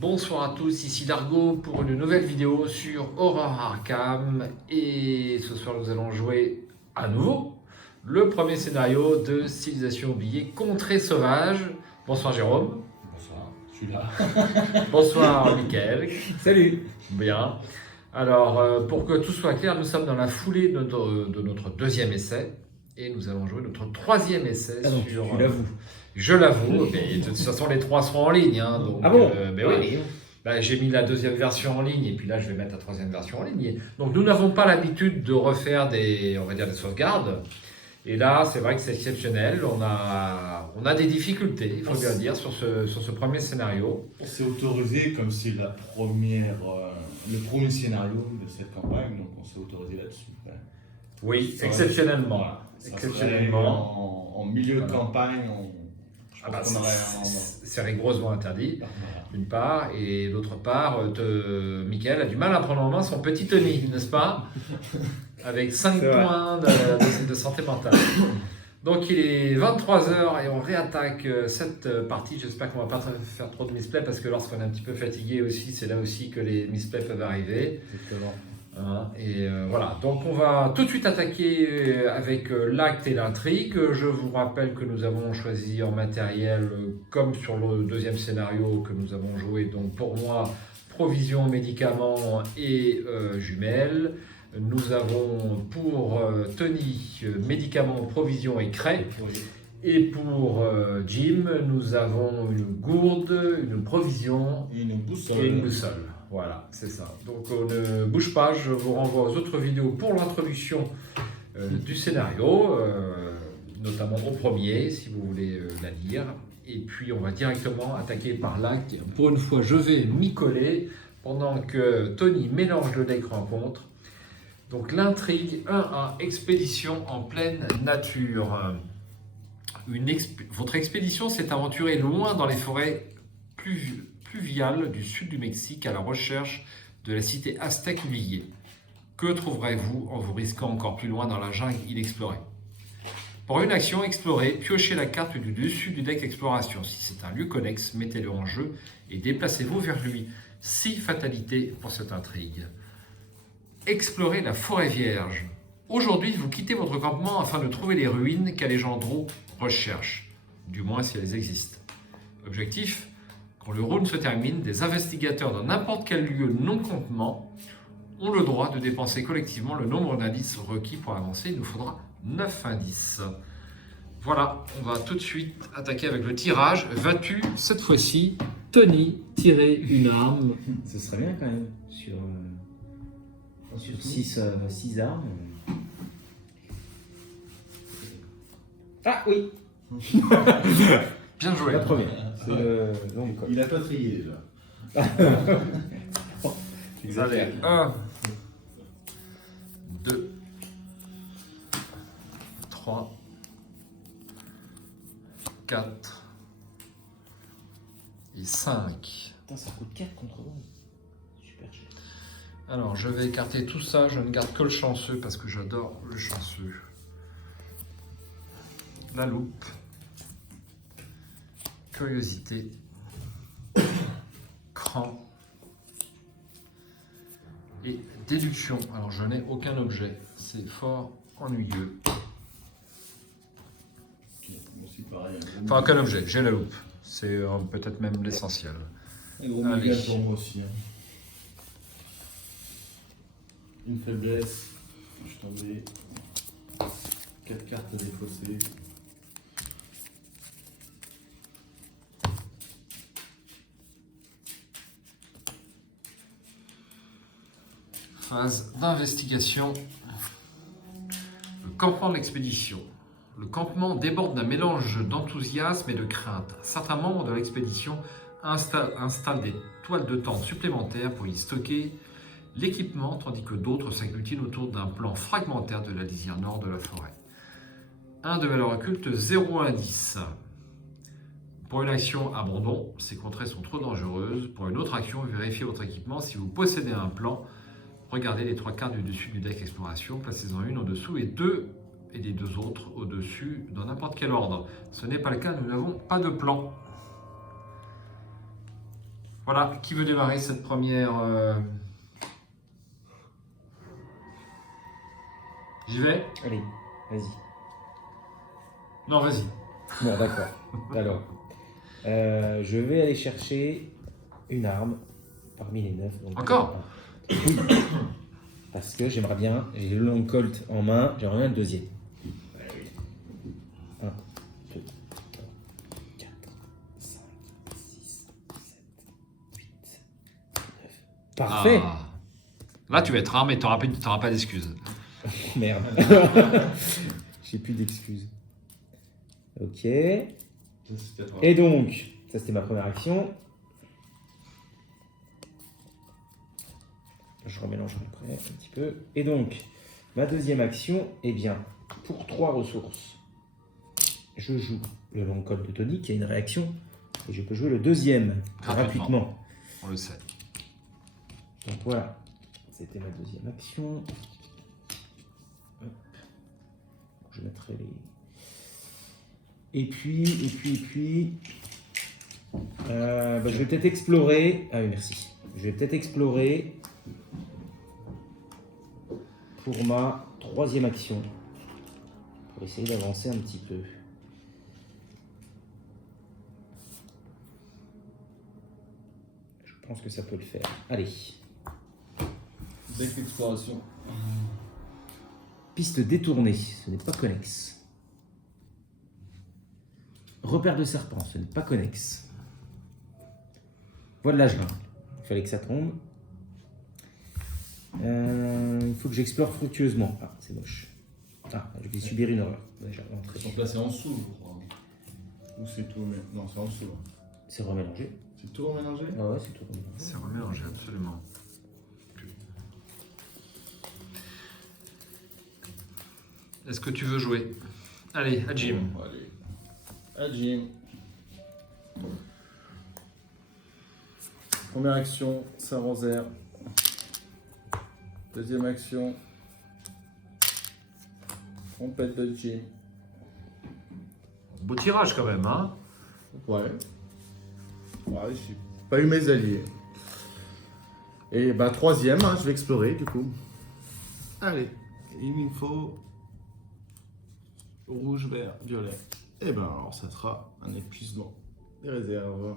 Bonsoir à tous, ici Dargo pour une nouvelle vidéo sur Horror Arkham et ce soir nous allons jouer à nouveau le premier scénario de Civilisation oubliée, Contrée sauvage. Bonsoir Jérôme. Bonsoir, je suis là. Bonsoir Mickaël. Salut. Bien. Alors pour que tout soit clair, nous sommes dans la foulée de notre deuxième essai et nous allons jouer notre troisième essai sur... Tu l'avoues. Je l'avoue, mais de toute façon les trois seront en ligne. Hein, donc, Ah bon mais oui. Bah, j'ai mis la deuxième version en ligne et puis là je vais mettre la troisième version en ligne. Donc nous n'avons pas l'habitude de refaire des sauvegardes. Et là c'est vrai que c'est exceptionnel. On a des difficultés, il faut bien le dire, sur ce premier scénario. On s'est autorisé, comme c'est le premier scénario de cette campagne, donc on s'est autorisé là-dessus. Ouais. Oui, exceptionnellement. Voilà. Exceptionnellement. En milieu de campagne, c'est rigoureusement interdit, d'une part, et d'autre part, Mickaël a du mal à prendre en main son petit Tony, n'est-ce pas? Avec 5 points de santé mentale. Donc il est 23h et on réattaque cette partie. J'espère qu'on ne va pas faire trop de misplays parce que lorsqu'on est un petit peu fatigué aussi, c'est là aussi que les misplays peuvent arriver. Exactement. Voilà, donc on va tout de suite attaquer avec l'acte et l'intrigue. Je vous rappelle que nous avons choisi en matériel, comme sur le deuxième scénario que nous avons joué, donc pour moi, provisions, médicaments et jumelles. Nous avons pour Tony, médicaments, provisions et craie. Et pour Jim, nous avons une gourde, une provision et une boussole. Et une boussole. Voilà, c'est ça. Donc on ne bouge pas, je vous renvoie aux autres vidéos pour l'introduction du scénario, notamment au premier, si vous voulez la lire. Et puis on va directement attaquer par l'acte. Pour une fois, je vais m'y coller pendant que Tony mélange le deck rencontre. Donc l'intrigue 1A, expédition en pleine nature. Votre expédition s'est aventurée loin dans les forêts pluviales du sud du Mexique à la recherche de la cité aztèque oubliée. Que trouverez-vous en vous risquant encore plus loin dans la jungle inexplorée? Pour une action, explorée, piochez la carte du dessus du deck exploration. Si c'est un lieu connexe, mettez-le en jeu et déplacez-vous vers lui. 6 fatalités pour cette intrigue. Explorez la forêt vierge. Aujourd'hui, vous quittez votre campement afin de trouver les ruines qu'Alejandro recherche, du moins si elles existent. Objectif: quand le round se termine, des investigateurs dans n'importe quel lieu non-campement ont le droit de dépenser collectivement le nombre d'indices requis pour avancer. Il nous faudra 9 indices. Voilà, on va tout de suite attaquer avec le tirage. Vas-tu, cette fois-ci, Tony, tirer une arme? Ce serait bien quand même, sur 6 armes. Ah oui. Bien joué. La première. Il a pas trié déjà. Allez, 1, 2, 3, 4 et 5. Putain, ça coûte 4 contrebande. Super cher. Alors, je vais écarter tout ça. Je ne garde que le chanceux parce que j'adore le chanceux. La loupe. Curiosité. Cran. Et déduction. Alors, je n'ai aucun objet. C'est fort ennuyeux. Enfin, aucun objet. J'ai la loupe. C'est peut-être même l'essentiel. Un gros méga pour moi aussi. Hein. Une faiblesse. Je suis tombé. 4 cartes défaussées. Phase d'investigation. Le campement de l'expédition. Le campement déborde d'un mélange d'enthousiasme et de crainte. Certains membres de l'expédition installent des toiles de tente supplémentaires pour y stocker l'équipement, tandis que d'autres s'agglutinent autour d'un plan fragmentaire de la lisière nord de la forêt. 1 de valeur occulte, 0 indice. Pour une action, abandon. Ces contrées sont trop dangereuses. Pour une autre action, vérifiez votre équipement. Si vous possédez un plan, regardez les 3 cartes du dessus du deck exploration. Placez-en une au-dessous et les 2 autres au-dessus dans n'importe quel ordre. Ce n'est pas le cas, nous n'avons pas de plan. Voilà, qui veut démarrer cette première... J'y vais? Allez, vas-y. Non, vas-y. Bon, d'accord. Alors, je vais aller chercher une arme parmi les 9. Donc, Encore? Oui. Parce que j'aimerais bien, j'ai le long colt en main, j'aimerais bien le deuxième. 1, 2, 3, 4, 5, 6, 7, 8, 9. Parfait! Ah. Là, tu vas être armé, tu n'auras pas d'excuses. Merde. J'ai plus d'excuses. Ok. Ça, c'était toi. Et donc, ça c'était ma première action. Je remélangerai après un petit peu. Et donc, ma deuxième action, eh bien, pour 3 ressources, je joue le long col de Tony qui a une réaction. Et je peux jouer le deuxième gratuitement. On le sait. Donc voilà, c'était ma deuxième action. Hop. Je mettrai les... Et puis... je vais peut-être explorer... Ah oui, merci. Je vais peut-être explorer pour ma troisième action. Pour essayer d'avancer un petit peu. Je pense que ça peut le faire. Allez. Deck d'exploration. Piste détournée, ce n'est pas connexe. Repère de serpent, ce n'est pas connexe. Voie de la jungle, il fallait que ça tombe. Il faut que j'explore fructueusement. Ah, c'est moche. Ah, je vais subir une horreur. Déjà, l'entrée. Donc là, c'est en dessous, je crois. Ou c'est tout, mais... Non, c'est en dessous. C'est remélangé. C'est tout remélangé? Ah ouais, c'est tout remélangé. C'est remélangé, absolument. Est-ce que tu veux jouer? Allez, à Jim. Bon, allez. À Jim. Première action, Saranzer. Deuxième action, trompette de Jim. Beau tirage quand même, hein? Ouais. Ouais, j'ai pas eu mes alliés. Et bah troisième, hein, je vais explorer du coup. Allez, il me faut rouge, vert, violet. Et ben alors ça sera un épuisement des réserves.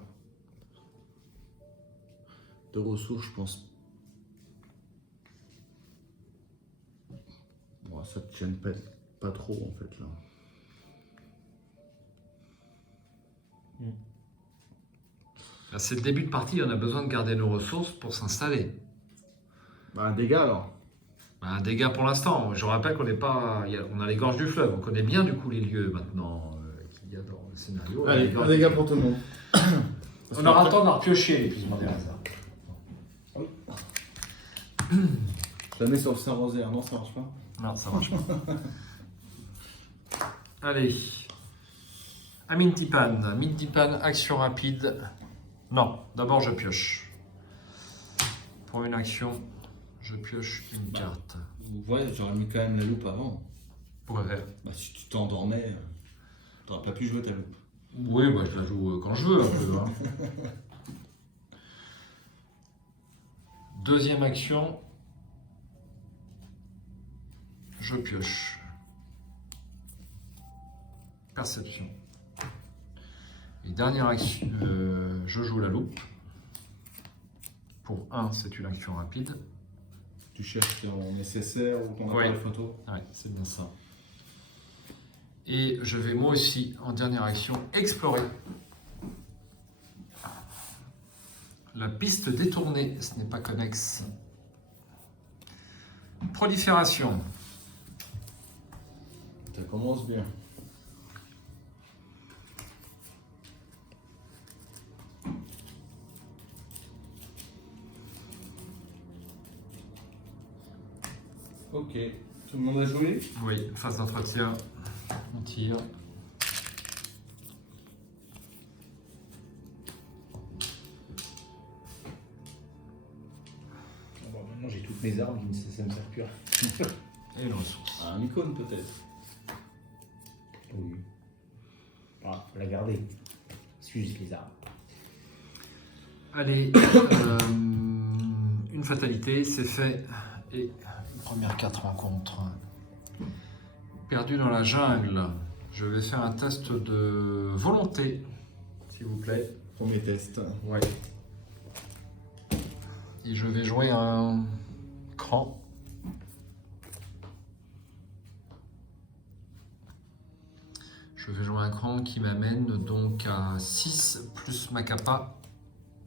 De ressources, je pense. Bon, ça te gêne pas trop en fait là. Là, c'est le début de partie, on a besoin de garder nos ressources pour s'installer. Bah un dégât alors. Un dégât pour l'instant. Je rappelle qu'on n'est pas, on a les gorges du fleuve. On connaît bien du coup les lieux maintenant qu'il y a dans le scénario. Allez, un dégât pour tout le monde. On aura le temps d'en repiocher l'épuisement des réserves. Je la mets sur le Saint-Rosaire, non ça marche pas. Non, ça marche pas. Allez. Amintipan. Amintipan, action rapide. Non, d'abord je pioche. Pour une action, je pioche une carte. Ouais, j'aurais mis quand même la loupe avant. Pourquoi faire? Bah si tu t'endormais, t'aurais pas pu jouer ta loupe. Oui, bah, je la joue quand je veux un peu. Hein. Deuxième action, je pioche. Perception. Et dernière action, je joue la loupe. Pour 1, c'est une action rapide. Tu cherches ton nécessaire ou ton Ouais. appareil photo. Ouais, c'est bien ça. Et je vais moi aussi, en dernière action, explorer. La piste détournée, ce n'est pas connexe. Prolifération. Ça commence bien. Ok, tout le monde a joué? Oui, phase d'entretien, on tire. Bon, maintenant j'ai toutes mes armes, ça me sert plus à rien. Et une ressource. Un icône peut-être. Oui. Ah, faut la garder. Excuse les armes. Allez, une fatalité, c'est fait. Et une première 4 rencontres. Perdu dans la jungle. Je vais faire un test de volonté, s'il vous plaît. Premier test. Ouais. Et je vais jouer un cran. Je vais jouer un cran qui m'amène donc à 6 plus ma capa,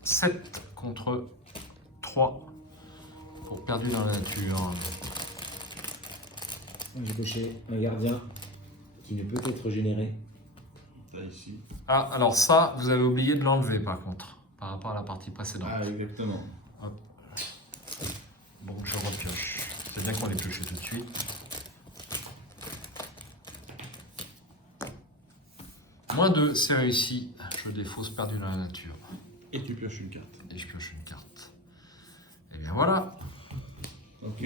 7 contre 3 pour perdu dans la nature. J'ai coché un gardien qui ne peut être généré. Là, ici. Ah, alors ça, vous avez oublié de l'enlever par contre, par rapport à la partie précédente. Ah, exactement. Hop. Bon, je repioche. C'est bien qu'on l'ait pioché tout de suite. Moins 2, c'est réussi. Je défausse perdu dans la nature. Et tu pioches une carte. Et je pioche une carte. Et bien voilà. Ok.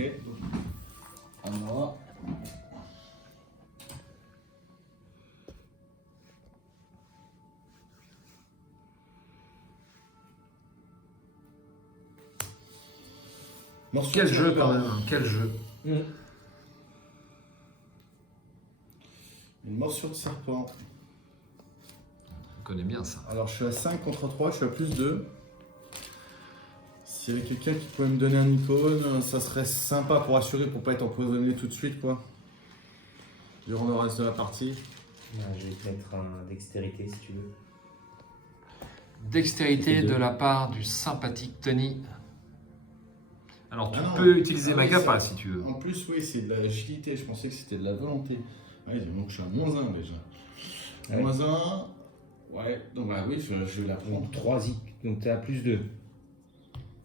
À moi. Morsure Quel de jeu serpent. quand même, hein, quel jeu. Une morsure de serpent. On connaît bien ça. Alors je suis à 5 contre 3, je suis à plus 2. S'il y avait quelqu'un qui pouvait me donner un icône, ça serait sympa pour assurer, pour pas être empoisonné tout de suite, quoi. Durant le reste de la partie. Je vais te mettre un dextérité si tu veux. Dextérité Et deux. de la part du sympathique Tony. Alors tu Ah non. peux utiliser Ah ma oui, capa ça- si tu veux. En plus, oui, c'est de l'agilité, je pensais que c'était de la volonté. Ouais, donc je suis à moins 1 déjà. Ouais. Moins 1. Ouais, donc bah oui, je vais la prendre. Donc 3 donc tu as plus 2.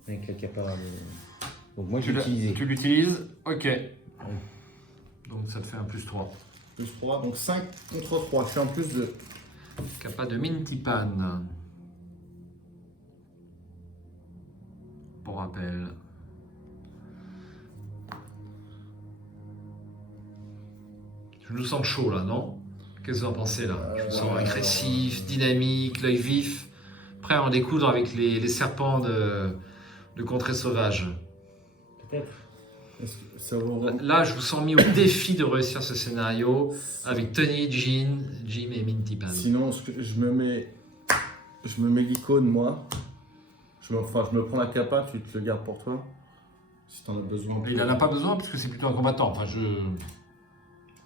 Avec la capa. Donc moi je vais utiliser. Tu l'utilises. Ok. Donc ça te fait un plus 3. Plus 3, donc 5 contre 3, je suis en plus 2. Capa de Mintipan. Pour rappel. Je nous sens chaud là, non? Qu'est-ce que vous en pensez là? Je me sens agressif, dynamique, l'œil vif, prêt à en découdre avec les serpents de contrée sauvage. Peut-être. Est-ce que ça vaut Là, je vous sens mis au défi de réussir ce scénario avec Tony, Jim et Mintipan. Sinon, je me mets l'icône, moi. Je me prends la capa, tu te le gardes pour toi. Si t'en as besoin. Il n'en a pas besoin parce que c'est plutôt un combattant. Enfin,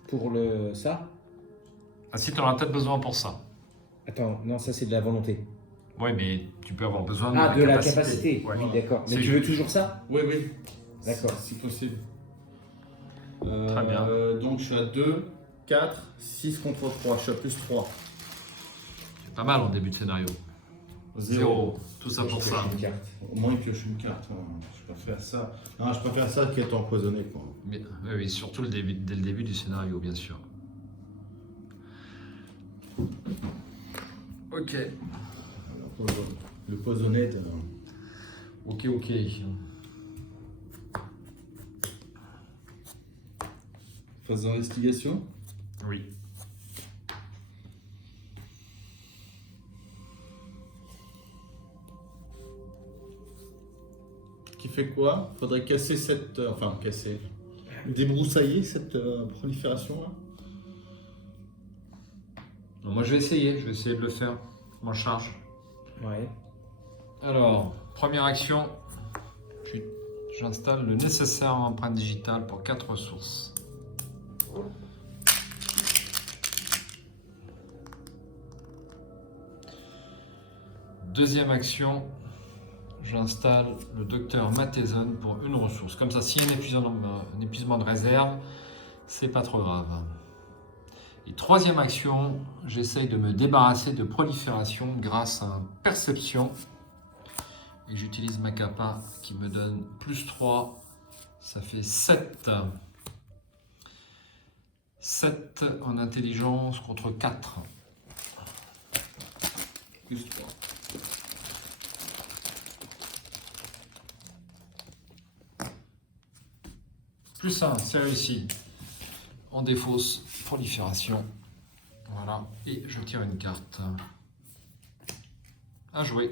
Pour ça. Ah, si tu en as peut-être besoin pour ça. Attends, non, ça c'est de la volonté. Oui, mais tu peux avoir besoin Ah, de la capacité. Ouais. Oui, d'accord. Mais C'est tu veux juste. toujours ça? Oui, oui. D'accord. Si possible. Très bien. Donc je suis à 2, 4, 6 contre 3. Je suis à plus 3. C'est pas mal en début de scénario. 0. Tout ça pour Je ça. pioche une carte. Au moins il pioche une carte. Hein. Je préfère ça. Non, je préfère ça qu'être empoisonné, quoi. Mais, oui, surtout dès le début du scénario, bien sûr. Ok. Le poisonné de... Ok. Phase d'investigation. Oui. Qui fait quoi? Faudrait casser cette... enfin, casser... Débroussailler cette prolifération, là. Non, moi, je vais essayer de le faire. Je m'en charge. Ouais. Alors, première action. J'installe le nécessaire empreinte digitale pour 4 ressources. Deuxième action, j'installe le docteur Matheson pour une ressource. Comme ça, s'il y a un épuisement de réserve, c'est pas trop grave. Et troisième action, j'essaye de me débarrasser de prolifération grâce à un perception. Et j'utilise ma capa qui me donne plus 3. Ça fait 7. 7 en intelligence contre 4. Plus 3. Plus 1, c'est réussi. On défausse prolifération. Voilà. Et je tire une carte. À jouer.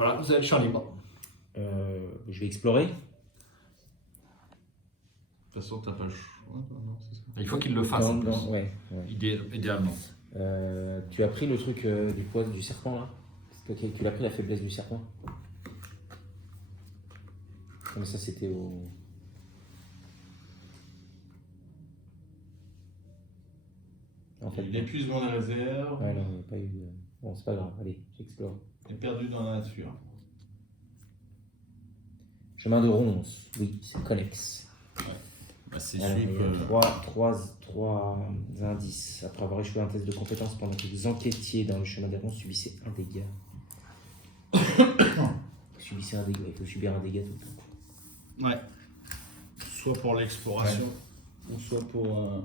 Voilà, vous avez le champ libre. Je vais explorer. De toute façon, t'as pas le choix. Non, c'est ça. Il faut qu'il le fasse. en plus. Ouais. Idéalement. Tu as pris le truc du poids du serpent là? C'est toi tu l'as pris la faiblesse du serpent? Comme ça c'était au... En fait, L'épuisement des réserves ouais, non, il n'y a pas eu de... Bon, c'est pas grave, allez, j'explore. est perdu dans la nature. Chemin de Ronce, oui, c'est connexe. Bah, c'est Alors, celui il y a que... trois indices. Après avoir échoué un test de compétence pendant que vous enquêtiez dans le chemin des ronces, subissez un dégât. Subissez un dégât, il faut subir un dégât tout le temps. Ouais. Soit pour l'exploration, ou soit pour...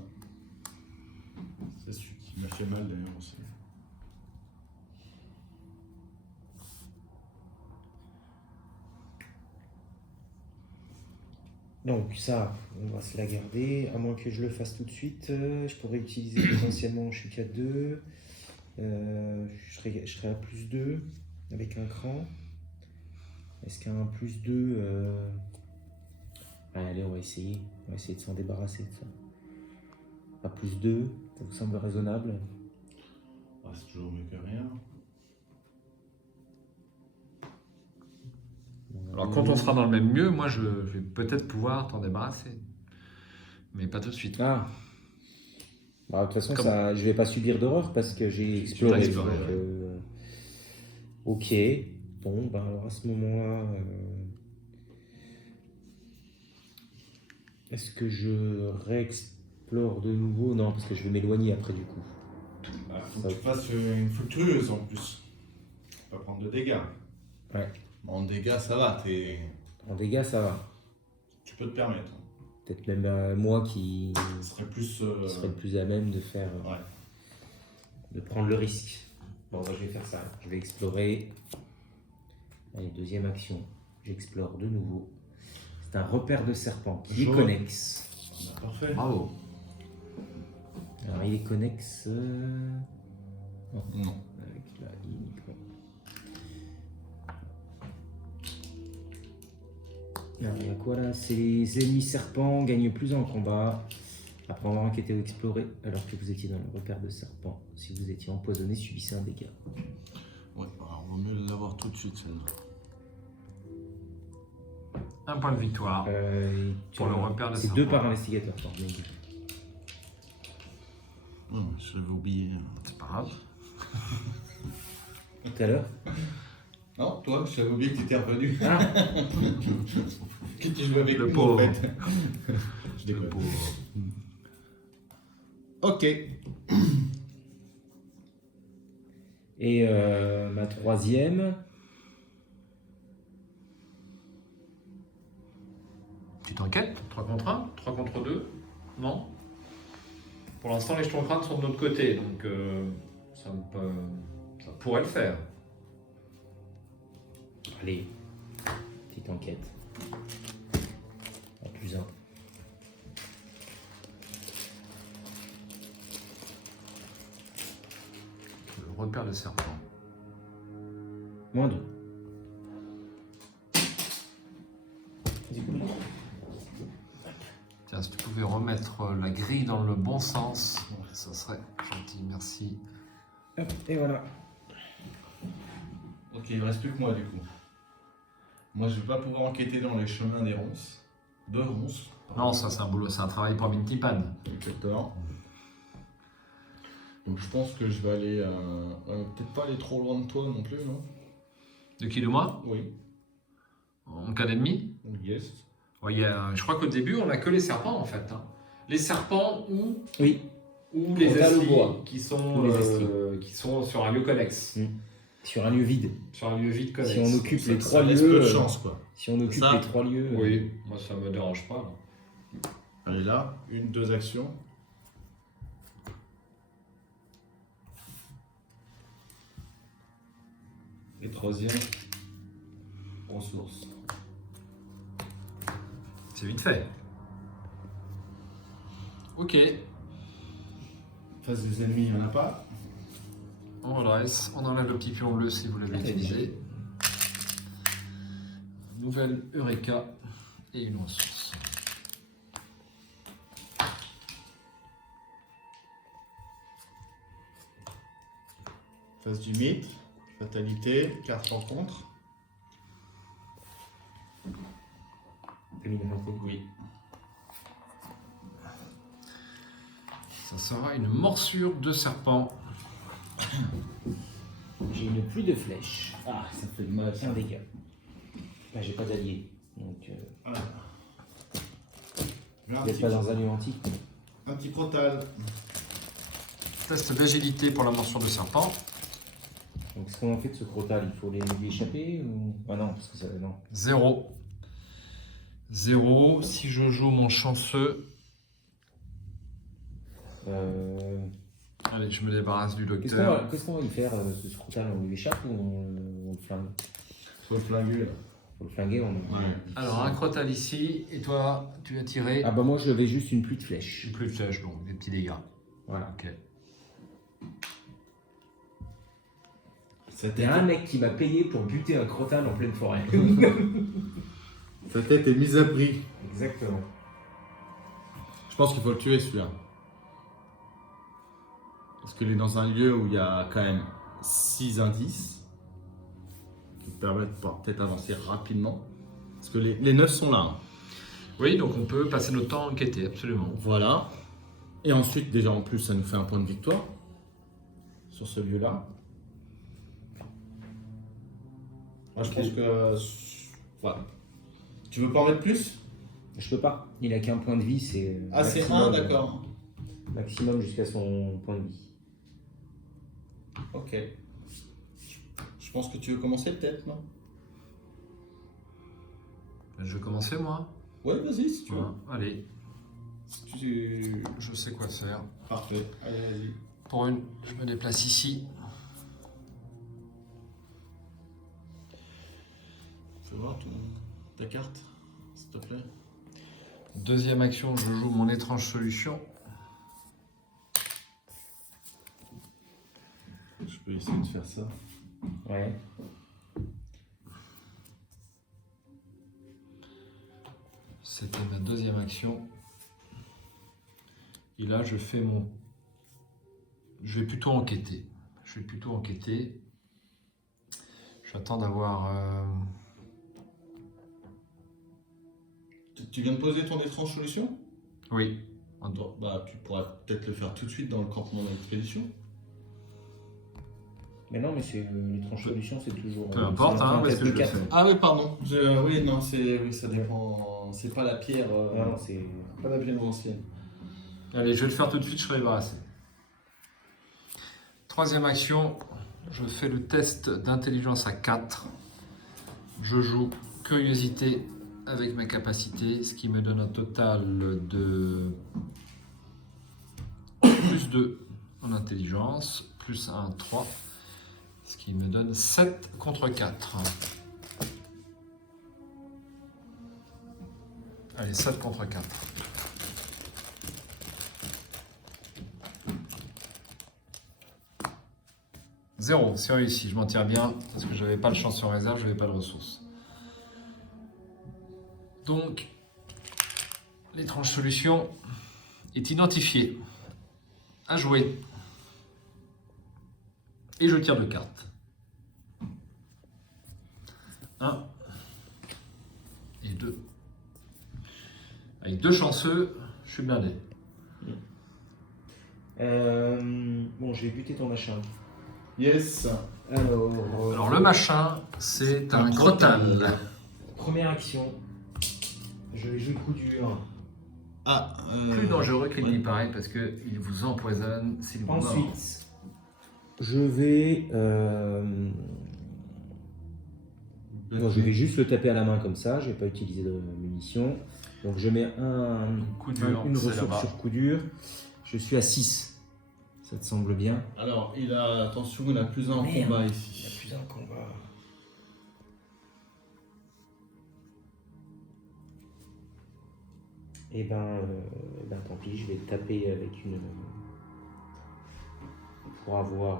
C'est celui qui m'a fait mal d'ailleurs aussi. Donc ça, on va se la garder, à moins que je le fasse tout de suite. Je pourrais utiliser potentiellement, je suis qu'à 2. Je serai à plus 2 avec un cran. Est-ce qu'un plus 2... Allez, on va essayer de s'en débarrasser de ça. À plus 2, ça vous semble raisonnable? Ah, c'est toujours mieux que rien. Alors quand on sera dans le même lieu, moi je vais peut-être pouvoir t'en débarrasser. Mais pas tout de suite. Ah. Bah, de toute façon, Comme- ça, je vais pas subir d'horreur parce que j'ai exploré. exploré, donc, Ok. Bon, bah alors à ce moment-là, est-ce que je réexplore de nouveau? Non, parce que je vais m'éloigner après du coup. Bah, faut que tu fasses une fructueuse en plus. Pas prendre de dégâts. Ouais. En dégâts, ça va, En dégâts, ça va. tu peux te permettre. Peut-être même moi qui Ce serait plus... serait le plus à même de faire, Ouais. de prendre le risque. Bon, bah, je vais faire ça. Je vais explorer. Allez, deuxième action. J'explore de nouveau. C'est un repère de serpent qui est Jaune. connexe. Bah, parfait. Bravo. Alors, il est connexe Non. avec la I uniquement. Alors, il y a quoi là? C'est les ennemis serpents gagnent plus en combat après avoir enquêté ou exploré alors que vous étiez dans le repère de serpent. Si vous étiez empoisonné, subissez un dégât. Ouais, alors, on va mieux l'avoir tout de suite, celle-là. Un point de victoire. Pour le repère de C'est serpent. 2 par investigateur. Pardon. Je l'avais oublié. C'est pas grave. Tout à l'heure. Non, toi, je l'avais oublié que tu étais revenu. Ah, Que tu jouais avec Le nous, pauvre. en fait. Je déconne. Ok. et ma troisième. Tu t'enquêtes 3 contre 1 3 contre 2 Non. Pour l'instant, les jetons crânes sont de notre côté, donc ça pourrait le faire. Allez, petite enquête. À plus 1. Le repère de serpent. -2. Tiens, si tu pouvais remettre la grille dans le bon sens, ça serait gentil, merci. Hop, et voilà. Ok, il ne reste plus que moi, du coup. Moi, je ne vais pas pouvoir enquêter dans les chemins des ronces. De ronces. Non, ça c'est un boulot, c'est un travail pour Mintipan. Exactement. Donc, je pense que je vais aller... peut-être pas aller trop loin de toi non plus, non? De qui, de moi? Oui. En cas d'ennemi? Yes. Ouais, je crois qu'au début, on n'a que les serpents en fait. Hein. Les serpents ou Oui. les On a le esprits bois. qui sont, Ou les esprits. qui sont sur un lieu connexe. Sur un lieu vide. Sur un lieu vide connexe. Si on occupe les Ça 3 laisse peu lieux. de chance, quoi. Si on occupe Ça, les 3 lieux. Oui, moi ça me dérange pas. Là. Allez, là, 2 actions. Et troisième, ressources. C'est vite fait. Ok, Face des ennemis, il n'y en a pas. on redresse, on enlève le petit pion bleu si vous l'avez utilisé. nouvelle Eureka et une ressource. Face du mythe, fatalité, carte rencontre. Oui. Ça sera une morsure de serpent. J'ai une pluie de flèches. Ah, ça fait mal. Un dégât. Là, j'ai pas d'allié. Donc, vous n'êtes pas dans un lieu antique. Un petit crotal. Test d'agilité pour la morsure de serpent. Donc, ce qu'on en fait de ce crotal, il faut lui échapper ou... Ah non, parce que ça... Non. 0. 0. Si je joue mon chanceux. Allez, je me débarrasse du docteur. Qu'est-ce qu'on va y faire, ce crotal? On lui échappe ou on le flingue? Faut le flinguer là. Faut le flinguer, on... Ouais. Alors, un crotal ici, et toi, tu as tiré Ah bah moi, je vais juste une pluie de flèches. plus de flèches, bon, des petits dégâts. Voilà. Ok. Il y a un mec qui m'a payé pour buter un crotal en pleine forêt. Sa tête est mise à prix. Exactement. Je pense qu'il faut le tuer celui-là. Parce qu'il est dans un lieu où il y a quand même 6 indices qui permettent de pouvoir peut-être avancer rapidement. Parce que les 9 sont là. Hein. Oui, donc on peut passer notre temps à enquêter, absolument. Voilà. Et ensuite, déjà en plus, ça nous fait un point de victoire sur ce lieu-là. Moi, je pense que. Voilà. Tu veux pas en mettre plus? Je peux pas. Il a qu'un point de vie, c'est... Ah, c'est maximum, 1, d'accord. Maximum jusqu'à son point de vie. Ok. Je pense que tu veux commencer peut-être, non? Je vais commencer, moi. Ouais, vas-y si tu veux. Allez, Si tu... je sais quoi faire. Parfait. Allez, vas-y. Pour une, je me déplace ici. Fais voir ta carte, s'il te plaît. Deuxième action, je joue mon étrange solution. Je peux essayer de faire ça. Ouais. C'était ma deuxième action. Et là, je fais mon... Je vais plutôt enquêter. J'attends d'avoir... Tu viens de poser ton étrange solution? Oui. Bah, tu pourras peut-être le faire tout de suite dans le campement d'expédition. Mais non, mais c'est l'étrange solution, c'est toujours... Peu importe, hein, parce que je le fais. Ah oui, pardon. Oui, non, oui, ça dépend. C'est pas la pierre. Non, c'est... Pas la pierre ancienne. Allez, je vais le faire tout de suite, je serai débarrassé. Troisième action, je fais le test d'intelligence à 4. Je joue curiosité avec ma capacité, ce qui me donne un total de plus 2 en intelligence, plus 1, 3, ce qui me donne 7 contre 4. Allez, 7 contre 4. Zéro, c'est réussi, je m'en tire bien, parce que je n'avais pas de chance sur réserve, je n'avais pas de ressources. Donc, l'étrange solution est identifiée. À jouer. Et je tire 2 cartes. 1 et 2. Avec 2 chanceux, je suis blindé. Bon, je vais buter ton machin. Yes. Alors le machin, c'est un crotal. Première action. Je vais jouer coup dur. Ah, Plus dangereux qu'il n'y paraît parce qu'il vous empoisonne s'il vous mord. Ensuite, je vais... Non, je vais juste le taper à la main comme ça, je vais pas utiliser de munitions. Donc je mets Coup dur, une c'est ressource là-bas. sur coup dur. Je suis à 6. Ça te semble bien? Alors, attention, il a plus un en Merde. combat Il y a ici. plus d'un combat. Et ben tant pis, je vais taper avec une... Pour avoir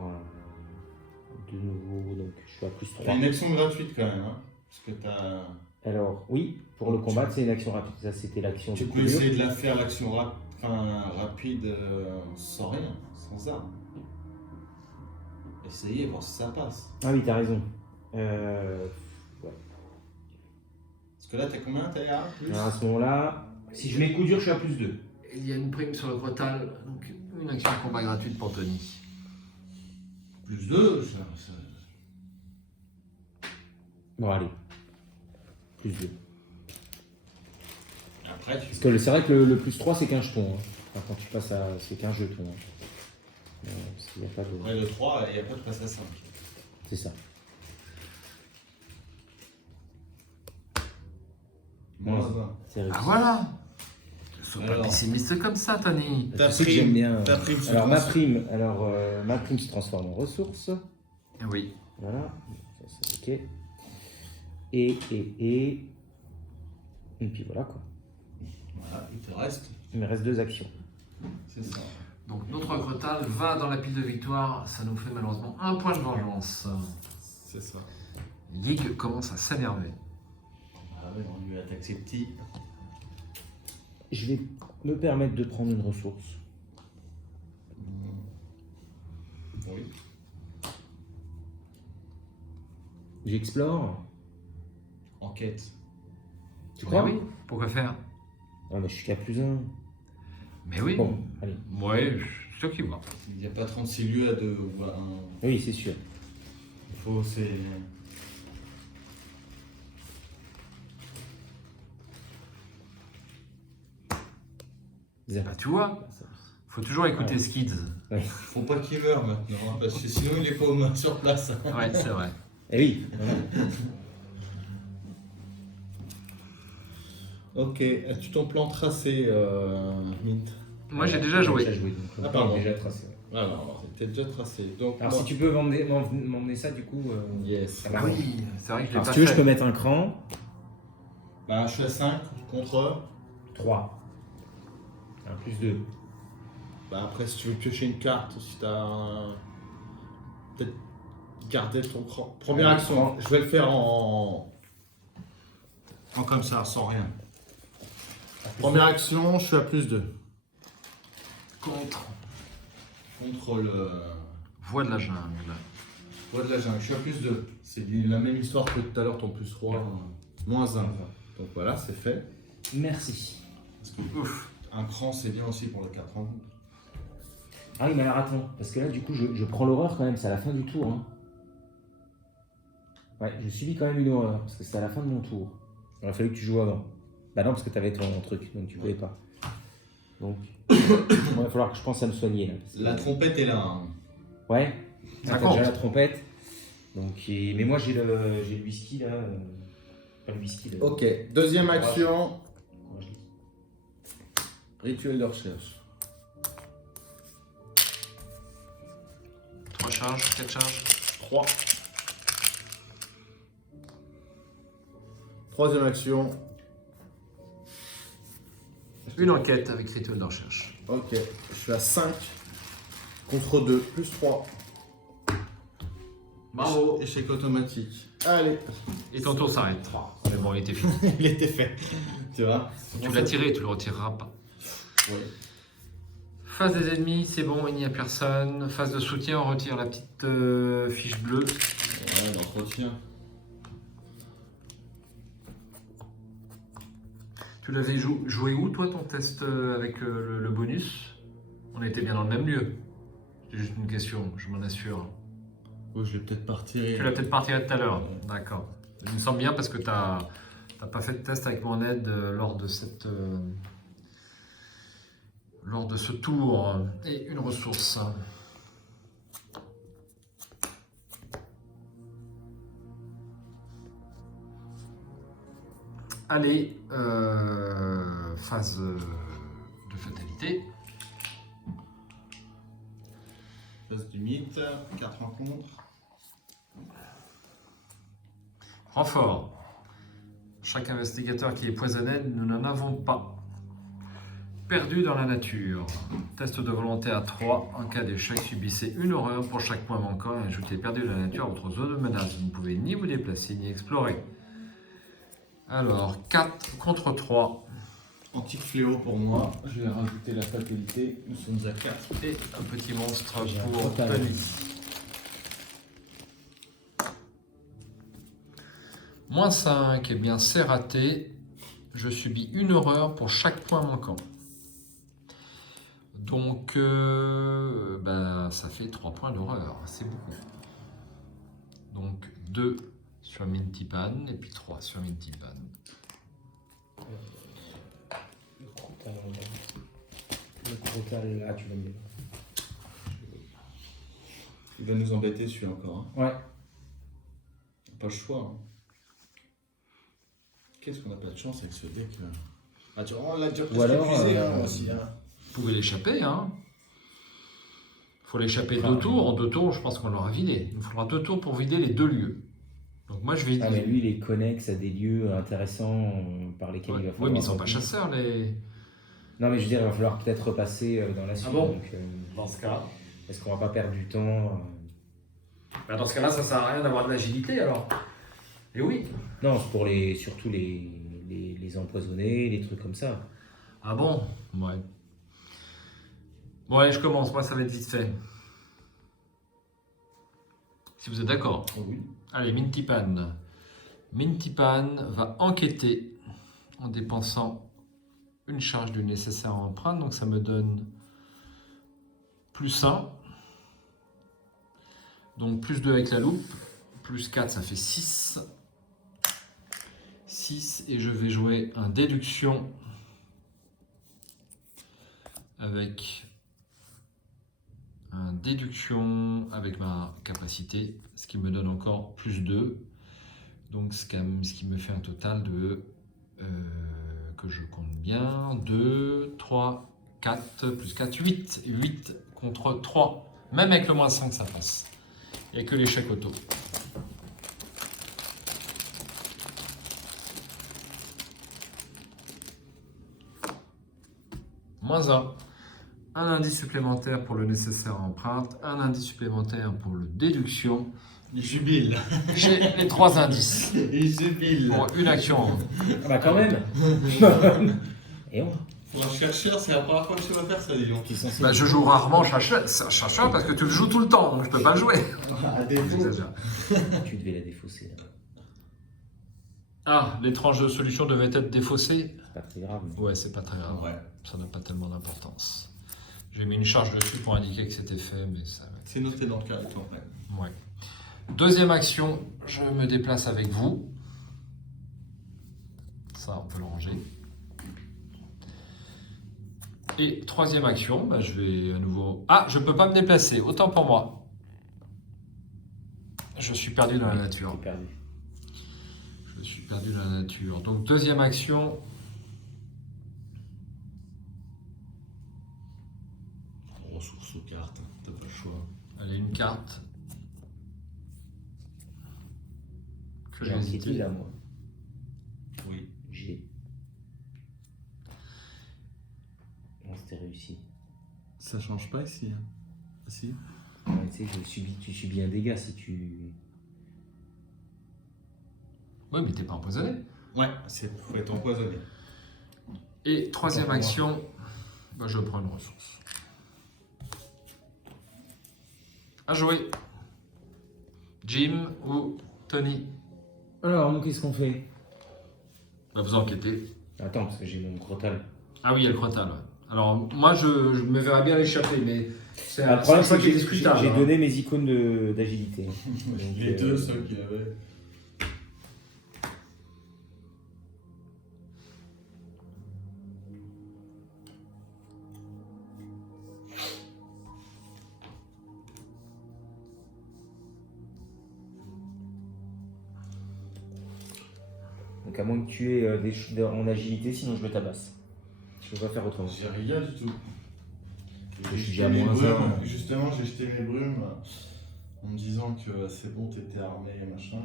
de nouveau, donc je suis à plus 3. T'as une action gratuite quand même, hein, parce que t'as... Alors, oui, pour le combat, c'est une action rapide. Ça, c'était l'action Tu de peux coup dur. essayer de la faire l'action rapide sans rien, sans arme. Essayez, voir si ça passe. Ah oui, t'as raison. Ouais. Parce que là, t'as combien? T'as un plus? Alors à ce moment-là, si je mets coup dur, je suis à plus 2. Il y a une prime sur le crotal, donc une action de combat gratuite pour Tony. Plus 2, Bon, allez. Plus 2. Après, tu Parce que c'est vrai que le plus 3, c'est qu'un jeton. Hein. Enfin, quand tu passes à. C'est qu'un jeton. Hein. Parce qu'il n'y a pas de. Ouais, le 3 et après tu passes à 5. C'est ça. Moins 20. C'est réussi. Ah voilà. Ne sois pas Alors. pessimiste comme ça, Tony. Tu sais que j'aime bien. Ta prime se Alors, transforme. ma prime se transforme en ressource. Oui. Voilà. Ça, c'est ok. Et puis voilà quoi. Voilà, il te reste. Il me reste 2 actions. C'est ça. Donc notre crotal va dans la pile de victoire. Ça nous fait malheureusement un point de vengeance. C'est ça. Yig commence à s'énerver. Ah ouais, on lui attaque ses petits. Je vais me permettre de prendre une ressource. Oui. J'explore. Enquête. Tu crois? Mais oui. Pourquoi faire? Ah, mais je suis qu'à plus 1. Mais oui. Bon, allez. Ouais, je suis sûr qu'il va. Il n'y a pas 36 lieux à 2 ou à 1. Oui, c'est sûr. Il faut, c'est. Zéro. Bah, tu vois, faut toujours écouter Skids. Faut pas qu'il meure maintenant, hein, parce que sinon il est pas sur place. Ouais, c'est vrai. Eh oui. Ok, as-tu ton plan tracé, Mint? Moi, j'ai déjà joué. donc Ah, pardon. déjà tracé. Alors, c'était déjà tracé. Donc, Alors moi- si tu peux m'emmener ça du coup, Yes. ça va. Ah oui, c'est vrai que je l'ai Alors pas si tu veux, je fait. peux mettre un cran. Bah, je suis à 5 contre. 3. Un plus 2. Bah, après, si tu veux piocher une carte, si t'as. Peut-être garder ton cran. Première action, je vais le faire en comme ça, sans rien. Première action, je suis à plus 2. Contre Contre le. Voix de la jungle. Voix de la jungle, je suis à plus 2. C'est la même histoire que tout à l'heure, ton plus 3, moins 1. Donc voilà, c'est fait. Merci. Parce que, ouf, un cran, c'est bien aussi pour le 4 ans. Ah oui, mais alors attends, parce que là du coup je prends l'horreur quand même, c'est à la fin du tour. Hein. Ouais, je subis quand même une horreur, parce que c'est à la fin de mon tour. Il aurait fallu que tu joues avant. Bah non, parce que t'avais ton truc, donc tu pouvais pas. Donc, il va falloir que je pense à me soigner là. parce que- La trompette est là. Hein. Ouais, Ça t'as compte. déjà la trompette. Donc, mais moi j'ai le whisky là. Pas le whisky là. Ok, deuxième action, Comment je dis rituel de recherche. 3 charges, 4 charges. 3. Troisième action. Une enquête avec rituel de recherche. Ok, je suis à 5 contre 2, plus 3. Bravo. Échec automatique. Allez, Et ton tour s'arrête. Mais bon, il était fini. il était fait. Tu vois? Tu l'as tiré, tu le retireras pas. Oui. Face des ennemis, c'est bon, il n'y a personne. Phase de soutien, on retire la petite fiche bleue. Ouais, d'entretien. Tu l'avais joué où, toi, ton test avec le bonus? On était bien dans le même lieu. C'est juste une question, je m'en assure. Oui, je vais peut-être partir. Tu l'as peut-être pas retiré tout à l'heure. D'accord. Il me semble bien parce que tu n'as pas fait de test avec mon aide lors de ce tour. Et une ressource. Allez, phase de fatalité. Phase du mythe, 4 rencontres. Renfort. Chaque investigateur qui est poisonné, nous n'en avons pas. Perdu dans la nature. Test de volonté à 3. En cas d'échec, subissez une horreur pour chaque point manquant et ajoutez perdu dans la nature à votre zone de menace. Vous ne pouvez ni vous déplacer ni explorer. Alors, 4 contre 3. Antique fléau pour moi. Je vais rajouter la fatalité. Nous sommes à 4. Et un petit monstre J'ai un pour total. Tony. Moins 5, eh bien c'est raté. Je subis une horreur pour chaque point manquant. Donc, ça fait 3 points d'horreur. C'est beaucoup. Donc, 2 sur Minty-Pan et puis 3 sur Minty-Pan. Le crotal, là, tu vas me dire. Il va nous embêter celui-là encore. Hein. Ouais. Pas le choix. Hein. Qu'est-ce qu'on n'a pas de chance avec ce deck là. Ah, on l'a déjà Ou alors, épuisé aussi. Hein. Vous pouvez l'échapper, hein. Il faut l'échapper Ah, 2 tours. En 2 tours, je pense qu'on l'aura vidé. Il nous faudra 2 tours pour vider les 2 lieux. Donc moi, je vais... Ah, mais lui, il est connexe à des lieux intéressants par lesquels Ouais. il va Oui, falloir. mais ils sont pas revenir. chasseurs, les... Non, mais je veux dire, il va falloir peut-être repasser dans la suite. bon Donc, Dans ce cas... est-ce qu'on va pas perdre du temps Dans ce cas-là, ça sert à rien d'avoir de l'agilité, alors. Et oui. Non, c'est pour surtout les empoisonner, les trucs comme ça. Ah bon? Ouais. Bon, allez, je commence. Moi, ça va être vite fait. Si vous êtes d'accord. Oh, oui. Allez, Minty-Pan. Minty-Pan va enquêter en dépensant une charge du nécessaire empreinte. Donc, ça me donne plus 1. Donc, plus 2 avec la loupe. Plus 4, ça fait 6. 6. Et je vais jouer un déduction avec ma capacité, ce qui me donne encore plus 2. Donc ce qui me fait un total de, que je compte bien, 2, 3, 4, plus 4, 8. 8 contre 3. Même avec le moins 5, ça passe. Il n'y a que l'échec auto. Moins 1. Un indice supplémentaire pour le nécessaire empreinte, un indice supplémentaire pour le déduction. Il jubile. J'ai les 3 indices Il jubile. pour une action. Ah bah quand même. Et on Pour un chercheur, c'est la première fois que tu vas faire ça, dis donc. qui est censé. Bah, je joue rarement chercheur parce que tu le joues tout le temps, donc je peux pas le jouer. À défaut. J'exagère. Tu devais la défausser. Là. Ah, l'étrange solution devait être défaussée. C'est pas très grave. Mais... Ouais, c'est pas très grave. Ouais. Ça n'a pas tellement d'importance. J'ai mis une charge dessus pour indiquer que c'était fait, mais ça. C'est noté dans le cas avec toi. Ouais. Ouais. Deuxième action, je me déplace avec vous. Ça, on peut le ranger. Et troisième action, bah, je vais à nouveau... Ah, je peux pas me déplacer, autant pour moi. Je suis perdu dans la nature. T'es perdu. Je suis perdu dans la nature. Donc deuxième action. Ressources aux cartes, t'as pas le choix. Allez, une carte. Que J'ai j'ai un hésité. petit là, moi. Oui. J'ai. Non, c'était réussi. Ça change pas ici. Hein. Ah, si. Ouais, tu sais, tu subis un dégât si tu. Oui, mais t'es pas empoisonné. Ouais, faut être empoisonné. Et troisième Autant pour action, bah, je prends une ressource. À jouer. Jim ou Tony? Alors, nous, qu'est-ce qu'on fait? Bah, vous enquêtez. Attends, parce que j'ai mon crotal. Ah oui, il y a le crotal. Ouais. Alors, moi, je me verrais bien l'échapper, mais c'est Le problème, c'est ça que qui est discutable. j'ai hein. donné mes icônes d'agilité. Donc, Les deux, ceux qui avaient. Donc, à moins que tu aies en agilité, sinon je le tabasse. Je peux pas faire autrement. J'ai rien du tout. Je suis J'ai à jeté mes moins brumes. un. Justement, j'ai jeté mes brumes en me disant que c'est bon, t'étais armé et machin.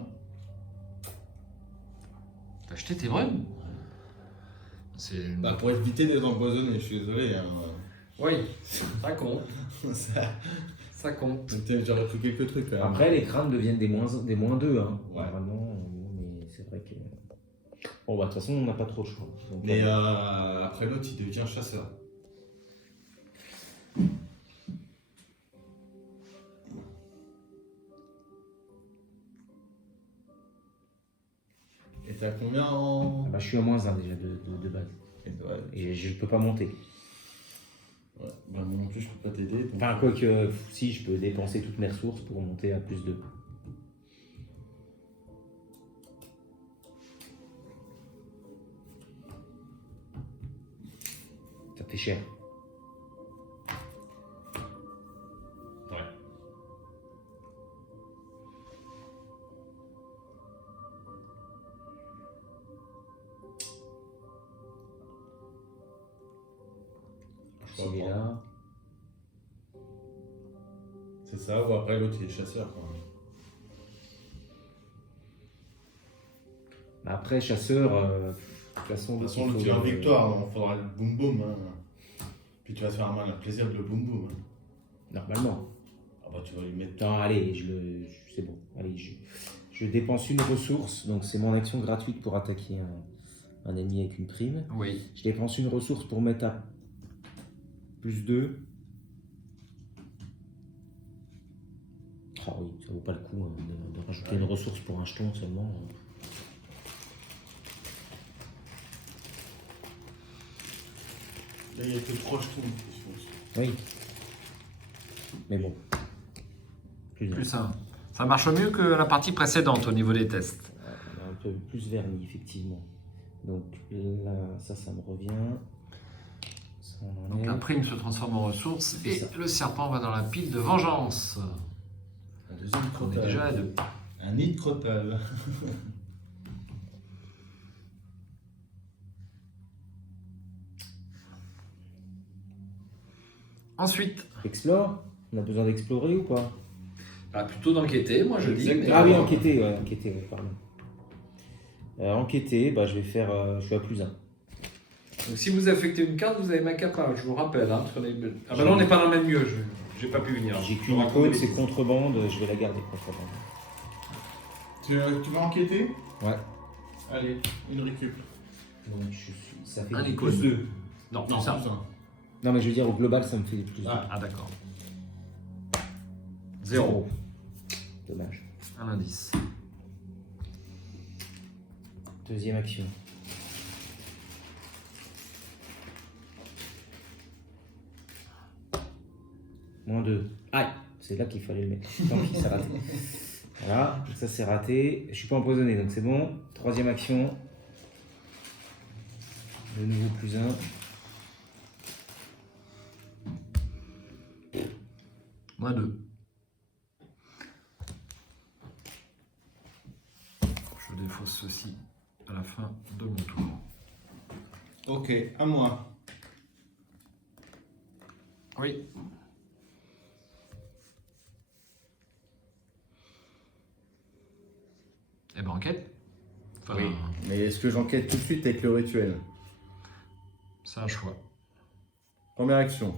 T'as acheté tes brumes? C'est... Bah, pour éviter d'être empoisonné, je suis désolé. Hein. Oui, ça compte. Ça- Ça compte. Peut-être j'aurais pris quelques trucs quand même. Après, les crânes deviennent des moins 2. Hein. Ouais. Normalement, mais c'est vrai que. Bon, bah, de toute façon, on n'a pas trop le choix. Donc, Mais après l'autre, il devient chasseur. Et t'as combien en... bah, je suis à -1 déjà de base. Et je peux pas monter. Ouais, bah moi non plus, je peux pas t'aider. Donc... Enfin, quoi que, si, je peux dépenser toutes mes ressources pour monter à +2. Ça fait cher. Ouais. S'il est là. C'est ça, ou après l'autre, il est chasseur. Quoi. Après, chasseur, de toute façon, De toute façon, le tir victoire, il faudra le boum boum. Hein. Puis tu vas se faire un plaisir de le boum boum. Hein. Normalement. Ah bah tu vas lui mettre. Non, allez, c'est bon. Allez, je dépense une ressource, donc c'est mon action gratuite pour attaquer un ennemi avec une prime. Oui. Je dépense une ressource pour mettre à +2. Ah oui, ça vaut pas le coup hein, de rajouter une ressource pour un jeton seulement. Là, il y a que 3 jetons. Oui. Mais bon. Plus 1. Ça marche mieux que la partie précédente au niveau des tests. On est un peu plus verni, effectivement. Donc là, ça me revient. Ça, on Donc la prime se transforme en ressource et ça. le serpent va dans la pile de vengeance. Un deuxième On est crotal. déjà à 2. Un nid de crotal. Ensuite, Explore. On a besoin d'explorer ou pas? bah, plutôt d'enquêter, moi je dis. Exactement. Ah oui, enquêter, ouais, pardon. Enquêter, bah, je vais faire. Je suis à +1. Donc, si vous affectez une carte, vous avez ma capa, je vous rappelle. Hein, ah bah là on n'est pas dans le même lieu, j'ai pas pu venir. J'ai qu'une icône, c'est contrebande, je vais la garder contrebande. Tu vas enquêter? Ouais. Allez, une récup. Donc ça fait Un du icône. +2. Non, Non, ça. plus un. Non, mais je veux dire, au global, ça me fait +2. Ah d'accord. 0. Dommage. Un indice. Deuxième action. -2. Aïe, c'est là qu'il fallait le mettre. Tant pis, ça a raté. Voilà, donc ça c'est raté. Je suis pas empoisonné, donc c'est bon. Troisième action. De nouveau +1. -2. Je défausse ceci à la fin de mon tour. Ok, à moi. Oui. Eh ben enquête. Enfin, Oui. Mais est-ce que j'enquête tout de suite avec le rituel? c'est un choix. Première action.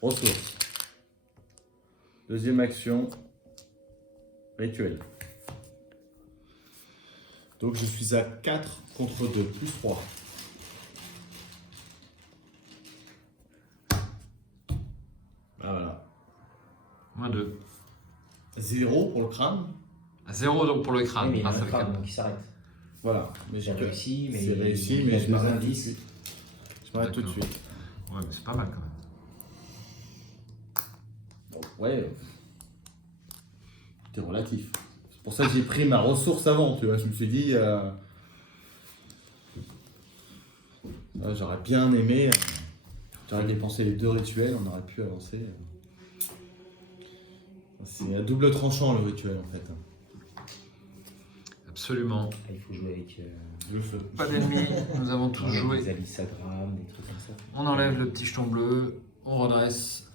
Ressources. Deuxième action. Rituel. Donc je suis à 4 contre 2, plus 3. Ah voilà. -2. 0 pour le crâne. 0 donc pour le Oui, crâne. mais il y a grâce un à la crâne, cape. donc il s'arrête. Voilà. Mais J'ai réussi, mais c'est réussi, il mais a je deux m'arrête tout de indices. suite. Je m'arrête tout de D'accord. suite. Ouais, mais c'est pas mal quand même. Donc, ouais. C'était relatif. C'est pour ça que j'ai pris ma ressource avant, tu vois. Je me suis dit. J'aurais bien aimé. J'aurais dépensé les 2 rituels, on aurait pu avancer. C'est à double tranchant le rituel en fait. Absolument. Ah, il faut jouer avec Le feu. Pas d'ennemis, nous avons tous joué. des alisagrammes, des trucs comme ça. On enlève le petit jeton bleu, on redresse.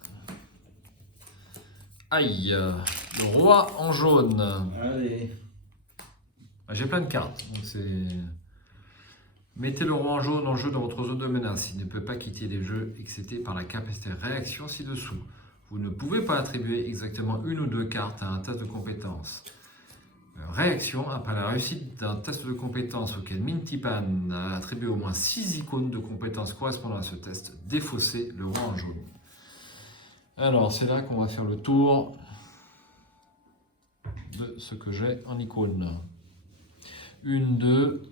Aïe, le roi en jaune. Allez. Ah, j'ai plein de cartes, donc c'est... Mettez le roi en jaune en jeu dans votre zone de menace. Il ne peut pas quitter les jeux, excepté par la capacité réaction ci-dessous. Vous ne pouvez pas attribuer exactement une ou 2 cartes à un test de compétence. Réaction, après la réussite d'un test de compétences auquel Mintypan a attribué au moins 6 icônes de compétences correspondant à ce test, défaussez le roi en jaune. Alors, c'est là qu'on va faire le tour de ce que j'ai en icône. 1, 2.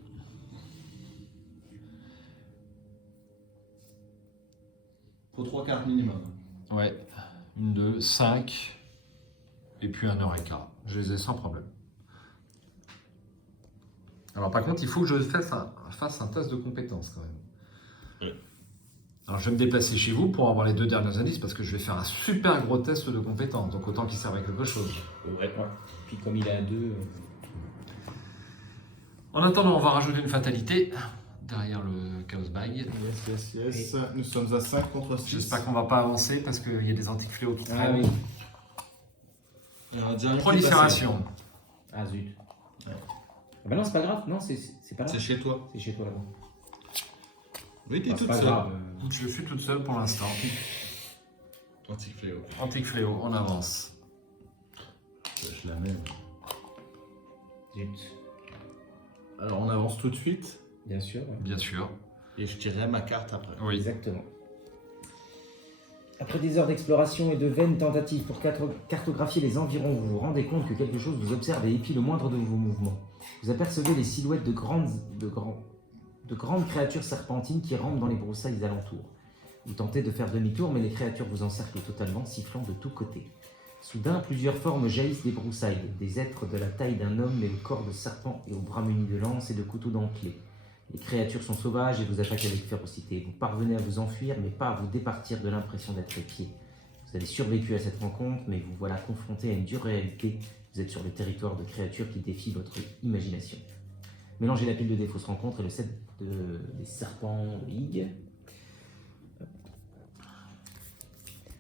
Faut 3 cartes minimum. Ouais, 1, 2, 5. Et puis un Eureka. Je les ai sans problème. Alors par contre, il faut que je fasse un test de compétences quand même. Oui. Alors je vais me déplacer chez vous pour avoir les 2 derniers indices parce que je vais faire un super gros test de compétences. Donc autant qu'il serve à quelque chose. Ouais. Puis comme il est à 2... En attendant, on va rajouter une fatalité derrière le Chaos Bag. Yes. Nous sommes à 5 contre 6. J'espère qu'on va pas avancer parce qu'il y a des antiques fléaux trop Ah oui. Prolifération. Ah zut. Ouais. Ah bah non, c'est pas grave. Non, c'est pas là. C'est chez toi. C'est chez toi là-bas. Oui, t'es Ah, c'est toute pas seule. grave. Je suis toute seule pour l'instant. Antique fléau. Antique fléau, on avance. Je la mets. Zut. Alors on avance tout de suite Bien sûr. Ouais. Bien sûr. et je tirerai ma carte après. Oui. Exactement. Après des heures d'exploration et de vaines tentatives pour cartographier les environs, vous vous rendez compte que quelque chose vous observe et épie le moindre de vos mouvements. Vous apercevez les silhouettes de grandes créatures serpentines qui rampent dans les broussailles alentours. Vous tentez de faire demi-tour, mais les créatures vous encerclent totalement, sifflant de tous côtés. Soudain, plusieurs formes jaillissent des broussailles, des êtres de la taille d'un homme mais au corps de serpent et aux bras munis de lances et de couteaux dentelés. Les créatures sont sauvages et vous attaquent avec férocité. Vous parvenez à vous enfuir, mais pas à vous départir de l'impression d'être épié. Vous avez survécu à cette rencontre, mais vous voilà confronté à une dure réalité. Vous êtes sur le territoire de créatures qui défient votre imagination. Mélangez la pile de dés fausses rencontres et le set des serpents de ligue.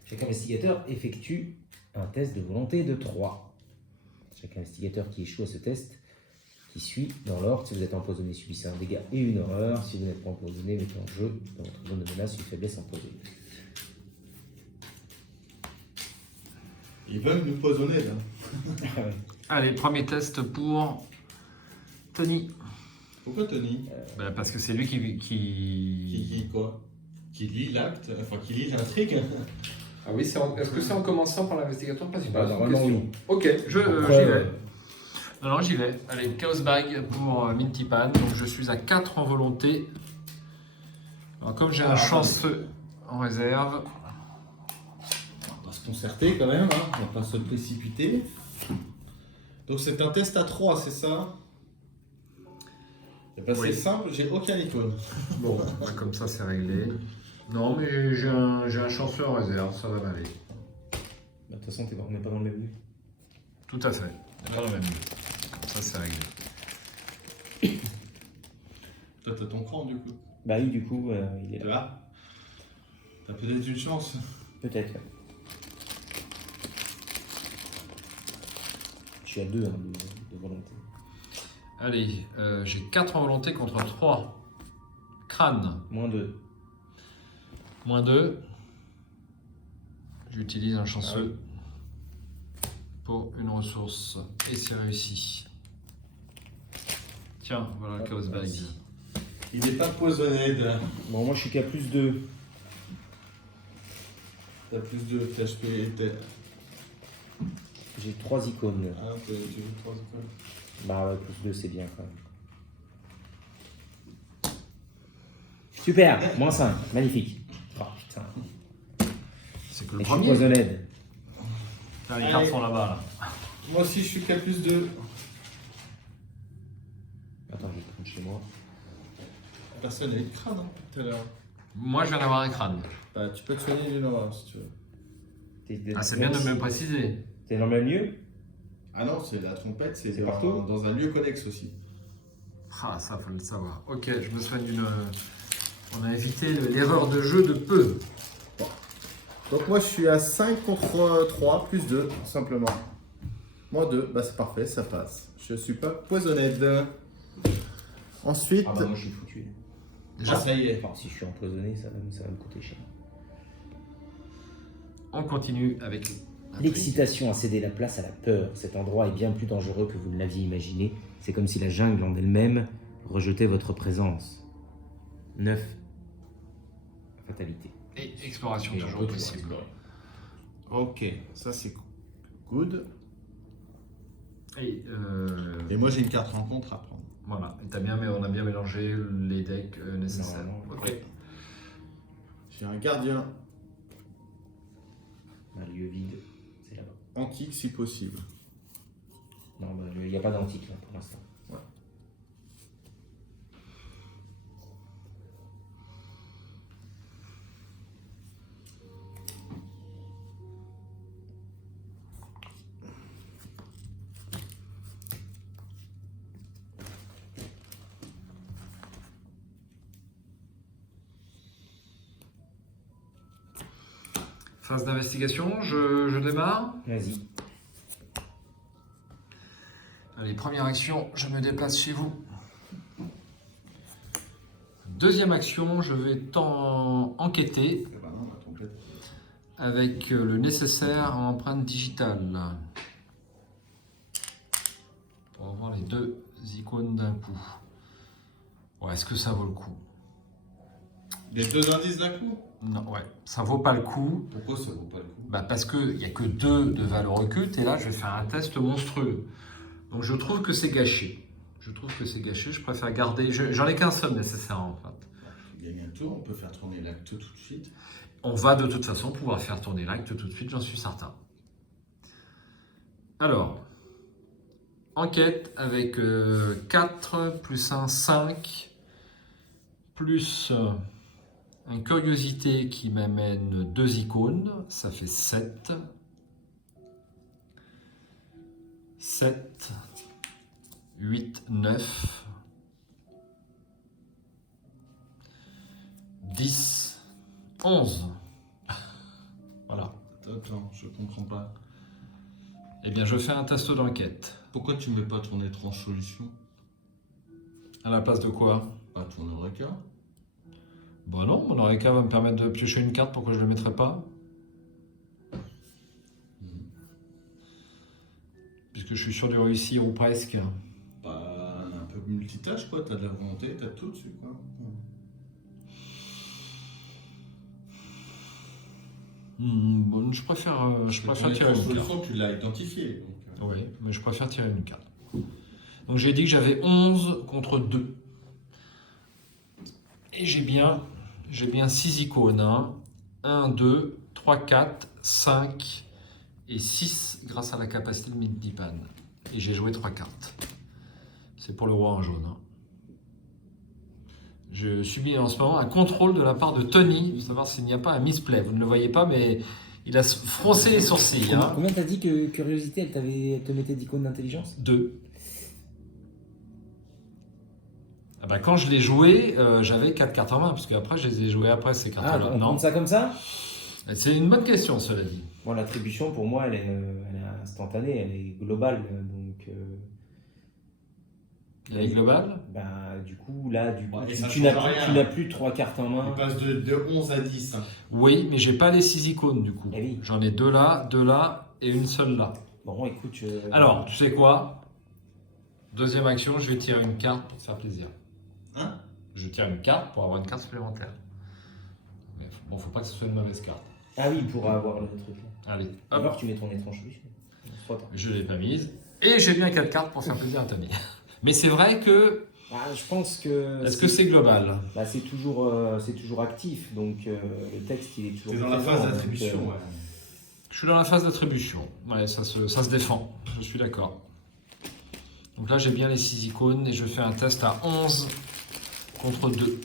Chaque investigateur effectue un test de volonté de 3. Chaque investigateur qui échoue à ce test, qui suit dans l'ordre, si vous êtes empoisonné, subissez un dégât et une horreur. Si vous n'êtes pas empoisonné, mettez en jeu dans votre zone de menace une faiblesse empoisonnée. Ils veulent nous poisonner là. Allez, premier test pour Tony. Pourquoi Tony Parce que c'est lui qui... Qui quoi? Qui lit l'acte, enfin qui lit l'intrigue. Ah oui, est-ce que c'est en commençant par l'investigateur principal? Normalement, oui. Ok, j'y Après, vais. Non, j'y vais. Allez, Chaos Bag pour Mintypan. Donc je suis à 4 en volonté. Alors comme j'ai un chanceux en réserve. On va se concerter quand même, hein. On va pas se précipiter. Donc c'est un test à 3, c'est ça? C'est Oui. simple, j'ai aucun icône. Bon, comme ça c'est réglé. Non, mais j'ai un chanceux en réserve, ça va m'aller. De toute façon, on n'est pas dans le même lieu. Tout à fait. Pas dans le même lieu. Comme ça c'est réglé. Toi t'as ton cran du coup. Bah oui, du coup, il est Tu là. vois? T'as peut-être une chance. Peut-être. Ouais. Je suis à 2 de volonté. Allez, j'ai 4 en volonté contre 3. Crâne. Moins 2. Moins 2. J'utilise un chanceux pour une ressource. Et c'est réussi. Tiens, voilà le Chaos Bag. Il n'est pas poisonné. Bon, moi je suis qu'à plus 2. T'as plus de PHP. J'ai 3 icônes. Ah, tu veux 3 icônes. Bah ouais, plus 2 c'est bien quand même. Super, moins 5, magnifique. Oh putain. C'est que Et le je suis premier. poisonned. Ah, les cartes sont là-bas. Là. Moi aussi je suis qu'à plus 2. Attends, je vais prendre chez moi. Personne n'a eu de crâne hein, tout à l'heure. Moi, je viens d'avoir un crâne. Bah, tu peux te soigner d'une horreur si tu veux. T'es- Ah, c'est bien de me préciser. T'es dans le même lieu? Ah non, c'est la trompette, c'est C'est partout dans un lieu connexe aussi. Ah, ça, faut le savoir. Ok, je me soigne d'une. On a évité l'erreur de jeu de peu. Donc moi je suis à 5 contre 3, plus 2, simplement. Moins 2, bah c'est parfait, ça passe. Je suis pas poisonné. Ensuite... Ah bah moi je suis foutu. Déjà, ça y est. Enfin, si je suis empoisonné, ça va me coûter cher. on continue avec L'excitation a cédé la place à la peur. Cet endroit est bien plus dangereux que vous ne l'aviez imaginé. C'est comme si la jungle en elle-même rejetait votre présence. 9. Fatalité. Et exploration Et on toujours peut tout possible. explorer. Ok, ça c'est good. Et Et moi j'ai une carte rencontre à prendre. voilà, et on a bien mélangé les decks nécessaires. Non. Ok. J'ai un gardien Un lieu vide, c'est là-bas. antique si possible. Non, il n'y a pas d'antique là pour l'instant. Phase d'investigation, je démarre. Vas-y. Allez, première action, je me déplace chez vous. Deuxième action, je vais enquêter Eh ben non, on a complète. avec le nécessaire en empreinte digitale. On va voir les deux icônes d'un coup. Ouais, est-ce que ça vaut le coup? Les deux indices d'un coup. Non, ouais, ça vaut pas le coup. Pourquoi ça vaut pas le coup? Bah parce qu'il n'y a que 2 de valeur occulte et là je vais faire un test monstrueux. Donc je trouve que c'est gâché. Je préfère garder. J'en ai qu'un seul nécessaire en fait. Tu gagnes un tour, on peut faire tourner l'acte tout de suite. On va de toute façon pouvoir faire tourner l'acte tout de suite, j'en suis certain. Alors, enquête avec 4 plus 1, 5, plus une curiosité qui m'amène 2 icônes, ça fait 7. 7, 8, 9, 10, 11. Voilà. Attends, je comprends pas. Eh bien, je fais un test d'enquête. Pourquoi tu mets pas ton étrange solution? À la place de quoi? Pas ton Eureka? Bah non, mon Eureka va me permettre de piocher une carte, pourquoi je ne le mettrais pas? Puisque je suis sûr de réussir ou presque. Bah, un peu multitâche quoi, t'as de la volonté, t'as tout dessus quoi. Bon, je préfère tirer une carte. Tu l'as identifié. Donc, Oui, mais je préfère tirer une carte. Donc j'ai dit que j'avais 11 contre 2. Et j'ai bien 6 icônes. 1, 2, 3, 4, 5 et 6 grâce à la capacité de Mindipan. Et j'ai joué 3 cartes. C'est pour le roi en jaune. Je subis en ce moment un contrôle de la part de Tony, pour savoir s'il n'y a pas un misplay. Vous ne le voyez pas, mais il a froncé les sourcils. Combien t'as dit que curiosité, elle te mettait d'icônes d'intelligence? 2. Ah bah quand je l'ai joué, j'avais 4 cartes en main, parce qu'après je les ai jouées après ces cartes-là. On compte ça comme ça? C'est une bonne question, cela dit. Bon, l'attribution, pour moi, elle est instantanée, elle est globale. Donc, Elle est globale. bah, du coup, là, Ouais, et ça tu change n'as rien. plus 3 cartes en main. il passe de 11 à 10. Hein. Oui, mais j'ai pas les 6 icônes du coup. Eh oui. J'en ai 2 là et une seule là. Bon, écoute. Alors, tu sais quoi? Deuxième action, je vais tirer une carte pour te faire plaisir. Hein? Je tire une carte pour avoir une carte supplémentaire. Mais bon, faut pas que ce soit une mauvaise carte. Ah oui, il pourra avoir le truc là. Allez, hop, Alors, tu mets ton étrange solution. Trop tard. je l'ai pas mise. Et j'ai bien 4 cartes pour faire plaisir à Tony. Mais c'est vrai que. Je pense que. Est-ce que c'est global? Bah, c'est toujours actif, donc le texte il est toujours. T'es dans la présent, phase donc, d'attribution. Ouais. Je suis dans la phase d'attribution. Ouais, ça se défend. Je suis d'accord. Donc là, j'ai bien les 6 icônes et je fais un test à 11 contre 2.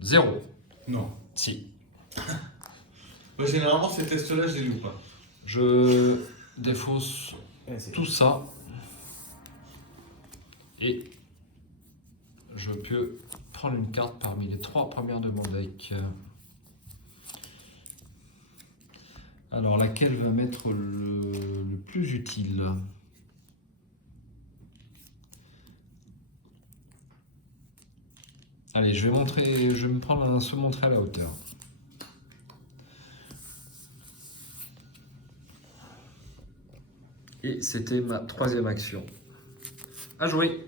0. Non. Si. Moi, généralement, ces tests-là, je les loue pas. Je défausse Ouais, c'est tout ça. Et je peux prendre une carte parmi les 3 premières de mon deck. Alors, laquelle va m'être le plus utile? Allez, je vais me prendre se montrer à la hauteur. Et c'était ma troisième action. À jouer.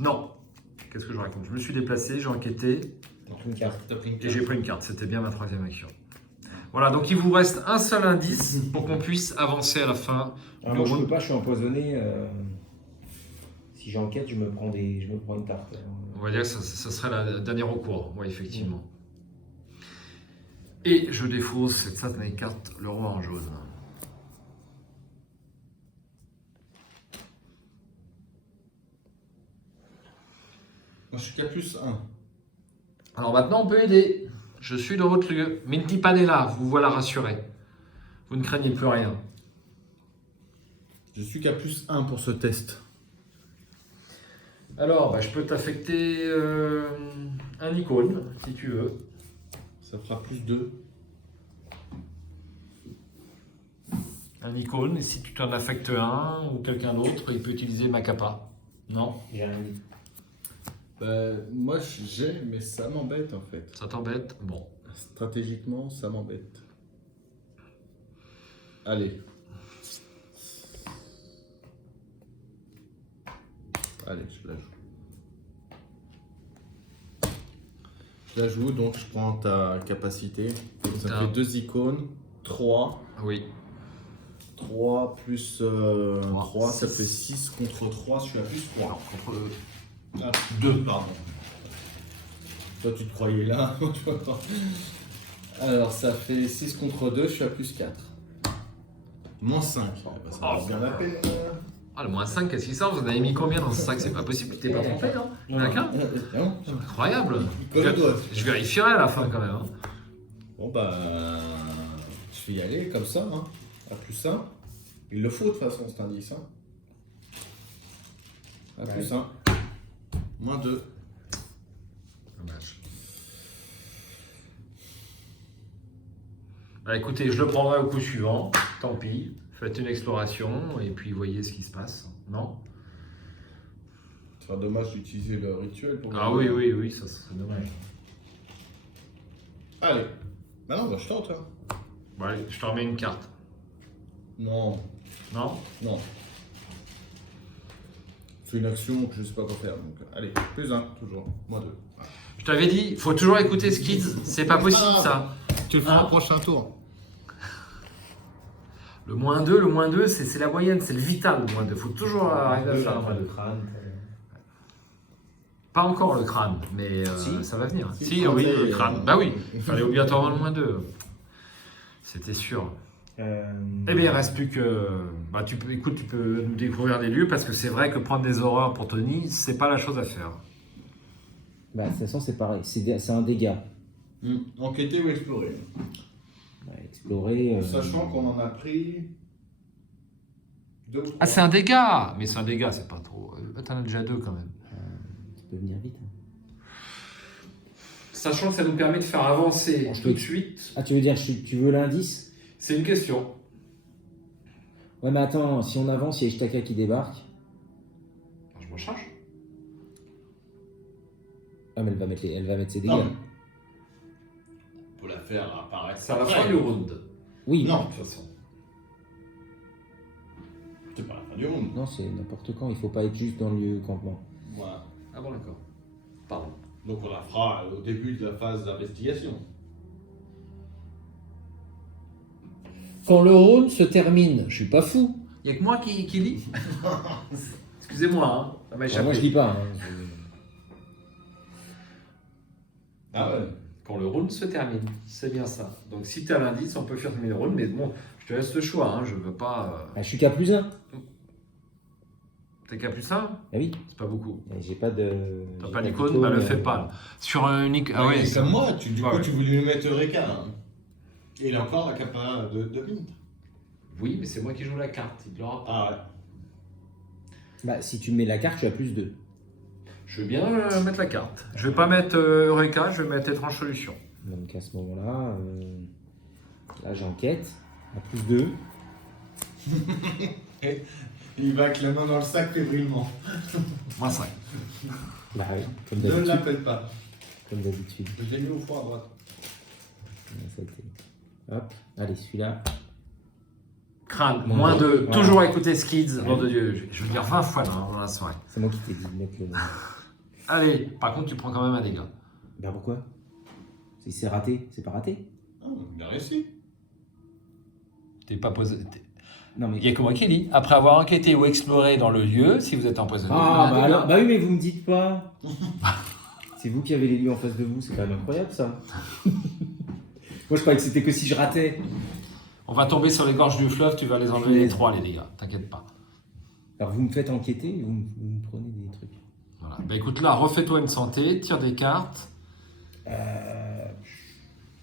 Non. Qu'est-ce que je raconte? Je me suis déplacé, j'ai enquêté Une carte. T'as pris une et carte. j'ai pris une carte. C'était bien ma troisième action. Voilà, donc il vous reste un seul indice pour qu'on puisse avancer à la fin. Ah, moi, je peux pas, je suis empoisonné. Si j'enquête, je me prends une tarte. On va dire que ça serait la dernière recours, oui, effectivement. Et je défausse cette satanée carte, le roi en jaune. Moi, je suis qu'à plus 1. Alors maintenant, on peut aider. Je suis dans votre lieu. Minty Panella, vous voilà rassuré. Vous ne craignez plus rien. Je suis qu'à plus 1 pour ce test. Alors, je peux t'affecter un icône, si tu veux. Ça fera plus 2. Un icône, et si tu t'en affectes un ou quelqu'un d'autre, il peut utiliser ma capa. Non? J'ai rien dit. Moi, j'ai, mais ça m'embête en fait. Ça t'embête? Bon. Stratégiquement, ça m'embête. Allez. Allez, je la joue. Je la joue, donc je prends ta capacité. Donc ça Putain. fait 2 icônes. 3. Oui. 3 plus 3, ça six. fait 6 contre 3. Je suis à plus 3. Alors, contre Ah, 2. pardon. Toi, tu te croyais là. Alors, ça fait 6 contre 2, je suis à plus 4. Moins 5. Ça vaut bien la peine. Ah, le moins 5, qu'est-ce qu'il sort? Vous en avez mis combien dans ce sac? C'est pas possible, tu t'es pas trompé, hein? Il y en a qu'un? Non. Incroyable. Colle le doigt. Je vérifierai à la fin quand même. Hein. Bon, je vais y aller comme ça, hein. À plus 1. Il le faut de toute façon, cet indice. Hein. À plus 1. Moins 2. Dommage. Écoutez, je le prendrai au coup suivant. Tant pis. Faites une exploration et puis voyez ce qui se passe. Non? Ce sera dommage d'utiliser le rituel pour. Ah oui, ça serait dommage. Allez. Non, je tente. Hein. Bon, allez, je te remets une carte. Non. Non? Non. C'est une action que je sais pas quoi faire. Donc, allez, plus 1, toujours. Moins 2. Je t'avais dit, faut toujours écouter Skids. C'est pas possible ça. Tu le feras au prochain tour. Le moins 2, c'est la moyenne, c'est le vital, le moins 2. Faut toujours arriver à faire un moins 2. crâne. Pas encore le crâne, mais Si. ça va venir. Si, Si, le oui, crâne, le crâne. Bah oui, il fallait obligatoirement le moins 2. C'était sûr. Eh bien, il reste plus que. Tu peux nous découvrir des lieux parce que c'est vrai que prendre des horreurs pour Tony, c'est pas la chose à faire. De toute façon, c'est pareil. C'est un dégât. Enquêter ou explorer. Explorer. Sachant qu'on en a pris 2 ou 3. Ah, c'est un dégât. Mais c'est un dégât, c'est pas trop. T'en as déjà 2 quand même. Ça peut venir vite. Sachant que ça nous permet de faire avancer Bon, je tout peux- de suite. Ah, tu veux dire, tu veux l'indice? C'est une question. Ouais, mais attends, si on avance, il y a Ishtaka qui débarque. Je m'en charge. Ah, mais elle va mettre ses dégâts. Non. On peut la faire apparaître. C'est à la fin du round. Oui. Non. De toute façon. C'est pas la fin du round. Non, c'est n'importe quand. Il faut pas être juste dans le lieu de campement. Voilà. Ah bon, d'accord. Pardon. Donc on la fera au début de la phase d'investigation. Quand le round se termine, je suis pas fou. Il n'y a que moi qui lis. Excusez-moi, hein. Ça m'a échappé. Moi, je dis pas. Hein. Ah ouais. Quand le round se termine, c'est bien ça. Donc si tu as l'indice, on peut faire terminer le round, mais bon, je te laisse le choix, hein. Je veux pas. Ah, je suis qu'à plus 1. T'es qu'à plus 1? Ah oui. C'est pas beaucoup. J'ai pas de. T'as j'ai pas de d'icône, photo, le mais- fais pas. Là. Sur un unique. Ah ouais, c'est comme moi, du coup Ouais. tu voulais lui mettre Eureka. Hein. Et il a encore la capa de Mint. Oui, mais c'est moi qui joue la carte. Il l'aura pas. Ah ouais. Bah, si tu mets la carte, tu as plus 2. Je veux bien mettre la carte. Je vais pas mettre Eureka, je vais mettre étrange solution. Donc à ce moment-là, là j'enquête. À plus 2. Il va avec la main dans le sac fébrilement. Moins 5. Bah oui, comme Ne d'habitude. l'appelle pas. Comme d'habitude. Je l'ai mis au froid à droite. Ça a été- Hop, allez, celui-là. Crâne, Moins moins deux. 2. Voilà. Toujours écouter Skids, Ouais. nom de Dieu. Je veux dire 20 fois dans la soirée. C'est moi qui t'ai dit de mettre le nom. Allez, par contre, tu prends quand même un dégât. Ben pourquoi? Si c'est raté, c'est pas raté. Ah, il a réussi. T'es pas posé. Non mais. Il y a que moi qui lis. Après avoir enquêté ou exploré dans le lieu, si vous êtes empoisonné, vous Ah, prenez un bah, dégât. alors, bah oui, mais vous me dites pas. C'est vous qui avez les lieux en face de vous, c'est quand même incroyable ça. Moi je croyais que c'était que si je ratais. On va tomber sur les gorges du fleuve, tu vas les enlever les 3, les dégâts. T'inquiète pas. Alors vous me faites enquêter et vous me prenez des trucs. Voilà. Bah écoute, là, refais-toi une santé, tire des cartes.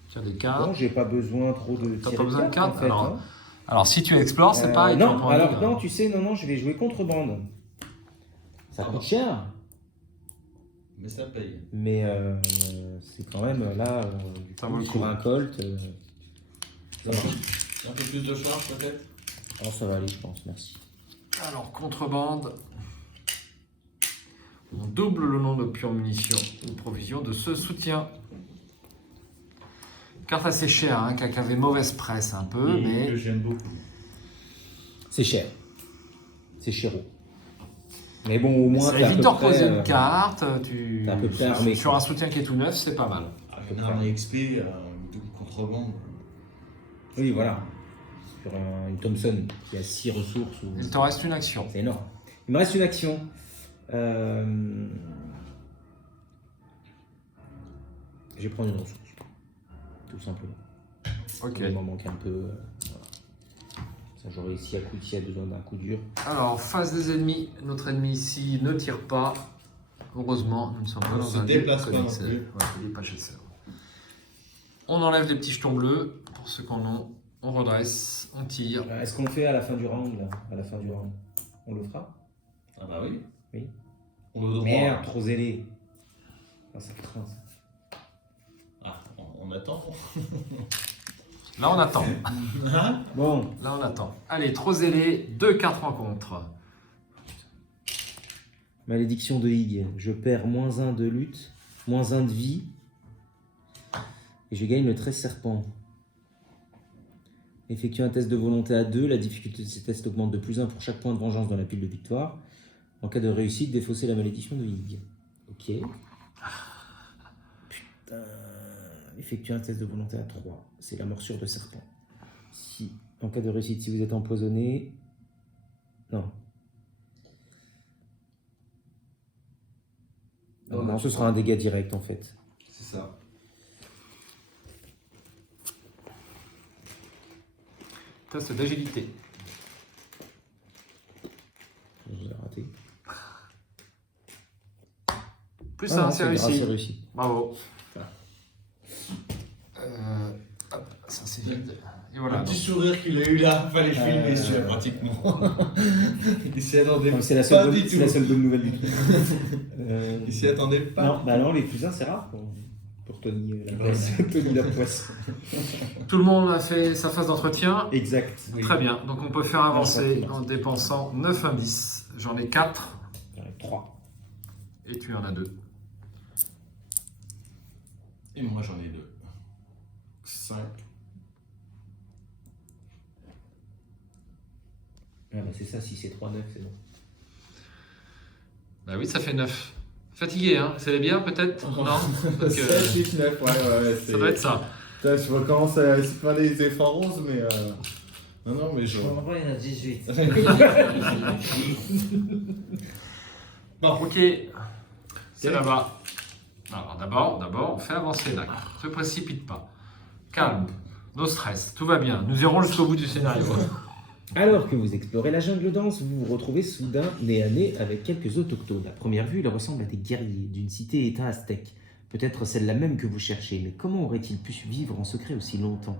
Tire des Non, cartes. j'ai pas besoin trop de. T'as tirer pas besoin de cartes en fait, alors, hein. alors, si tu explores, c'est pareil. tu Non, prends un alors dégât. non, tu sais, non, je vais jouer contrebande. Ça coûte cher, Mais ça paye. mais c'est quand même là, du Ça coup, vaut le sur coup. un colt. Ça va. Un peu plus de charge peut-être. Oh, ça va aller, je pense, merci. Alors, contrebande. On double le nombre de pions, munitions ou provisions de ce soutien. Carte assez chère, hein, qui avait mauvaise presse un peu, mais j'aime beaucoup. C'est cher. C'est chéro. Mais bon, au moins, ça t'as à évite peu de reposer près, une carte. Tu... t'es à peu près armé, Sur quoi. un soutien qui est tout neuf, c'est pas mal. Une arme XP, double contrebande. Oui, voilà. Sur une Thompson qui a 6 ressources. Ou... Il te reste une action. C'est énorme. Il me reste une action. Je vais prendre une ressource. Tout simplement. Ok. Il m'en manque un peu. Voilà. Ça, j'aurais ici à besoin d'un coup dur. Alors, face des ennemis, notre ennemi ici ne tire pas. Heureusement, nous ne sommes pas On dans se un déplace lieu pas non connexé. plus. Ouais, il n'est pas chasseur. On enlève les petits jetons bleus, pour ceux qui en ont. On redresse, on tire. Est-ce qu'on le fait à la fin du round là? À la fin du round. On le fera? Ah bah oui. Oui. On le droit. Merde, trop zélé. Ah, ça craint ça. Ah, on attend. Là, on attend. Bon, Là, on attend. Allez, trop zélé, 2 cartes rencontres. malédiction de Hig. Je perds -1 de lutte, -1 de vie. Et je gagne le 13 serpent. Effectue un test de volonté à 2. La difficulté de ces tests augmente de +1 pour chaque point de vengeance dans la pile de victoire. En cas de réussite, défausser la malédiction de Hig. Ok. Putain. Effectue un test de volonté à 3. C'est la morsure de serpent. Si, en cas de réussite, si vous êtes empoisonné. Non. Non, ce sera un dégât direct en fait. C'est ça. Test d'agilité. Je l'ai raté. Plus Ah 1, non, c'est grâce, réussi. c'est réussi. Bravo. Hop, ça c'est vide. Et voilà. Un petit donc. sourire qu'il a eu là, fallait filmer celui-là pratiquement. Il s'y attendait Non, c'est la pas seule, du bonne, tout. c'est la seule bonne nouvelle du tout. Il s'y attendait pas. Non, bah non, les plus c'est rare pour Tony la Ouais. poisse. Tony la poisse. Tout le monde a fait sa phase d'entretien. Exact. Oui. Très bien. Donc on peut faire avancer Ah, ça, en dépensant 9 indices. J'en ai 4 3. et tu en as 2. Et moi j'en ai 2. 5. Ah bah c'est ça, si c'est 3, 9, c'est bon. Bah oui, ça fait 9. Fatigué, hein? C'est les bières peut-être? Non? Donc, 7, 8, 9, ouais. ça doit être ça. Putain, je recommence à. C'est pas les efforts roses, mais. Non, mais je. il y en a 18. Bon, ok. C'est là-bas. Alors d'abord, on fait avancer là. Ne se précipite pas. Calme. No stress. Tout va bien. Nous irons jusqu'au bout du scénario. Alors que vous explorez la jungle dense, vous vous retrouvez soudain nez à nez avec quelques autochtones. À première vue, ils ressemblent à des guerriers d'une cité-état aztèque. Peut-être celle-là même que vous cherchez, mais comment auraient-ils pu vivre en secret aussi longtemps?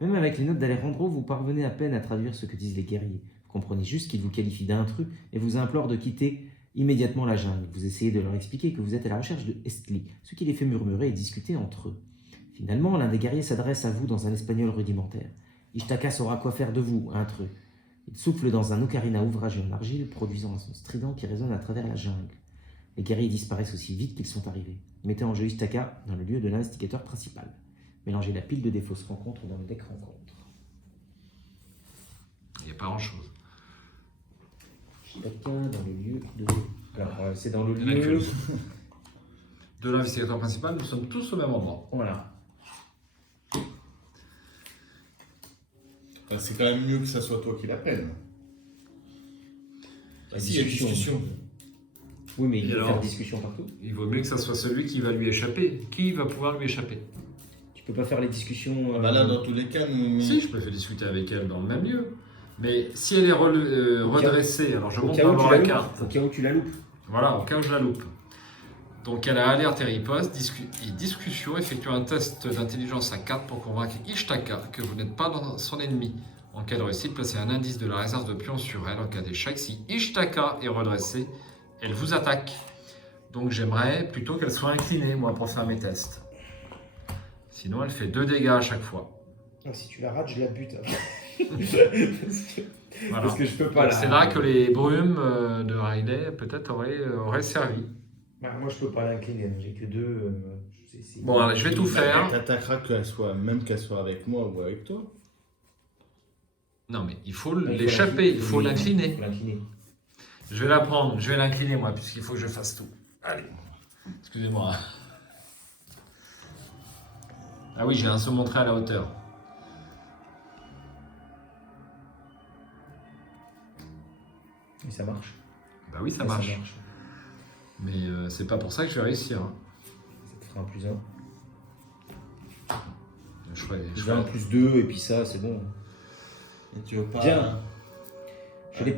Même avec les notes d'Alejandro, vous parvenez à peine à traduire ce que disent les guerriers. Vous comprenez juste qu'ils vous qualifient d'intrus et vous implorent de quitter immédiatement la jungle. Vous essayez de leur expliquer que vous êtes à la recherche de Estli, ce qui les fait murmurer et discuter entre eux. Finalement, l'un des guerriers s'adresse à vous dans un espagnol rudimentaire. « Ishtaka saura quoi faire de vous, intrus. » Il souffle dans un ocarina ouvragé en argile, produisant un son strident qui résonne à travers la jungle. Les guerriers disparaissent aussi vite qu'ils sont arrivés, mettant en jeu Ishtaka dans le lieu de l'investigateur principal. Mélangez la pile de des fausses rencontres dans le deck rencontre. Il n'y a pas grand-chose. Chacun dans le lieu de... Alors, c'est dans le Il y en a lieu... que- De l'investigateur principal, nous sommes tous au même endroit. Voilà. C'est quand même mieux que ça soit toi qui l'appelles. La Si, il y a discussion. Oui, mais il Et faut alors faire discussion partout. Il vaut mieux que ça soit celui qui va lui échapper. Qui va pouvoir lui échapper? Tu peux pas faire les discussions... Bah là, dans tous les cas, nous. Si, je peux faire discuter avec elle dans le même lieu. Mais si elle est redressée, alors je au monte cas où dans tu la la carte. loupes. Au cas où tu la loupes. Voilà, au cas où je la loupe. Donc elle a alerte et riposte, et discussion, effectue un test d'intelligence à 4 pour convaincre Ishtaka que vous n'êtes pas dans son ennemi. En cas de réussite, placez un indice de la réserve de pions sur elle. En cas d'échec, si Ishtaka est redressée, elle vous attaque. Donc j'aimerais plutôt qu'elle soit inclinée, moi, pour faire mes tests. Sinon, elle fait 2 dégâts à chaque fois. Donc, si tu la rates, je la bute. Voilà. Parce que je peux pas Donc, la... c'est là que les brumes de Riley peut-être auraient servi. Bah, moi, je peux pas l'incliner. J'ai que 2... Bon, allez, je vais tout faire. T'attaqueras même qu'elle soit avec moi ou avec toi. Non, mais il faut faut l'échapper, il faut l'incliner. L'incliner. Je vais la prendre, je vais l'incliner moi, puisqu'il faut que je fasse tout. Allez, excusez-moi. Ah oui, j'ai un se montrer à la hauteur. Et ça marche. Bah oui, ça Et marche. Mais c'est pas pour ça que je vais réussir. Hein. Ça te fera un plus 1. Je ferai- je J'ai un ferai- plus 2 et puis ça, c'est bon. Et tu veux pas. Bien. Je n'ai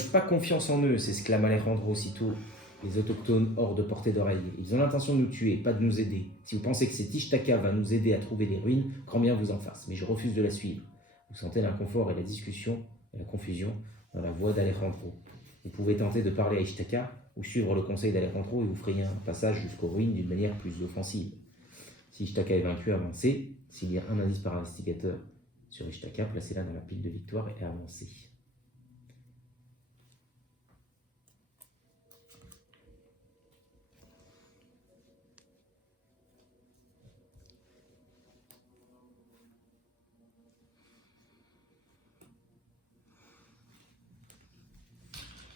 pas- pas confiance en eux, s'exclame Alejandro aussitôt. Les autochtones hors de portée d'oreille. Ils ont l'intention de nous tuer, pas de nous aider. Si vous pensez que cet Ishtaka va nous aider à trouver des ruines, grand bien vous en fasse. Mais je refuse de la suivre. Vous sentez l'inconfort et la discussion, et la confusion dans la voix d'Alejandro. Vous pouvez tenter de parler à Ishtaka ou suivre le conseil d'Alejandro et vous ferez un passage jusqu'aux ruines d'une manière plus offensive. Si Ishtaka est vaincu, avancez. S'il y a un indice par investigateur sur Ishtaka, placez-la dans la pile de victoire et avancez.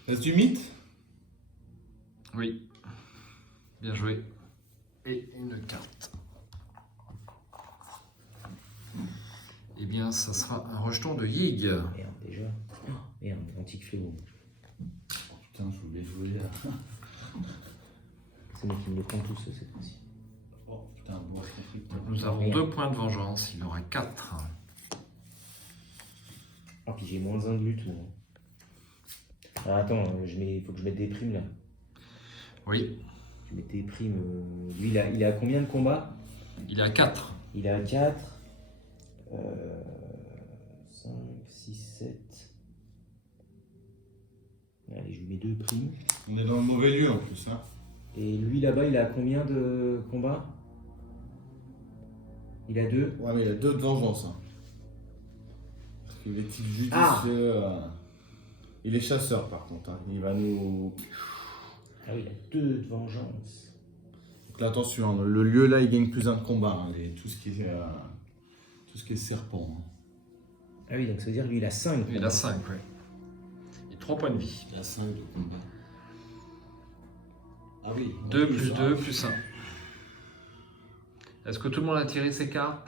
Reste du mythe. Oui. Bien joué. Et une carte. Eh bien, ça sera un rejeton de Yig. Merde, déjà. Oh, merde, antique fléau. Putain, je voulais jouer là. C'est moi qui me le prends tous cette fois-ci. Oh putain, bon, Donc, nous avons 2 points de vengeance. Il y en aura 4. Ah, puis j'ai moins 1 de lutte, moi. Ah, attends, faut que je mette des primes là. Oui. Je mets des primes. Lui, il a combien de combats? Il est à 4. Il a 4. 5, 6, 7. Allez, je lui mets 2 primes. On est dans le mauvais lieu en plus, hein. Et lui là-bas, il a combien de combats? Il a 2. Ouais, mais il a 2 de vengeance. Hein. Parce qu'il est judicieux. Ah. Il est chasseur par contre. Hein. Il va nous. Ah oui, il a 2 de vengeance. Donc là, attention, hein, le lieu là, il gagne plus 1 de combat. Hein, tout ce qui est serpent. Hein. Ah oui, donc ça veut dire lui, il a 5. Il a 5, oui. Et 3 points de vie. Il a 5 de combat. Ah oui. 2 plus 2 plus 1. Est-ce que tout le monde a tiré ses cartes?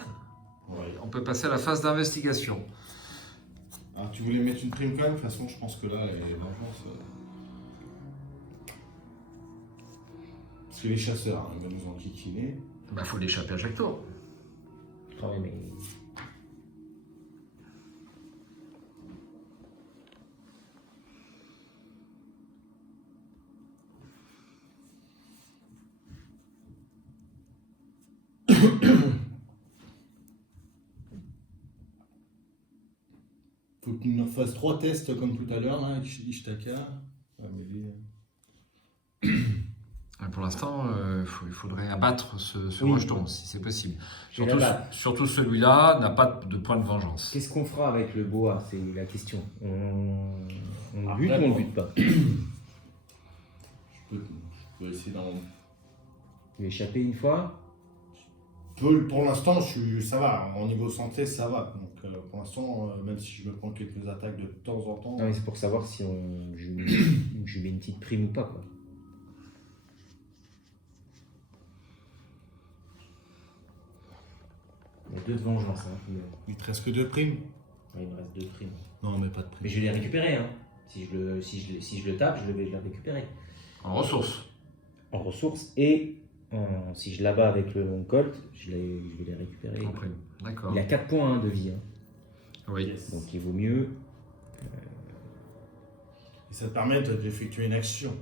Ouais. On peut passer à la phase d'investigation. Ah, tu voulais mettre une prime quand même? De toute façon, je pense que là, les vengeances. Parce que les chasseurs, hein, ils vont nous enquiquiner. Bah, faut l'échapper à chaque tour. Ah ouais, mais... Faut qu'il nous fasse 3 tests comme tout à l'heure, là, avec Ishtaka. Amélie. Pour l'instant, il faudrait abattre ce Oui. rejeton, si c'est possible. Je vais l'abattre. Surtout celui-là n'a pas de point de vengeance. Qu'est-ce qu'on fera avec le boa? C'est la question. On le Après, bute ou on le bon. bute pas? Je peux essayer d'en. Il est échappé une fois. Pour l'instant, ça va. Au niveau santé, ça va. Donc, pour l'instant, même si je me prends quelques attaques de temps en temps. Non, mais c'est pour savoir si je mets une petite prime ou pas, quoi. Il y a 2 de vengeance. Hein. Il te reste que 2 primes. Ouais, il me reste 2 primes. Non, mais pas de primes. Mais je vais les récupérer. Hein. Si je le tape, je vais les récupérer. En ressources. En ressources et si je l'abats avec le long colt, je vais les récupérer. Compris. D'accord. Il a 4 points hein, de vie. Hein. Oui. Yes. Donc il vaut mieux. Et ça te permet d'effectuer une action.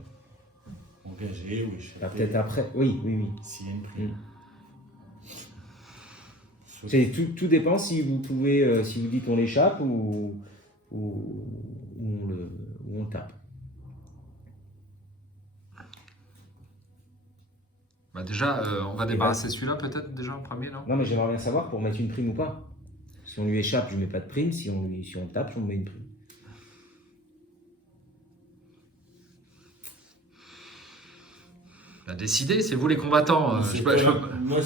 Engager ou échapper. Bah, peut-être après. Oui. S'il y a une prime. Tout dépend si vous pouvez, si vous dites on l'échappe ou on le tape. Bah déjà, on va débarrasser celui-là peut-être déjà en premier, non? Non mais j'aimerais bien savoir pour mettre une prime ou pas. Si on lui échappe, je ne mets pas de prime. Si on le tape, on met une prime. Bah, décidez, c'est vous les combattants. Moi,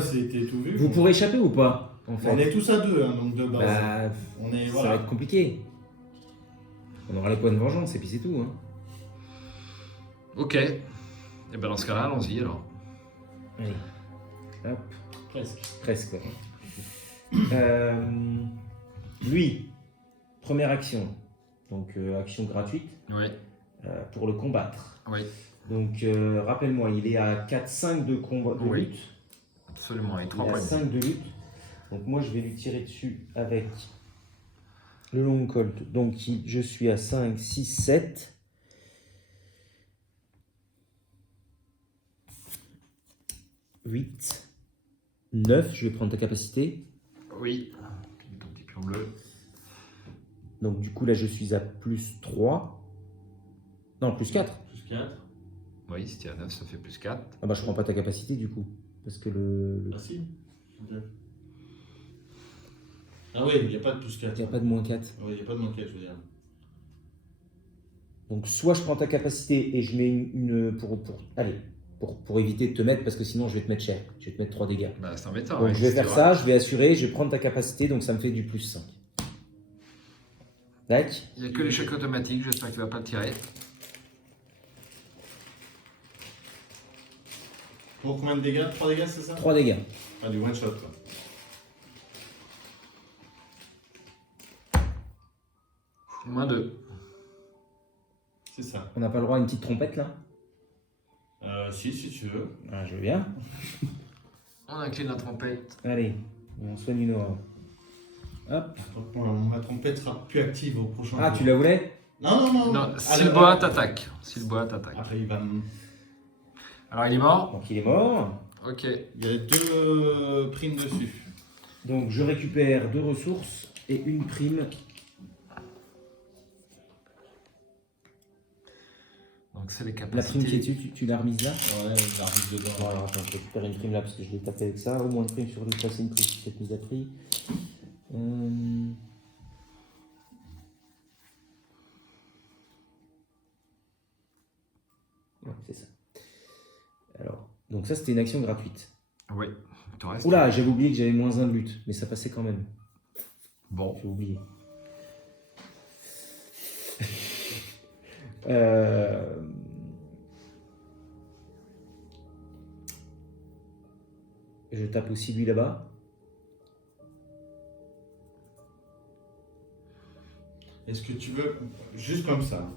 c'était tout vu. Vous pourrez échapper ou pas en fait. On est tous à 2, hein, donc de base. Bah, On est, ça voilà. va être compliqué. On aura les points de vengeance et puis c'est tout. Hein. Ok. Et ben dans ce cas-là, allons-y alors. Allez. Hop. Presque. Presque. Lui, première action. Donc action gratuite Oui. pour le combattre. Oui. Donc rappelle-moi, il est à 4-5 de combat de Oui. lutte. Absolument. Et Il 3 est à points de vie. 5 de lutte. Donc moi je vais lui tirer dessus avec le long colt. Donc je suis à 5, 6, 7. 8, 9, je vais prendre ta capacité. Oui. Ton petit pion bleu. Donc du coup là je suis à plus 3. Non, plus 4. Plus 4. Oui, si tu es à 9, ça fait plus 4. Ah bah je prends pas ta capacité du coup. Parce que le... Ah si. Ah oui, il n'y a pas de plus 4. Il n'y a pas de moins 4. Oui, il n'y a pas de moins 4, je veux dire. Donc soit je prends ta capacité et je mets une pour éviter de te mettre, parce que sinon je vais te mettre cher. Je vais te mettre 3 dégâts. Bah, c'est embêtant. Donc oui, je vais c'est faire vrai. ça, je vais assurer, je vais prendre ta capacité, donc ça me fait du plus 5. Tac. Il n'y a que l'échec automatique, j'espère que tu ne vas pas le tirer. Pour combien de dégâts? 3 dégâts, c'est ça? 3 dégâts. Ah, du one shot, quoi. Moins 2. C'est ça. On n'a pas le droit à une petite trompette là? Si tu veux. Ah, je veux bien. On incline la trompette. Allez, on soigne une aura. Hop. Ma trompette sera plus active au prochain Ah, tour. tu la voulais? Non. Non, si le bois t'attaque. Si le bois t'attaque. Après, il va me... Alors, il est mort. Donc il est mort. Ok. Il y a 2 primes dessus. Donc je récupère 2 ressources et une prime. Donc, c'est les La capacités. prime qui est dessus, tu l'as remise là? Ouais, il arrive dedans. Bon, alors attends, je récupère une prime là parce que je l'ai tapé avec ça. Au moins une prime sur lui, ça c'est une prime, cette mise à prix. Ouais, c'est ça. Alors, donc ça c'était une action gratuite. Oui. Il te reste. Oula, j'avais oublié que j'avais moins 1 de lutte, mais ça passait quand même. Bon. J'ai oublié. Je tape aussi lui là-bas. Est-ce que tu veux, juste comme ça,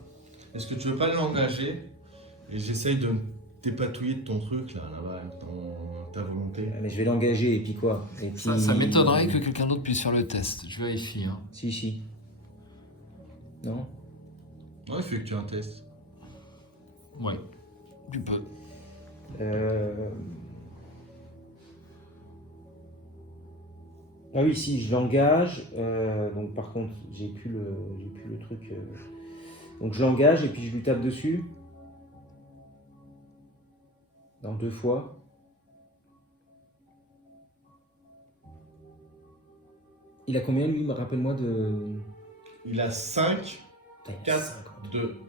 est-ce que tu veux pas l'engager et j'essaye de t'épatouiller de ton truc là-bas, ta volonté? Mais je vais l'engager et puis quoi? Et puis... Ça m'étonnerait que quelqu'un d'autre puisse faire le test. Je vérifie. Hein. Si. Non? Ouais, effectue un test. Ouais. Tu peux. Ah oui, si, je l'engage. Donc par contre, j'ai plus le truc. Donc je l'engage et puis je lui tape dessus. Dans 2 fois. Il a combien lui? Rappelle-moi de... Il a 5, Tac, 4, 50. 2.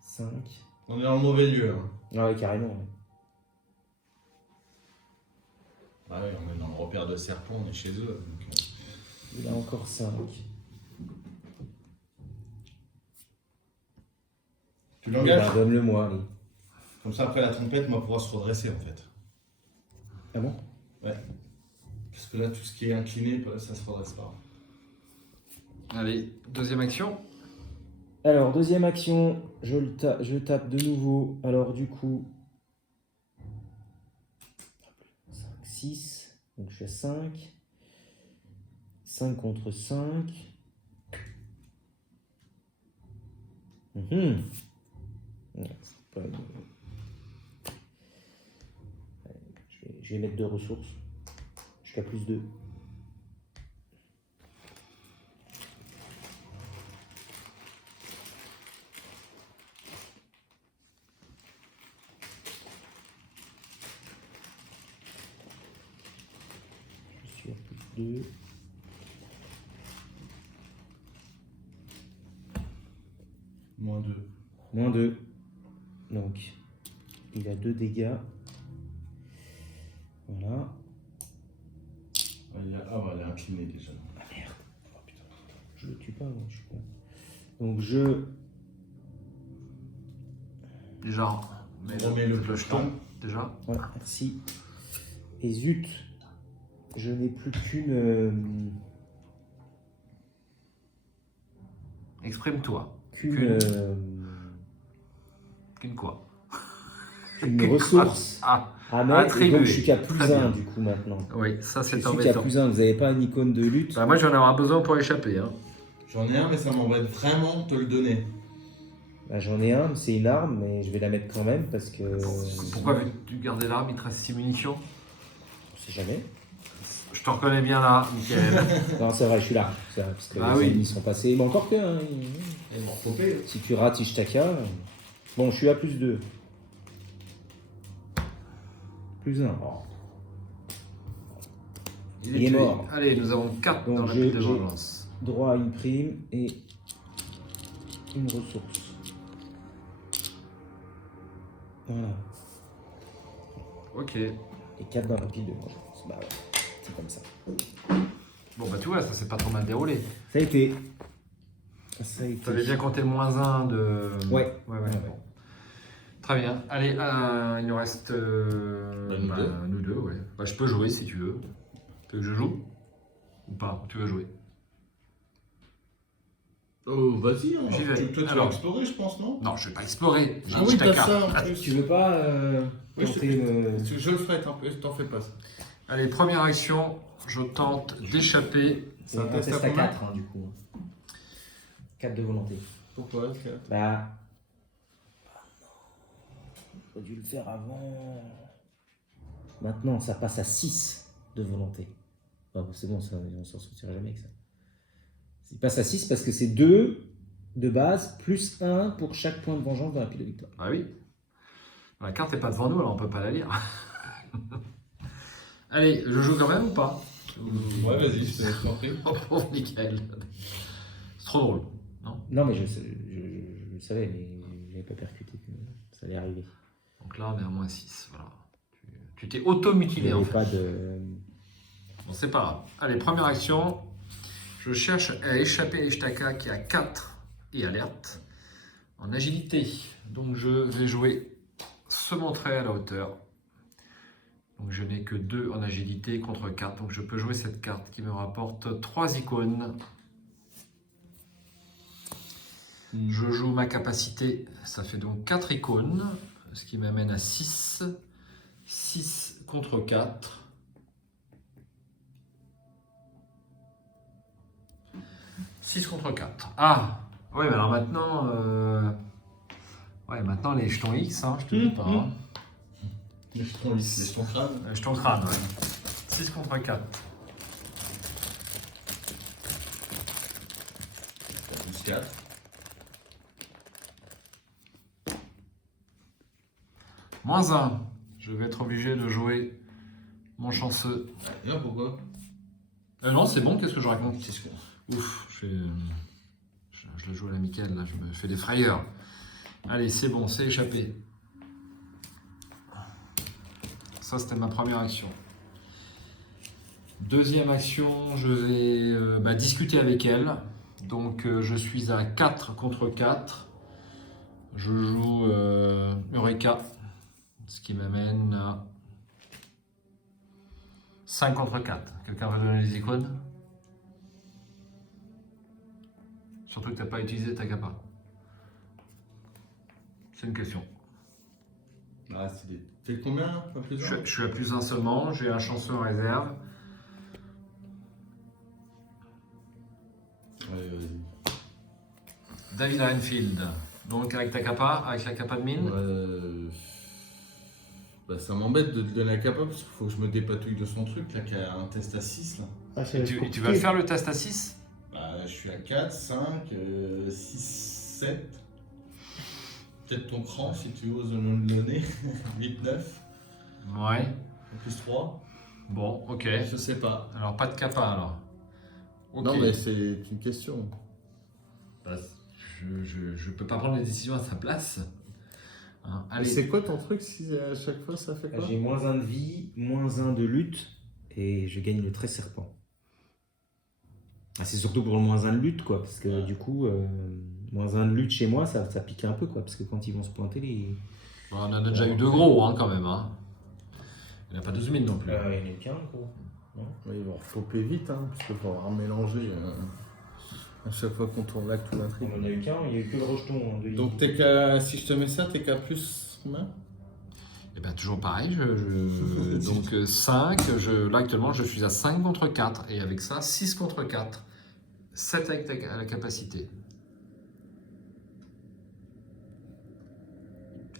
5. On est dans le mauvais lieu. Hein. Ah ouais, carrément. Ouais. repère de serpent, on est chez eux. Donc, Il a encore 5. Tu l'engages Donne-le moi, allez. Comme ça, après la trompette, moi, pourra se redresser en fait. Ah bon? Ouais. Parce que là, tout ce qui est incliné, ça se redresse pas. Allez, deuxième action. Alors, deuxième action, je tape de nouveau. Alors, du coup, 5, 6. Donc, je suis à 5. 5 contre 5. Ouais, c'est pas une- je vais mettre 2 ressources. Jusqu'à plus 2. Je suis à plus 2. Moins 2. Moins 2. Donc, il a 2 dégâts. Voilà. Elle est inclinée déjà. Ah merde. Oh putain. Je le tue pas, moi, je suis con. Donc, je... Déjà, On remet le jeton. Déjà. Ouais, merci. Et zut, je n'ai plus qu'une... Exprime-toi. qu'une Qu'une quoi? une ressource Ah, à mettre. Et attribuer. donc, je suis qu'à plus Très 1 bien. du coup maintenant. oui, ça Je c'est suis qu'à embêtant. plus 1. Vous n'avez pas une icône de lutte? Bah, moi j'en aurai besoin pour échapper. Hein. J'en ai un, mais ça m'embête vraiment de te le donner. Bah, j'en ai un, c'est une arme, mais je vais la mettre quand même parce que... Pourquoi veux-tu garder l'arme? Il te reste 6 munitions. On sait jamais. Je te reconnais bien là, Michael. Non, c'est vrai, je suis là. C'est vrai, parce que Ah les oui. ennemis sont passés. Mais encore que... hein, Elles vont repopper. si tu rates Ishtaka... Bon, je suis à plus 2. Plus 1. Il est tué. mort. Allez, nous avons 4 Donc, dans la j'ai- pile de j'ai- vengeance. Droit à une prime et une ressource. Voilà. Ok. Et 4 dans la pile de vengeance. Bah ouais, c'est comme ça. Bon bah tu vois, ça s'est pas trop mal déroulé. Ça a été. Ça a été. Tu avais bien compté le -1 de... Ouais. Ouais. Ouais. Bon. Très bien. Allez, il nous reste nous deux. nous deux, ouais. Bah, je peux jouer si tu veux. Tu veux que je joue? Ou pas? Tu veux jouer? Oh, vas-y, hein. J'y vais. Toi, tu vas Alors. explorer, je pense, non? Non, je vais pas explorer. J'ai Ah oui, t'as Ishtaka. ça en plus. Tu veux pas Oui, tenter le... Je le ferai, t'en fais pas. Allez, première action. Je tente d'échapper. C'est un un test à test à combien 4 du coup. 4 de volonté. Pourquoi Bah. J'aurais dû le faire avant. Maintenant, ça passe à 6 de volonté. Ah, c'est bon, ça, on s'en sortira jamais avec ça. Il passe à 6 parce que c'est 2 de base, plus 1 pour chaque point de vengeance dans la pile de victoire. Ah oui. La carte n'est pas devant nous, alors on peut pas la lire. Allez, je joue quand même ou pas? Ouais, vas-y, je t'en prie. Oh, pauvre Michael. C'est trop drôle, non? Non, mais je le savais, mais je n'avais pas percuté que ça allait arriver. Donc là, on est à -6. Voilà. Tu t'es auto-mutilé Il n'y en avait fait. pas de... Bon, c'est pas grave. Allez, première action. Je cherche à échapper à Ishtaka qui a 4 et alerte en agilité. Donc je vais jouer se montrer à la hauteur. Donc je n'ai que 2 en agilité contre 4. Donc je peux jouer cette carte qui me rapporte 3 icônes. Je joue ma capacité. Ça fait donc 4 icônes. Ce qui m'amène à 6. 6 contre 4. 6 contre 4. Ah, oui, mais alors maintenant, ouais, maintenant les jetons X, hein, je te dis pas. Hein. Les jetons crâne. Jetons crâne, ouais. 6 contre 4. Plus 4. -1. Je vais être obligé de jouer mon chanceux. Non, pourquoi Non, c'est bon, qu'est-ce que je raconte? C'est ce qu'on. Ouf, je le joue à la Michael, là, je me fais des frayeurs. Allez, c'est bon, c'est échappé. Ça, c'était ma première action. Deuxième action, je vais discuter avec elle. Donc je suis à 4 contre 4. Je joue Eureka, ce qui m'amène à 5 contre 4. Quelqu'un veut donner les icônes? Surtout que tu n'as pas utilisé ta capa. C'est une question. Ah, c'est des... T'es combien là? Pas plus un? Je suis à plus un seulement, j'ai un chanceux en réserve. Allez, vas-y. David Renfield. Donc avec ta capa, avec la capa de mine. Bah, ça m'embête de te donner la capa parce qu'il faut que je me dépatouille de son truc là, qui a un test à 6 là. Ah, Et tu vas faire le test à 6? Bah, je suis à 4, 5, 6, 7. Peut-être ton cran si tu oses me le donner. 8, 9. Ouais. Plus 3. Bon, ok. Je sais pas. Alors pas de capa alors. Ok. Non mais c'est une question. Bah, je peux pas prendre les décisions à sa place. Hein, Et allez. c'est quoi ton truc si à chaque fois ça fait quoi? J'ai -1 de vie, -1 de lutte et je gagne le 13 serpent. Ah, c'est surtout pour le -1 de lutte quoi, parce que du coup, -1 de lutte chez moi ça pique un peu quoi, parce que quand ils vont se pointer les. Bon, on en a déjà eu 2 gros hein, quand même. Hein. Il n'y en a pas 12 000 non plus. Il y en a eu qu'un gros. Ouais, ils vont repopper vite hein, parce qu'il faut avoir mélangé à chaque fois qu'on tourne là que tout l'intrigue. On en a eu qu'un, il n'y a eu que le rejeton de Donc t'es qu'à, si je te mets ça, t'es qu'à plus combien? Et bien toujours pareil, donc 5, là actuellement je suis à 5 contre 4 et avec ça 6 contre 4, 7 avec la capacité.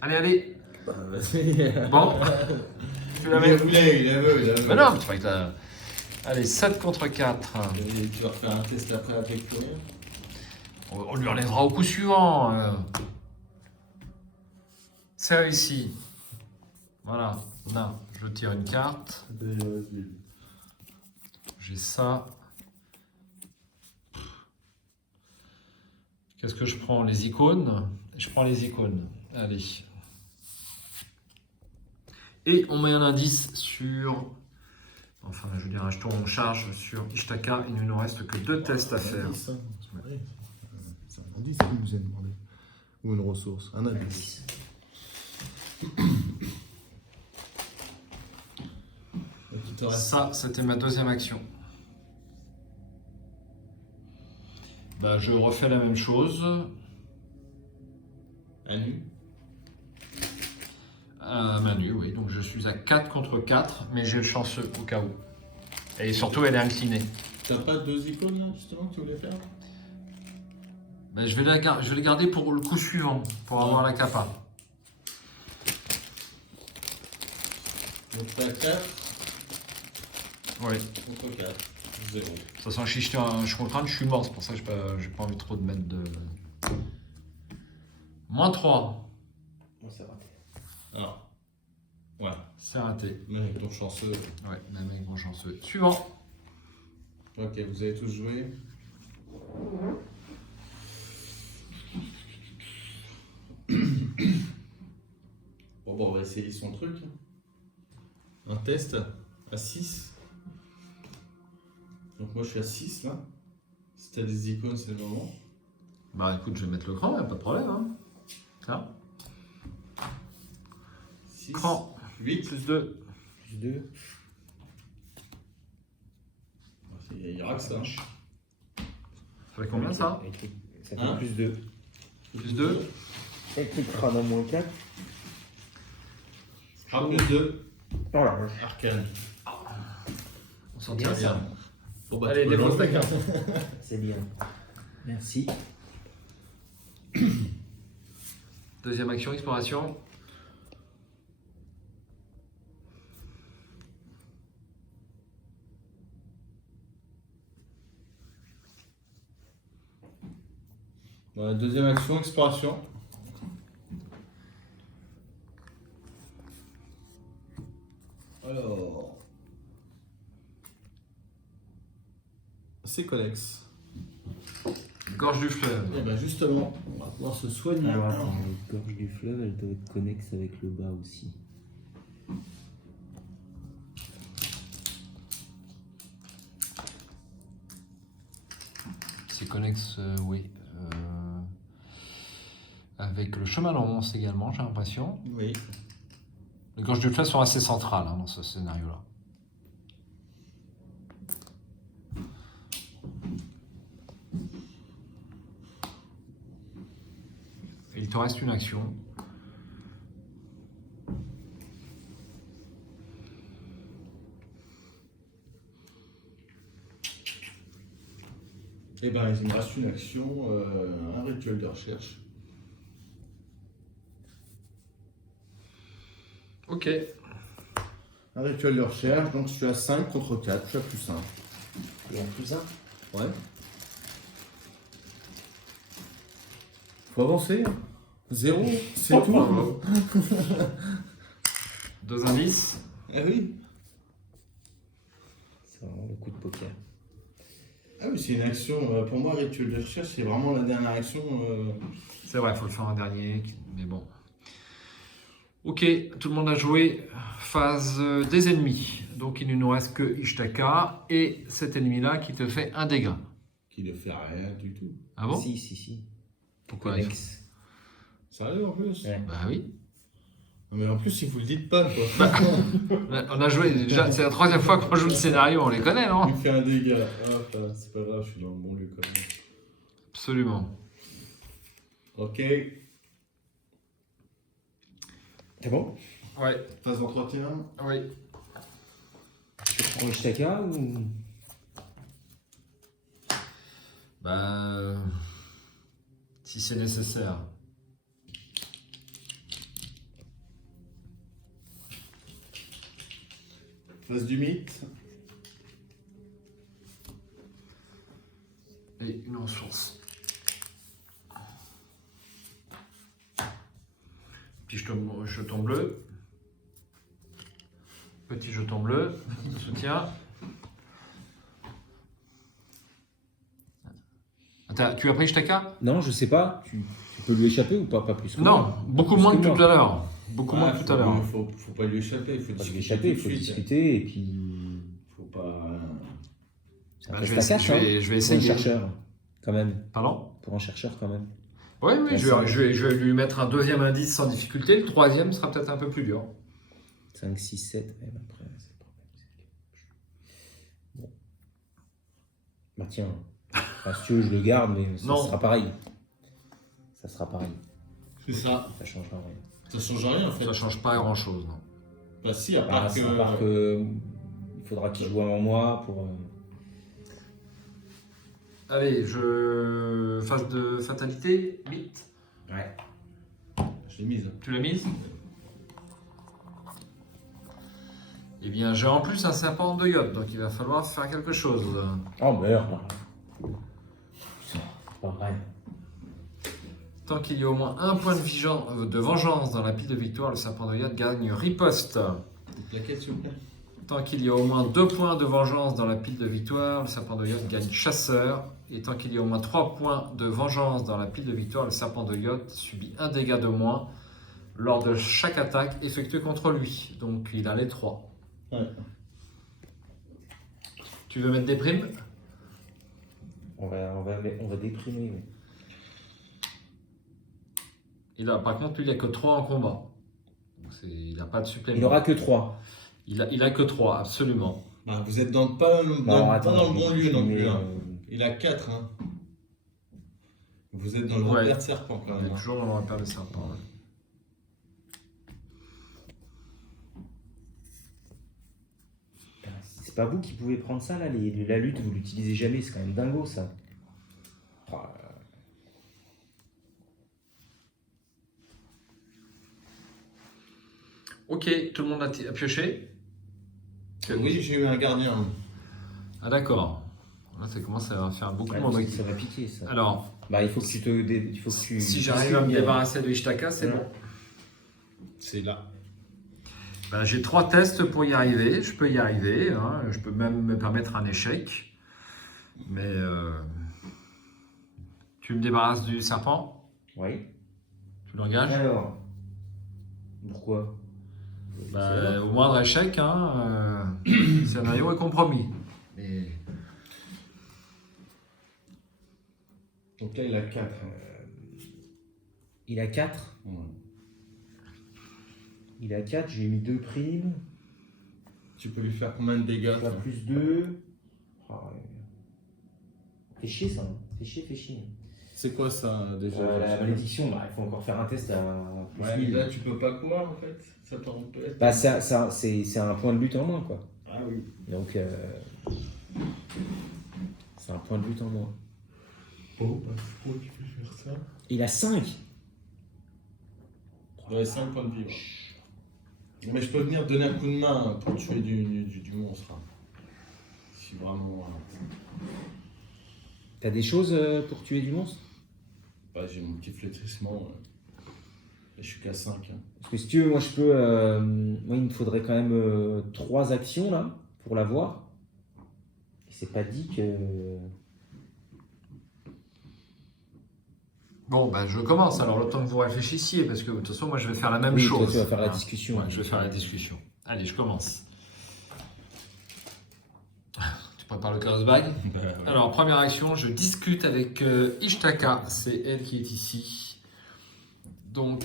Allez, allez. Bah, vas-y. Bon, tu la Il mets. a voulu. Mais non, tu vas que la... Allez, 7 contre 4. Et tu vas refaire un test après avec toi. On lui enlèvera au coup suivant. C'est réussi. Voilà, là, je tire une carte. J'ai ça. Qu'est-ce que je prends? Les icônes? Je prends les icônes. Allez. Et on met un indice sur... Enfin, je veux dire, un jeton en charge sur Ishtaka. Il ne nous reste que 2 tests à faire. C'est un indice qui nous est demandé. Ou une ressource. Un indice. Ça, c'était ma deuxième action. Bah, je refais la même chose. À nu. À main nue, oui. Donc je suis à 4 contre 4, mais j'ai le chanceux au cas où. Et surtout, elle est inclinée. T'as pas 2 icônes là, justement, que tu voulais faire? Bah, je vais les garder pour le coup suivant, pour avoir la capa. Donc t'as 4 Oui. contre 4. 0. De toute façon, si je suis un contre 1, je suis mort. C'est pour ça que j'ai pas envie trop de mettre de... -3. Bon, c'est raté. Alors. Ouais. C'est raté. Même avec ton chanceux. Ouais, même avec mon chanceux. Suivant. Ok, vous avez tous joué. Bon, on va essayer son truc. Un test à 6. Donc moi je suis à 6 là. Si t'as des icônes, c'est le moment. Bah écoute, je vais mettre le cran, pas de problème. Hein. Là. 6. Cran. 8. Plus 2. Plus 2. Il y aura que ça. Ça fait combien ça? Ça fait Hein? plus 2. Plus 2. Et puis crâne à -4. Ah, plus 2. Oh la vache. Arcane. On s'en tire bien. Bon, bah, Allez, tu peux dépose ta l'enlever. carte. C'est bien. Merci. Deuxième action, exploration. Bon, deuxième action, exploration. Alors. C'est Colex. Gorge du fleuve. Et ben justement, on va pouvoir se soigner. Alors attends, la gorge du fleuve, elle doit être connexe avec le bas aussi. connexe, oui. Avec le chemin d'Ance également, j'ai l'impression. Oui. Les gorges du Fleuve sont assez centrales dans ce scénario-là. Il te reste une action. Eh ben, il me reste une action, un rituel de recherche. Ok. Un rituel de recherche, donc je suis à 5 contre 4, je suis à plus 1. Et en plus 1. Ouais. Faut avancer. 0, c'est tout. 2 indices. Ah oui. C'est vraiment le coup de poker. Ah oui, c'est une action. Pour moi, rituel de recherche, c'est vraiment la dernière action. C'est vrai, il faut le faire en dernier, mais bon. Ok, tout le monde a joué. Phase des ennemis. Donc il ne nous reste que Ishtaka et cet ennemi-là qui te fait un dégât. Qui ne fait rien du tout. Ah bon? Si. Pourquoi? Connexe. Sérieux en plus? Ouais. Bah oui. Non, mais en plus, il vous le dites pas, quoi. On a joué déjà, c'est la 3e fois qu'on joue le scénario, on les connaît, non? Il me fait un dégât. Ah, c'est pas grave, je suis dans le bon lieu quand même. Absolument. Ok. C'est bon? Ouais, Phase d'entretien. oui. Tu prends Ishtaka ou. Bah, si c'est nécessaire. Phase du mythe. Et une ressource. Petit jeton bleu. Petit jeton bleu. Soutien. Attends, tu as pris Ishtaka? Non, je sais pas. Tu peux lui échapper ou pas? Pas plus que Non, moi. beaucoup Plus moins que que tout moi. à l'heure. Beaucoup moins que tout à l'heure. Faut pas lui échapper. Il faut Pas lui discuter. échapper, il tout faut de suite. discuter et puis. Faut pas. C'est un Bah, test je vais à cash, essayer- hein, je vais pour un essayer. chercheur, quand même. Pardon? Pour un chercheur, quand même. Oui, Ouais, je vais lui mettre un 2e indice sans difficulté. Le 3e sera peut-être un peu plus dur. 5, 6, 7. Ouais, après, c'est le problème. Bon. Bah, tiens. Enfin, si tu veux, je le garde, mais ça Non. sera pareil. Ça sera pareil. C'est ça. Ça changera rien. Ça change rien en fait. Ça change pas grand-chose, non. Bah si, à À part que. part que. Il faudra qu'il joue avant moi pour. Allez, phase de fatalité, mythe. Ouais. Je l'ai mise. Tu l'as mise? Eh bien, j'ai en plus un serpent de iode, donc il va falloir faire quelque chose. Oh merde. C'est pas vrai. Tant qu'il y a au moins un point de vengeance dans la pile de victoire, le serpent de iode gagne riposte. Une plaquette s'il vous plaît. Tant qu'il y a au moins 2 points de vengeance dans la pile de victoire, le serpent de iode gagne chasseur. Et tant qu'il y a au moins 3 points de vengeance dans la pile de victoire, le serpent de iode subit un dégât de moins lors de chaque attaque effectuée contre lui. Donc il a les 3. Ouais. Tu veux mettre des primes? On va déprimer. Oui. Par contre, lui, il n'a que 3 en combat. Donc, il n'a pas de supplément. Il n'aura que 3. Il a que 3, absolument. Bah, vous êtes pas dans le bon lieu non plus. Hein. Il a 4. Hein. Vous êtes dans le repère de serpent quand On même. est toujours dans le repère de serpent. Ouais. C'est pas vous qui pouvez prendre ça là, la lutte, vous l'utilisez jamais, c'est quand même dingo ça. Oh là là. Ok, tout le monde a pioché? Oui, j'ai eu un gardien. Ah d'accord. Là, ça commence à faire beaucoup de monde. Ouais, ça va piquer ça. Alors, Bah, il faut que tu si j'arrive à me débarrasser de Ishtaka, c'est Ouais. bon. C'est là. Ben, j'ai 3 tests pour y arriver. Je peux y arriver. Hein. Je peux même me permettre un échec. Mais tu me débarrasses du serpent? Oui. Tu l'engages? Alors, pourquoi? Bah, au moindre échec, le scénario est compromis. Mais Donc là, il a 4. Il a 4. Ouais. Il a 4, j'ai mis 2 primes. Tu peux lui faire combien de dégâts Pas toi plus 2. Fait chier ça. Hein. Fait chier. C'est quoi ça déjà La malédiction, bah, il faut encore faire un test à plus Ouais, 1000. mais là, tu peux pas courir en fait. Ça t'empêche. Bah, c'est un point de lutte en moins, quoi. Ah oui. Donc, c'est un point de lutte en moins. Bon, bah, pourquoi tu peux faire ça? Il a 5. Ouais, 5 points de vie. Ouais. Mais je peux venir donner un coup de main pour tuer du monstre. Hein. Si vraiment. T'as des choses pour tuer du monstre? Bah, j'ai mon petit flétrissement. Et je suis qu'à 5. Hein. Parce que si tu veux, moi je peux. Moi, il me faudrait quand même 3 actions là pour l'avoir. Et c'est pas dit que. Bon, bah, je commence alors, le temps que vous réfléchissiez, parce que de toute façon, moi, je vais faire la même Oui, chose. toi, tu vas faire la Hein. discussion. Ouais, je vais faire la discussion. Allez, je commence. Tu prépares le chaos bag. Alors, première action, je discute avec Ishtaka, c'est elle qui est ici. Donc,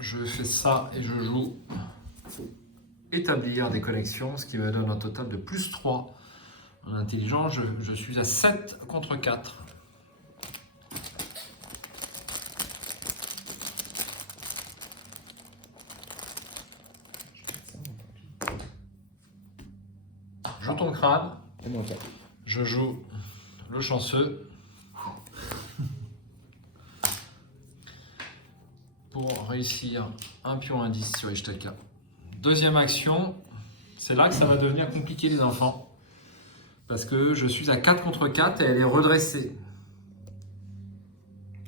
je fais ça et je joue établir des connexions, ce qui me donne un total de plus 3 en intelligence. Je suis à 7 contre 4. Joue ton crâne. C'est moins 4. Je joue le chanceux pour réussir un pion indice sur Ishtaka. Deuxième action, c'est là que ça va devenir compliqué les enfants. Parce que je suis à 4 contre 4 et elle est redressée.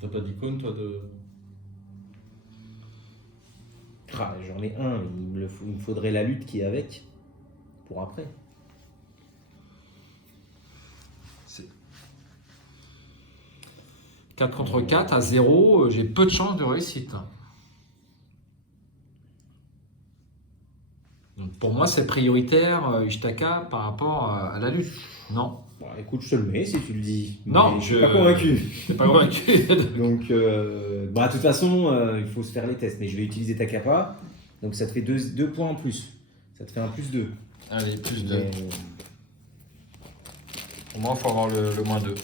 T'as pas d'icône toi de. Ah, j'en ai un, il me faudrait la lutte qui est avec pour après. C'est 4 contre 4 à 0, j'ai peu de chances de réussite. Donc pour moi, c'est prioritaire, Ishtaka, par rapport à la lutte. Non, Bon, écoute, je te le mets si tu le dis. Non, Mais je suis pas convaincu. je suis pas convaincu. Donc, bah, de toute façon, il faut se faire les tests. Mais je vais utiliser ta capa. Donc, ça te fait 2 points en plus. Ça te fait un plus 2. Allez, plus 2. Mais, Au moins, il faut avoir le moins 2.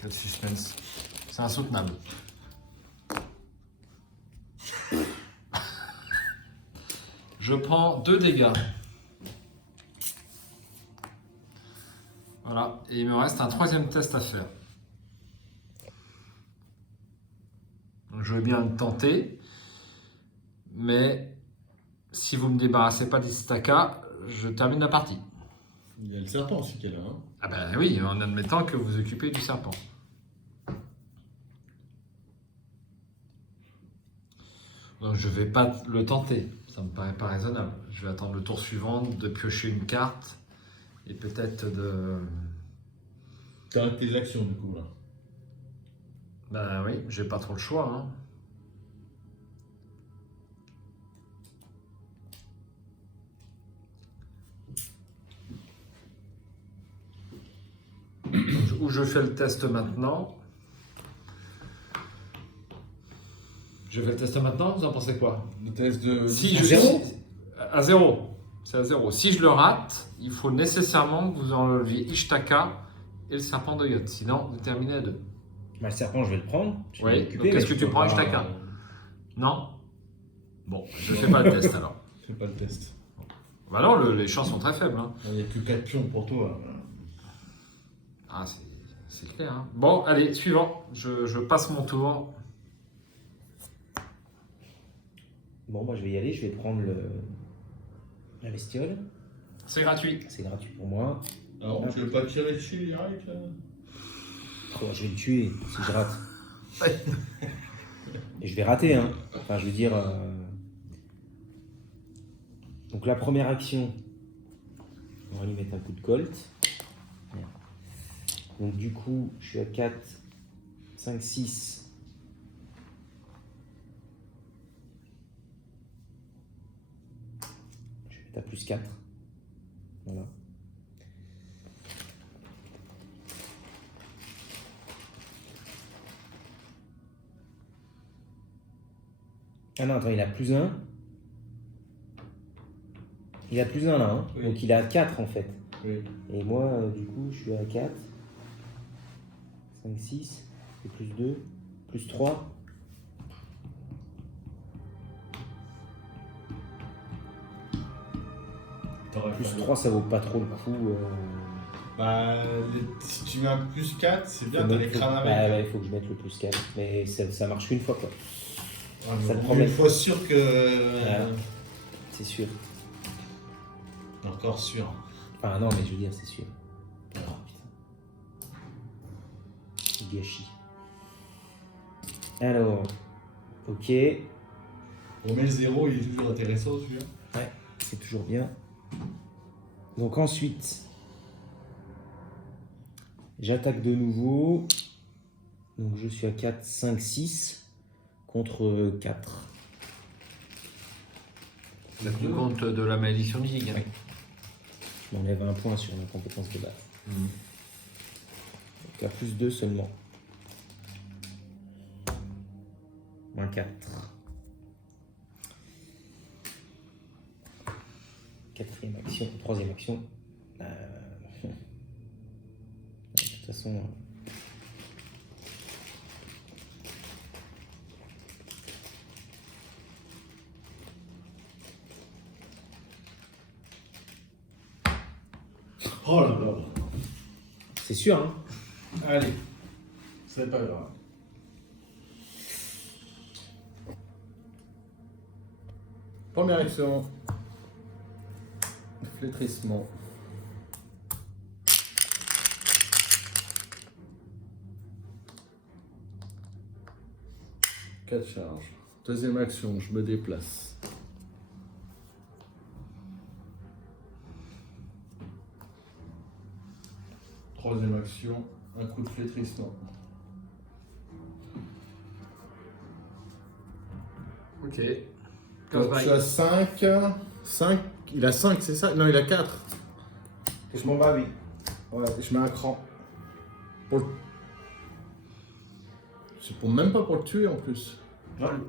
Quel suspense. C'est insoutenable. Je prends 2 dégâts. Voilà. Et il me reste un 3e test à faire. Donc, je veux bien le tenter. Mais si vous ne me débarrassez pas d'Istaka, je termine la partie. Il y a le serpent aussi qui est là. Hein. Ah ben oui, en admettant que vous occupez du serpent. Donc je vais pas le tenter, ça me paraît pas raisonnable. Je vais attendre le tour suivant de piocher une carte et peut-être de... T'arrêtes tes actions du coup là. Ben oui, j'ai pas trop le choix. Hein. Où je fais le test maintenant. Je fais le test maintenant, vous en pensez quoi? Le test de. Si à je... 0 À 0. C'est à 0. Si je le rate, il faut nécessairement que vous enleviez Ishtaka et le serpent de Yot. Sinon, vous terminez à 2. bah, le serpent, je vais le prendre. Je vais Oui, l'occuper, donc mais est-ce je que tu peux prends pas- Ishtaka? Non? Bon, je fais pas le test alors. Fais pas le test. Bah non, les chances sont très faibles. Hein. Il n'y a que 4 pions pour toi. Ah, c'est clair. Hein. Bon, allez, suivant. Je passe mon tour. Bon, bah, je vais y aller. Je vais prendre la bestiole. C'est gratuit. C'est gratuit pour moi. Alors, tu veux pas tirer dessus direct là Oh, je vais le tuer si je rate. Et je vais rater, hein. Enfin, je veux dire. Donc, la première action, on va lui mettre un coup de colt. Merde. Donc, du coup, je suis à 4, 5, 6. Je vais Tu as plus 4. Voilà. Ah non, attends, il a plus 1. Il a plus 1 là, hein. Oui. Donc il a 4 en fait. Oui. Et moi, du coup, je suis à 4. 5, 6. Et plus 2. Plus 3. Plus 3, ça vaut pas trop le coup. Bah, si tu mets un plus 4, c'est bien, Faut t'as mettre- les crânes faut- avec. ouais, il faut que je mette le plus 4. Mais ça marche qu'une fois, quoi. Ouais, c'est le mais problème. une fois sûr que. Voilà. C'est sûr. Encore sûr. Enfin, non, mais je veux dire, c'est sûr. Alors, putain. Gâchis. Alors, ok. on met le 0, il est toujours intéressant celui-là. Ouais, c'est toujours bien. Donc ensuite, j'attaque de nouveau. Donc je suis à 4, 5, 6 contre 4. T'as tenu compte de la malédiction d'Ig. Oui. Je m'enlève un point sur ma compétence de base. Mhm. Donc à plus 2 seulement. Moins 4. Quatrième action, troisième action. De toute façon. Oh là là. C'est sûr, hein? Allez, c'est pas grave. Première action. Flétrissement. Quatre charges. Deuxième action, je me déplace. Troisième action, un coup de flétrissement. Ok. Donc, je suis à 5. 5. Il a 5, c'est ça? Non, il a 4. Je m'en bats, oui. Ouais, je mets un cran. C'est pour même pas pour le tuer en plus.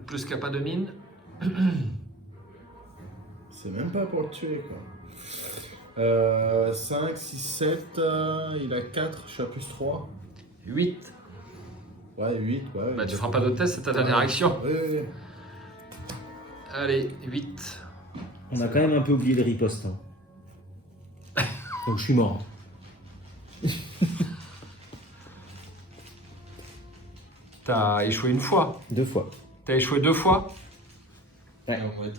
Plus qu'il n'y a pas de mine. C'est même pas pour le tuer quoi. 5, 6, 7, il a 4, je suis à plus 3. 8. Ouais, 8. Ouais, Bah, tu feras pas d'autres tests, c'est ta dernière action. Oui, oui, oui. Allez, 8. On a quand même un peu oublié le riposte. Hein. Donc je suis mort. T'as échoué une fois. 2 fois. T'as échoué 2 fois. Ouais. Ouais,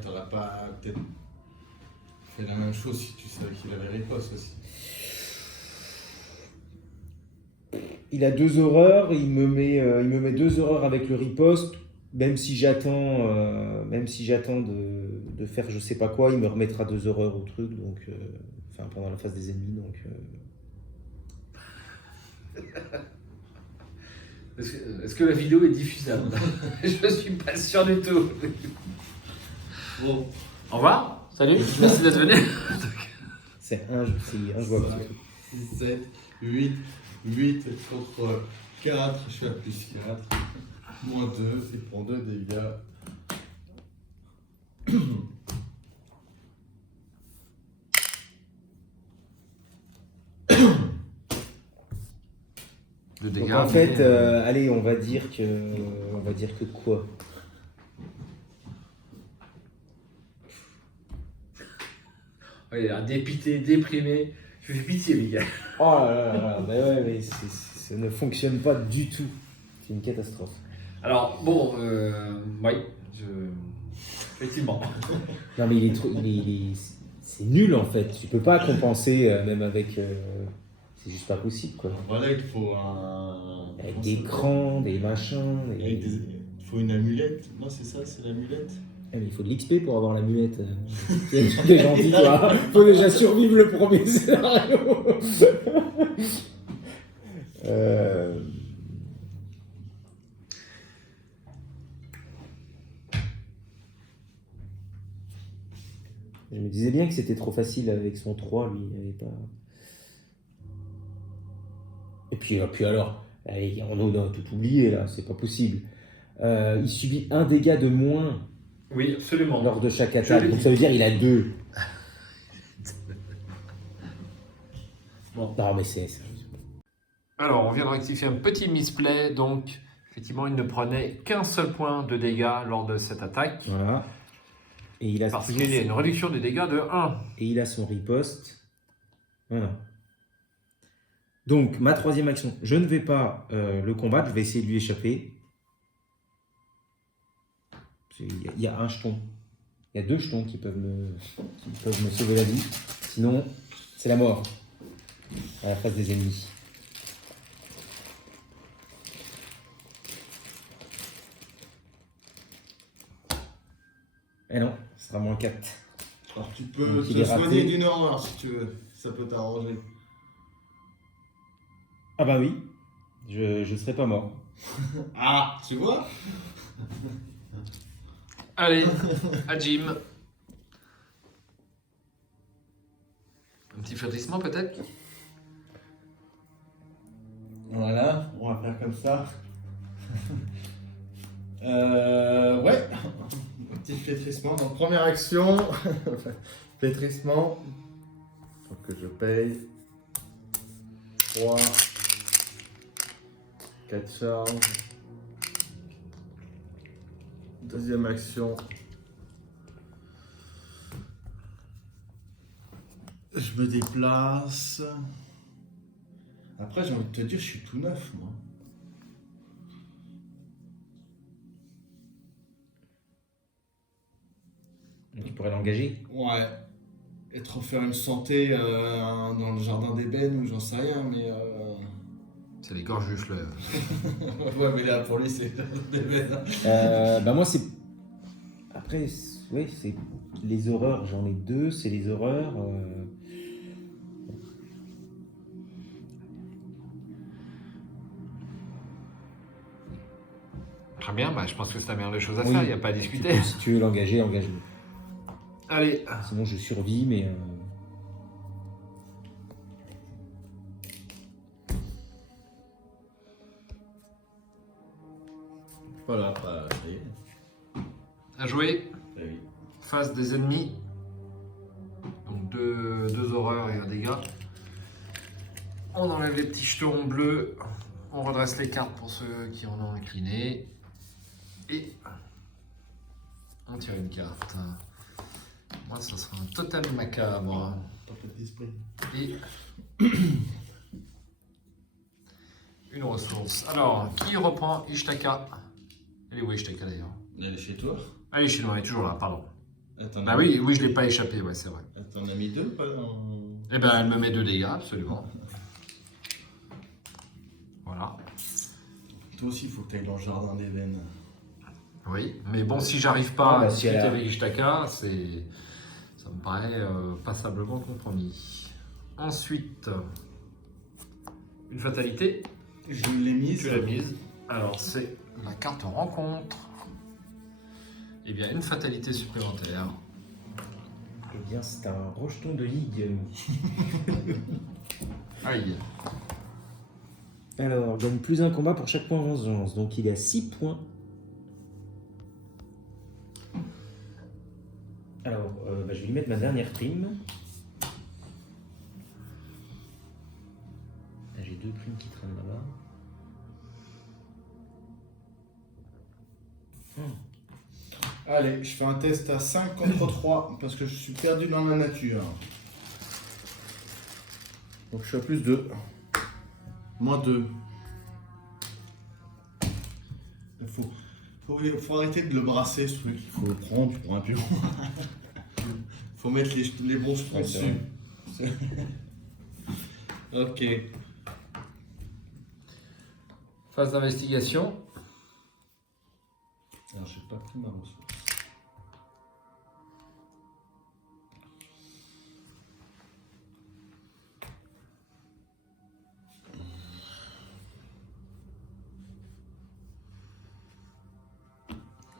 t'aurais pas peut-être fait la même chose si tu savais qu'il avait riposte aussi. Il a 2 horreurs, il me met 2 horreurs avec le riposte. Même si j'attends de faire je sais pas quoi, il me remettra 2 horreurs au truc, donc enfin pendant la phase des ennemis, donc. Est-ce que la vidéo est diffusable? Je suis pas sûr du tout. Bon, Au revoir. Salut. Merci d'être venu. C'est injouable. 5, 6, 7, 8, 8 contre 4, je suis à plus 4. Moins 2, il prend 2 dégâts. De Donc dégâts. en fait, allez, on va dire que quoi? Ouais, il a l'air dépité, déprimé. Je fais pitié, les gars. Oh là là là, mais ouais, mais ça ne fonctionne pas du tout. C'est une catastrophe. Alors, bon, oui, effectivement. Non mais c'est nul en fait. Tu peux pas compenser même avec. C'est juste pas possible quoi. Voilà, il faut un. Avec des crans, des machins. Il faut une amulette. Non, c'est ça, c'est l'amulette. Ah, mais il faut de l'XP pour avoir l'amulette. C'est gentil quoi. Faut déjà survivre le premier scénario. Je me disais bien que c'était trop facile avec son 3, lui, il avait pas... Et puis alors, allez, on a tout oublié là, c'est pas possible. Il subit un dégât de moins Oui, absolument. lors de chaque Je attaque, l'ai donc dit. ça veut dire il a 2. Bon. Non mais c'est... Alors, on vient de rectifier un petit misplay, donc effectivement, il ne prenait qu'un seul point de dégâts lors de cette attaque, Voilà. Et il a parce toujours- qu'il y a une réduction des dégâts de 1. Et il a son riposte. Voilà. Donc, ma troisième action, je ne vais pas le combattre, je vais essayer de lui échapper. Il y a un jeton. Il y a 2 jetons qui peuvent me sauver la vie. Sinon, c'est la mort à la face des ennemis. Eh non, ce sera moins 4. Alors tu peux Donc, il te est raté. soigner d'une horreur si tu veux. Ça peut t'arranger. Ah bah oui, je serai pas mort. Ah, tu vois? Allez, à Jim. Un petit flétrissement peut-être? Voilà, on va faire comme ça. Ouais. Un petit flétrissement. Donc première action. Flétrissement. Faut que je paye. 3. 4 charges. Deuxième action. Je me déplace. Après, j'ai envie de te dire, je suis tout neuf, moi. Tu pourrais l'engager. Ouais. Et te refaire une santé dans le jardin d'ébène ou j'en sais rien, mais. C'est les gorges du fleuve. Ouais, mais là, pour lui, c'est le jardin d'ébène. Bah moi c'est... Après, oui, c'est les horreurs, j'en ai 2, c'est les horreurs. Très bien, bah, je pense que c'est la meilleure des choses à Oui. faire, il n'y a pas à discuter. Si tu veux l'engager, engage-le. Allez, Sinon je survis, mais... Voilà, bah, ça y est. à jouer. Ça y est. Face des ennemis. Donc deux horreurs et un dégât. On enlève les petits jetons bleus. On redresse les cartes pour ceux qui en ont incliné. Et on tire une carte. Moi, ça sera un totem macabre. Tempête d'esprit. Et une ressource. Alors, qui reprend Ishtaka? Elle est où Ishtaka d'ailleurs? Elle est chez toi? Allez, chez nous, elle est toujours là, pardon. Attends, Ah oui, oui, je ne l'ai pas échappé, ouais, c'est vrai. T'en as mis 2 pas Eh ben, elle me met 2 dégâts, absolument. Voilà. Toi aussi, il faut que tu ailles dans le jardin d'ébène. Oui, mais bon, si j'arrive pas Ah, bah, à si discuter elle a- avec Ishtaka, ça me paraît passablement compromis. Ensuite, une fatalité. Je l'ai mise. Tu l'as mise. Alors, c'est la carte rencontre. Eh bien, une fatalité supplémentaire. Eh bien, c'est un rejeton de ligue. Aïe. Alors, gagne plus un combat pour chaque point de vengeance. Donc il est à 6 points. Alors, bah, je vais lui mettre ma dernière prime. Là, j'ai 2 primes qui traînent là-bas. Allez, je fais un test à 5 contre 3 parce que je suis perdu dans la nature. Donc je suis à plus 2. Moins 2. Faut arrêter de le brasser ce truc. Il faut le prendre pour un pion. Faut mettre les bons jetons Ouais, c'est dessus. Ok. Phase d'investigation. Alors j'ai pas pris ma ressource.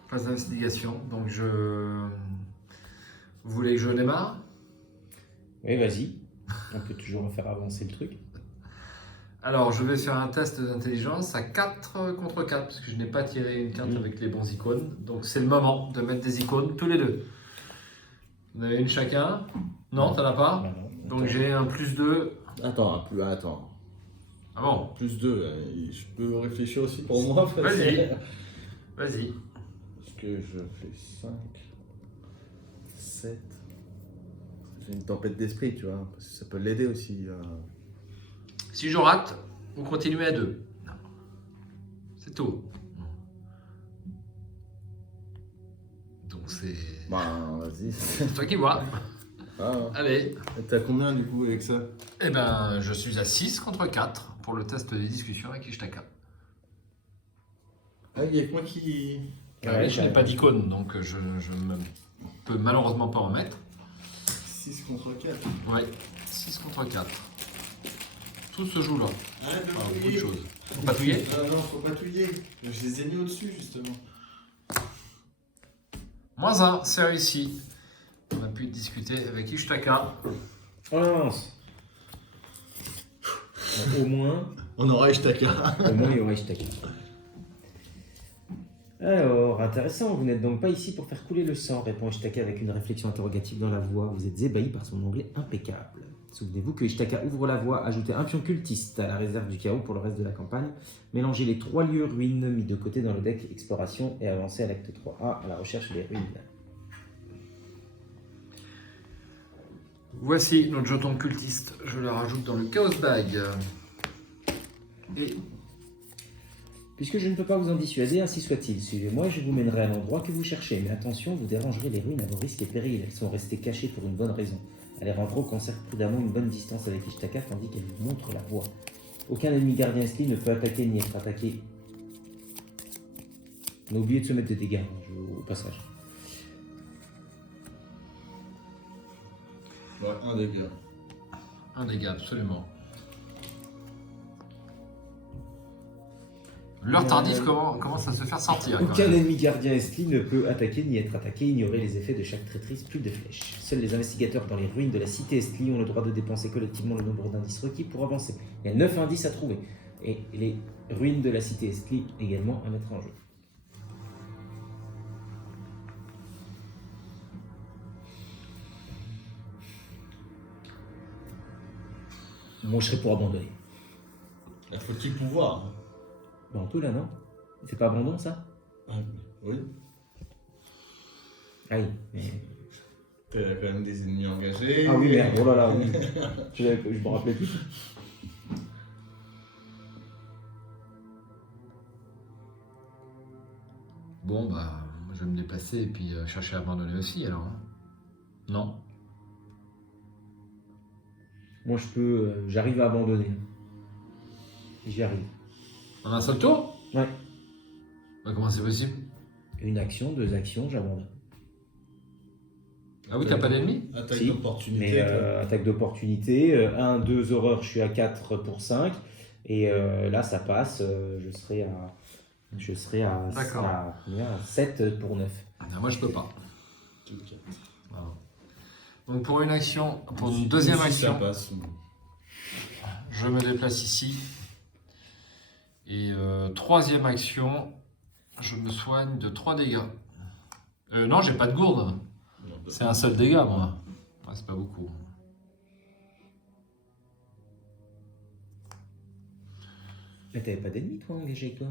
Phase d'investigation. Donc, Vous voulez que je démarre? Oui, vas-y. On peut toujours faire avancer le truc. Alors, je vais faire un test d'intelligence à 4 contre 4, parce que je n'ai pas tiré une carte avec les bons icônes. Donc, c'est le moment de mettre des icônes tous les deux. Vous en avez une chacun? Non, t'en as pas? Bah non. Donc, j'ai un +2. Attends. Ah bon? +2, je peux réfléchir aussi pour moi. Vas-y. Vas-y. Est-ce que je fais 5, 7? C'est une tempête d'esprit, tu vois, parce que ça peut l'aider aussi. Si je rate, vous continuez à 2. C'est tout. Donc, c'est Vas-y. toi qui vois. Ah, Allez. t'as combien du coup avec ça? Eh ben, je suis à 6 contre 4 pour le test des discussions avec Ishtaka. Ah, il y a que moi qui. Ouais, je n'ai pas d'icône, donc je ne peux malheureusement pas en mettre. 6 contre 4. Ouais, 6 contre 4. Tout se joue là. Arrête de Beaucoup de patouiller. choses. Faut patouiller? Non, faut patouiller. Je les ai mis au-dessus justement. -1, c'est réussi. On a pu discuter avec Ishtaka. On avance. Donc, au moins, On aura Ishtaka. il y aura Ishtaka. Alors, intéressant, vous n'êtes donc pas ici pour faire couler le sang, répond Ishtaka avec une réflexion interrogative dans la voix. Vous êtes ébahi par son anglais impeccable. Souvenez-vous que Ishtaka ouvre la voie, ajoutez un pion cultiste à la réserve du chaos pour le reste de la campagne, mélangez les 3 lieux ruines mis de côté dans le deck exploration et avancez à l'acte 3A à la recherche des ruines. Voici notre jeton cultiste. Je le rajoute dans le Chaos Bag. Et Puisque je ne peux pas vous en dissuader, ainsi soit-il. Suivez-moi, je vous mènerai à l'endroit que vous cherchez. Mais attention, vous dérangerez les ruines à vos risques et périls. Elles sont restées cachées pour une bonne raison. Alejandro conserve prudemment une bonne distance avec Ishtaka tandis qu'elle vous montre la voie. Aucun ennemi gardien ski ne peut attaquer ni être attaqué. On a oublié de se mettre des dégâts, au passage. Ouais, un dégât. un dégât, absolument. L'heure tardive commence à se faire sentir. quand Aucun même. ennemi gardien esprit ne peut attaquer ni être attaqué, ignorer les effets de chaque traîtrise, plus de flèches. Seuls les investigateurs dans les ruines de la cité Estli ont le droit de dépenser collectivement le nombre d'indices requis pour avancer. Il y a 9 indices à trouver. Et les ruines de la cité Estli également à mettre en jeu. Moi je serais pour abandonner. Il faut-il pouvoir? Ben, on peut là, non? C'est pas abandon ça? Oui. Aïe. Mais... T'as quand même des ennemis engagés. Ah oui, merde, oh là là, oui. Je me rappelais plus. Bon, bah, je vais me déplacer et puis chercher à abandonner aussi, alors. hein. Non. Moi je peux, j'arrive à abandonner. J'y arrive. En un seul tour? Ouais. Bah, comment c'est possible? Une action, 2 actions, j'abandonne. Ah oui, t'as pas d'ennemis? Attaque Si, d'opportunité. mais attaque d'opportunité, 1, 2 horreurs, je suis à 4 pour 5. Et là, ça passe, je serai à, D'accord. combien 7 pour 9. Ah, moi, je peux pas. Ok. Voilà. Donc, pour une action, pour une deuxième Si ça action, passe. je me déplace ici. Et troisième action, je me soigne de 3 dégâts. Non, j'ai pas de gourde. C'est un seul dégât, moi. Ouais, c'est pas beaucoup. Mais t'avais pas d'ennemi, toi, engagé avec toi?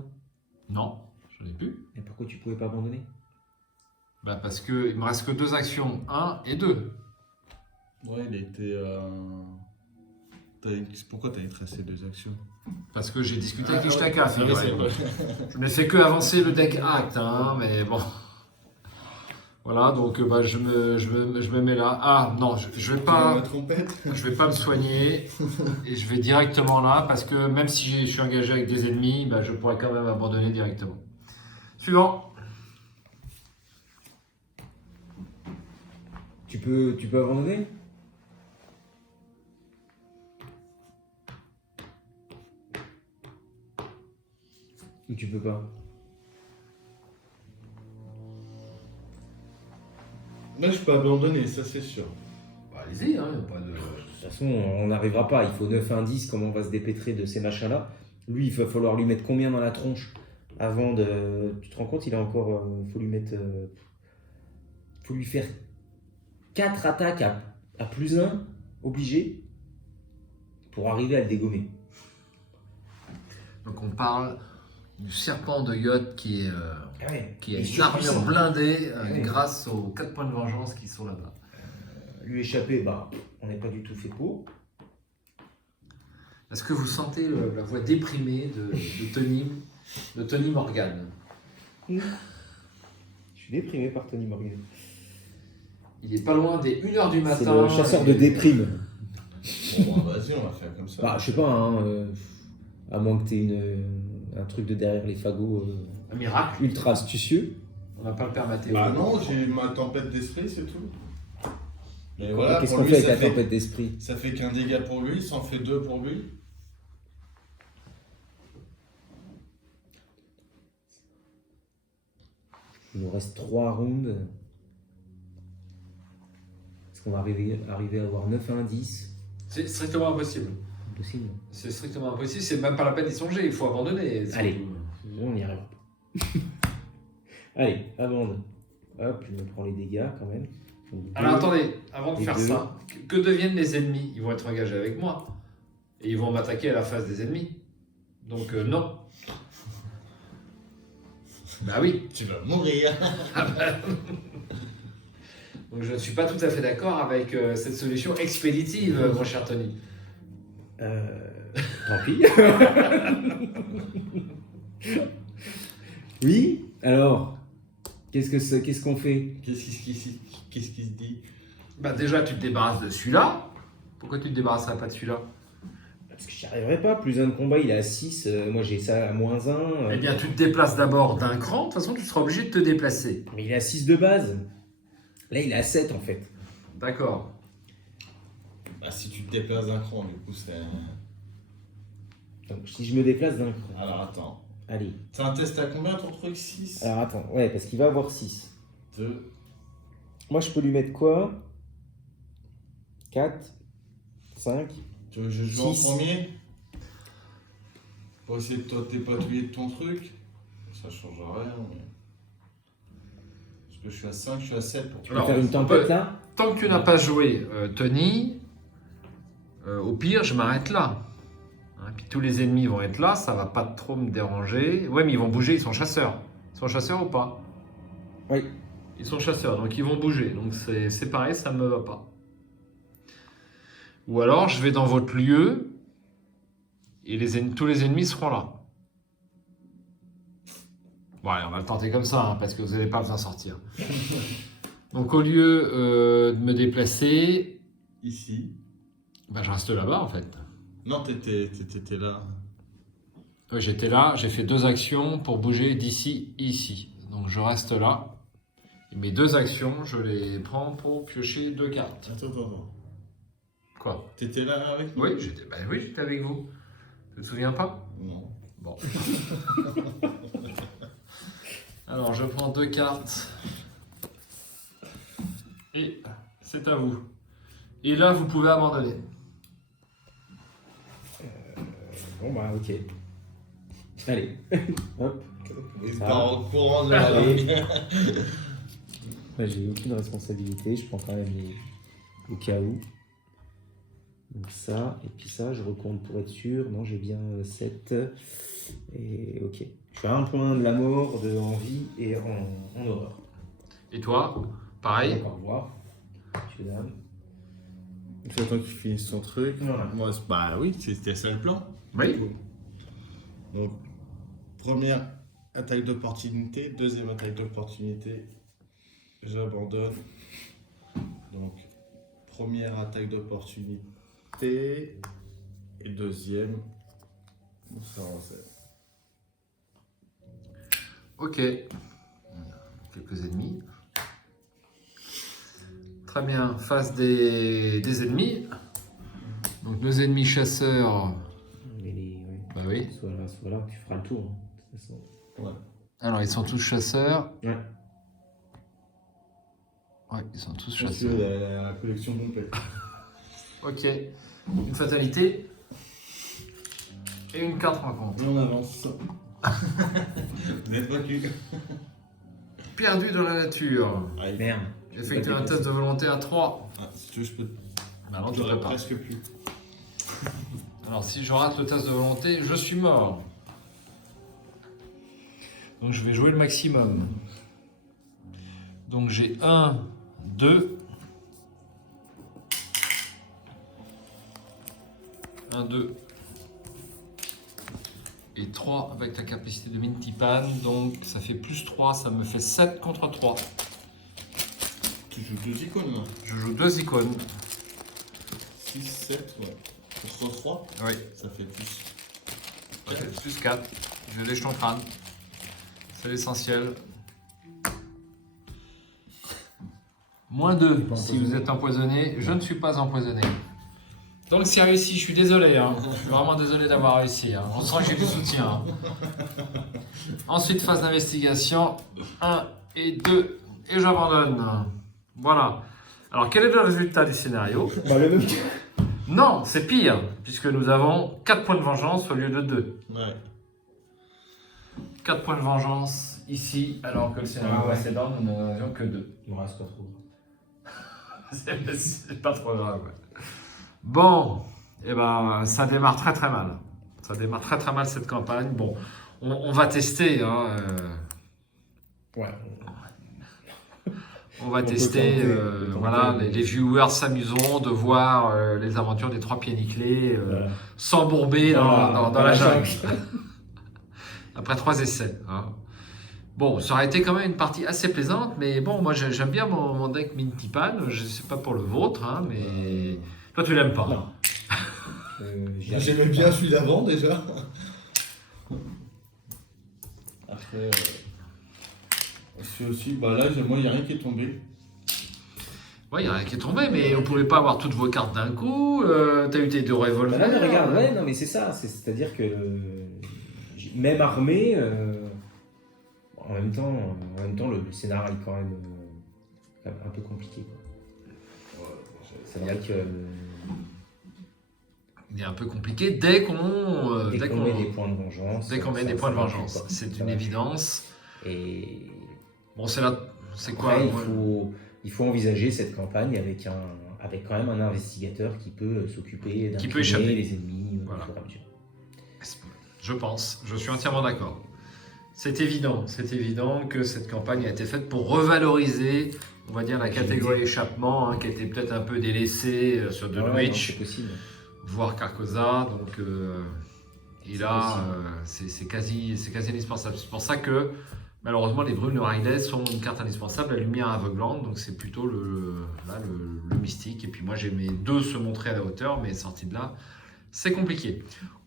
Non, j'en ai plus. Et pourquoi tu pouvais pas abandonner? Bah parce que il me reste que 2 actions, 1 et 2. Ouais, il était. Pourquoi t'as tracé 2 actions? Parce que j'ai discuté avec ouais. Ishtaka. Ah oui, c'est vrai. Je ne fais que avancer le deck Act, hein, mais bon. Voilà, donc bah, je me mets là. Ah non, je vais pas. La trompette. Je vais pas me soigner et je vais directement là parce que même si je suis engagé avec des ennemis, bah, je pourrais quand même abandonner directement. Suivant. Tu peux abandonner? Ou tu peux pas? Là, je peux abandonner, ça c'est sûr. Bah, allez-y, hein, y a pas de... De toute façon, on n'arrivera pas. Il faut 9 indices. Comment on va se dépêtrer de ces machins-là? Lui, il va falloir lui mettre combien dans la tronche avant de. Tu te rends compte, il a encore. Faut lui mettre. Faut lui faire 4 attaques à plus 1, obligé, pour arriver à le dégommer. Donc on parle du serpent de Yod qui Il a est une armure surpuissant. blindée Ouais. grâce aux 4 points de vengeance qui sont là-bas. Lui échapper, bah, on n'est pas du tout fait pour. Est-ce que vous sentez la voix déprimée de Tony Morgan? Je suis déprimé par Tony Morgan. Il est pas loin des 1h du matin. C'est le chasseur de et- déprime. Bon, bah, vas-y, on va faire comme ça. Bah, je sais pas, hein, à moins que tu aies un truc de derrière les fagots Un miracle. ultra astucieux. On n'a pas le père Mathéo. Bah non, j'ai ma tempête d'esprit, c'est tout. Mais voilà, Qu'est-ce pour qu'on lui, fait avec ça la fait, tempête d'esprit? ça fait qu'un dégât pour lui, ça en fait 2 pour lui. Il nous reste 3 rounds. Est-ce qu'on va arriver à avoir 9 indices? C'est strictement impossible. Impossible. C'est strictement impossible. C'est même pas la peine d'y songer. Il faut abandonner. Allez. On y arrivera pas. Allez, abandonne. Hop, je me prends les dégâts quand même. Donc, Alors deux. attendez, avant de Et faire deux. ça, que deviennent les ennemis? Ils vont être engagés avec moi. Et ils vont m'attaquer à la face des ennemis. Donc non. Bah oui. Tu vas mourir. Donc je ne suis pas tout à fait d'accord avec cette solution expéditive, mon cher Tony. Tant pis. Oui, alors, qu'est-ce qu'on fait? Qu'est-ce qui se dit? Bah déjà, tu te débarrasses de celui-là. Pourquoi tu te débarrasserais pas de celui-là? Parce que j'y arriverai pas. Plus 1 de combat, il est à 6. Moi, j'ai ça à moins 1. Eh bien, tu te déplaces d'abord d'un cran. De toute façon, tu seras obligé de te déplacer. Mais il est à 6 de base. Là, il est à 7 en fait. D'accord. Bah, si tu te déplaces d'un cran, du coup, c'est. Donc, si je me déplace d'un cran. Alors attends. Allez. T'as un test à combien ton truc? 6 Alors, attends. Ouais, parce qu'il va avoir 6. 2. Moi, je peux lui mettre quoi? 4, 5. Tu veux que je joue en Six. premier? Pour essayer de toi t'épatouiller de ton truc? Ça change rien, mais. Parce que je suis à 5, je suis à 7 pour Tu toi. peux Alors, faire une on tempête peut- là? Tant que tu n'as pas joué Tony, au pire, je m'arrête là. Hein, puis tous les ennemis vont être là, ça va pas trop me déranger. Ouais, mais ils vont bouger, ils sont chasseurs. Ils sont chasseurs ou pas? Oui. Ils sont chasseurs, donc ils vont bouger. Donc c'est pareil, ça me va pas. Ou alors, je vais dans votre lieu et tous les ennemis seront là. Bon, allez, on va le tenter comme ça, hein, parce que vous n'allez pas besoin de sortir. Donc, au lieu de me déplacer, Ici. bah, je reste là-bas, en fait. Non, t'étais là. J'étais là, j'ai fait 2 actions pour bouger d'ici, ici. Donc, je reste là. Et mes 2 actions, je les prends pour piocher 2 cartes. Attends. Quoi? T'étais là avec nous? Oui, j'étais avec vous. Tu te souviens pas? Non. Bon. Alors, je prends 2 cartes. Et c'est à vous. Et là, vous pouvez abandonner. Bon, bah, ok. Allez. Hop. Il Ça part va. en courant de la Allez. vie. Moi, j'ai aucune responsabilité. Je prends quand même les. Au cas où. Donc, ça. Et puis ça, je recompte pour être sûr. Non, j'ai bien 7. Et ok. Je suis à un point de la mort, de en vie et en horreur. Et toi, pareil. Au revoir. Monsieur, dame. J'attends qu'il finisse son truc. Voilà. Moi, bah oui, c'était ça le plan. Oui. Donc, première attaque d'opportunité, deuxième attaque d'opportunité, j'abandonne. Donc, première attaque d'opportunité et deuxième, ça en fait. Ok. Quelques ennemis. Très bien. Face des ennemis. Donc nos ennemis chasseurs. Ouais. Bah oui. Soit là, tu feras le tour. Hein, de toute façon. Alors ils sont tous chasseurs. Ouais. Ouais, ils sont tous Parce que chassés. la collection complète. Ok. Une fatalité. Et une carte rencontre. Et on avance. Vous n'êtes pas cul. Perdu dans la nature. Allez. Merde. Effectuer un test de volonté à 3. Ah, si tu veux, je peux. Alors, tu J'aurais peux pas. presque plus. Alors, si je rate le test de volonté, je suis mort. Donc, je vais jouer le maximum. Donc, j'ai 1, 2. 1, 2. Et 3 avec la capacité de Minty Pan. Donc, ça fait plus 3. Ça me fait 7 contre 3. Tu joues 2 icônes là. Je joue 2 icônes. 6, 7, ouais. Contre 3, Oui. ça fait plus. Ok, plus 4. J'ai des jetons crâne. C'est l'essentiel. Moins 2 si vous êtes empoisonné. Je ne suis pas empoisonné. Donc c'est réussi, je suis désolé. Hein. Je suis vraiment désolé d'avoir réussi. Hein. On sent que j'ai du soutien. Hein. Ensuite, phase d'investigation. 1 et 2. Et j'abandonne. Voilà. Alors quel est le résultat du scénario? Bah, le même. Non, c'est pire. Puisque nous avons 4 points de vengeance au lieu de 2. Ouais. 4 points de vengeance ici, alors que le scénario Ah ouais. précédent, nous n'en avions que 2. Il me reste pas trop. C'est pas trop grave. Bon, et ben, ça démarre très très mal. Ça démarre très très mal cette campagne. Bon, on va tester. Hein, Ouais. on va peut tester. tenter, on peut tenter. Voilà, les viewers s'amuseront de voir les aventures des 3 pieds nickelés Voilà. s'embourber dans la jungle. jungle. Après 3 essais. Hein. Bon, ça aurait été quand même une partie assez plaisante, mais bon, moi j'aime bien mon deck Minty Pan. Je sais pas pour le vôtre, hein, mais toi tu l'aimes pas. Non. J'y arrive J'aimais pas. bien celui d'avant déjà. Après, celui aussi, bah là, moi, il n'y a rien qui est tombé. Ouais, il y a rien qui est tombé, mais vous pouvez pas avoir toutes vos cartes d'un coup. T'as eu tes 2 Bah revolvers. là, mais regarde, ouais, non, mais c'est ça. C'est-à-dire que même armé, en même temps, le scénario est quand même un peu compliqué, quoi. C'est vrai que Il est un peu compliqué dès qu'on dès qu'on met des points de vengeance, dès qu'on met ça- des points de ça va plus, vengeance, quoi. c'est Ça une va plus. évidence. Et Bon, c'est là, c'est quoi après, moi, il faut envisager cette campagne avec quand même un investigateur qui peut s'occuper Qui peut échapper. d'incriminer les ennemis au Voilà. fur et à mesure. Je pense, je suis entièrement d'accord. C'est évident que cette campagne a été faite pour revaloriser, on va dire, la catégorie échappement, hein, qui était peut-être un peu délaissée sur Ouais, non, Dunwich, c'est possible. voire Carcosa. Donc, et C'est là, possible. c'est quasi indispensable. C'est pour ça que, malheureusement, les brumes de Riley sont une carte indispensable, la lumière aveuglante. Donc, c'est plutôt le mystique. Et puis, moi, j'ai mes 2 se montrer à la hauteur, mais sorti de là, c'est compliqué.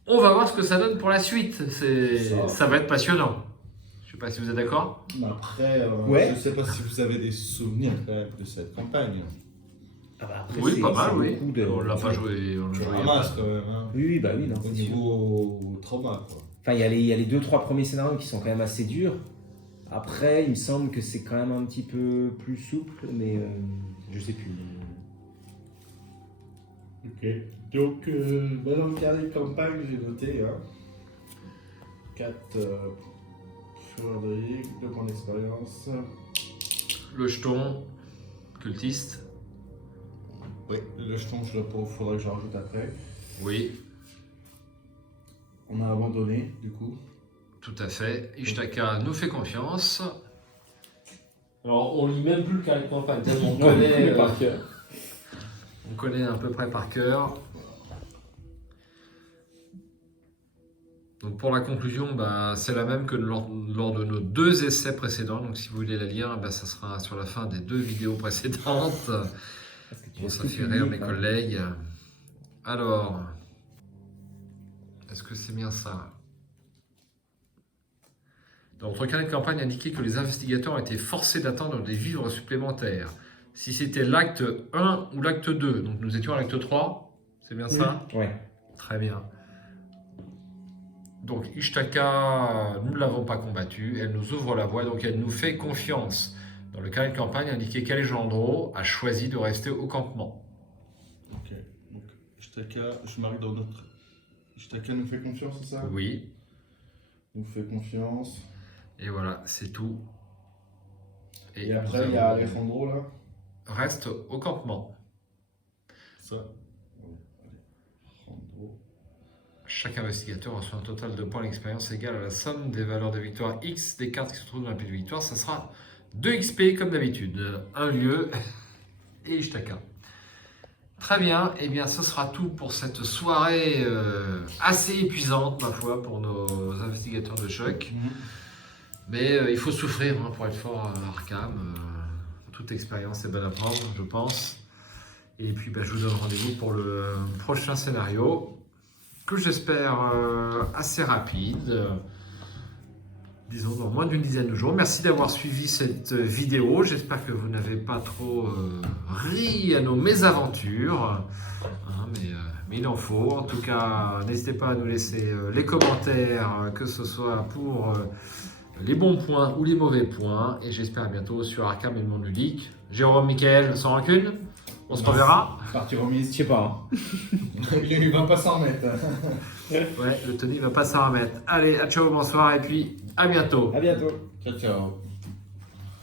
On va voir ce que ça donne pour la suite. Ça va être passionnant. Je sais pas si vous êtes d'accord. Mais après, Ouais. je sais pas si vous avez des souvenirs quand même de cette campagne. Ah bah après, Oui, c'est- pas mal, c'est oui. beaucoup de- On l'a pas joué. On l'a Tu joué il y a ramasses pas- quand même, hein. Oui, bah oui, non, Au c'est sûr. niveau trauma, quoi. Enfin, il y a les 2-3 premiers scénarios qui sont quand même assez durs. Après, il me semble que c'est quand même un petit peu plus souple, mais je sais plus. Ok. Donc, dans le carnet de campagne, j'ai noté 4 joueurs de ligue, 2 points d'expérience. Le jeton, cultiste. Oui, le jeton, il faudra que je rajoute après. Oui, On a abandonné, du coup. tout à fait. Ishtaka nous fait confiance. Alors, on lit même plus le carnet de campagne, tellement on connaît, par cœur. on connaît à peu près par cœur. Donc pour la conclusion, bah, c'est la même que lors de nos 2 essais précédents. Donc si vous voulez la lire, bah, ça sera sur la fin des 2 vidéos précédentes. Bon, ça fait rire mes collègues. Alors, est-ce que c'est bien ça? Dans votre carnet de campagne indiquait que les investigateurs ont été forcés d'attendre des vivres supplémentaires. Si c'était l'acte 1 ou l'acte 2, donc nous étions à l'acte 3, c'est bien ça? Ouais. Très bien. Donc Ishtaka, nous ne l'avons pas combattue, elle nous ouvre la voie, donc elle nous fait confiance. Dans le carnet de campagne, indiquez qu'Alejandro a choisi de rester au campement. Ok, donc je m'arrive dans notre. Ishtaka nous fait confiance, c'est ça? Oui, Nous fait confiance. et voilà, c'est tout. Et après, il y a Alejandro là. Reste au campement. Ça. Alejandro. Chaque investigateur reçoit un total de points d'expérience égal à la somme des valeurs de victoire X des cartes qui se trouvent dans la pile de victoire. Ça sera 2 XP comme d'habitude. Un lieu et Ishtaka. Très bien, et bien ce sera tout pour cette soirée assez épuisante, ma foi, pour nos investigateurs de choc. Mais il faut souffrir hein, pour être fort à Arkham. Toute expérience est bonne à prendre, je pense. Et puis je vous donne rendez-vous pour le prochain scénario, que j'espère assez rapide. Disons dans moins d'une dizaine de jours. Merci d'avoir suivi cette vidéo. J'espère que vous n'avez pas trop ri à nos mésaventures. Hein, mais il en faut. En tout cas, n'hésitez pas à nous laisser les commentaires, que ce soit pour les bons points ou les mauvais points. Et j'espère à bientôt sur Arkham et le monde ludique. Jérôme, Mickaël, sans rancune. On se reverra. Partie remise. Je sais pas. Hein. Il va pas s'en remettre. Ouais, le Tony va pas s'en remettre. Allez, à ciao, bonsoir et puis à bientôt. À bientôt. Ciao, ciao.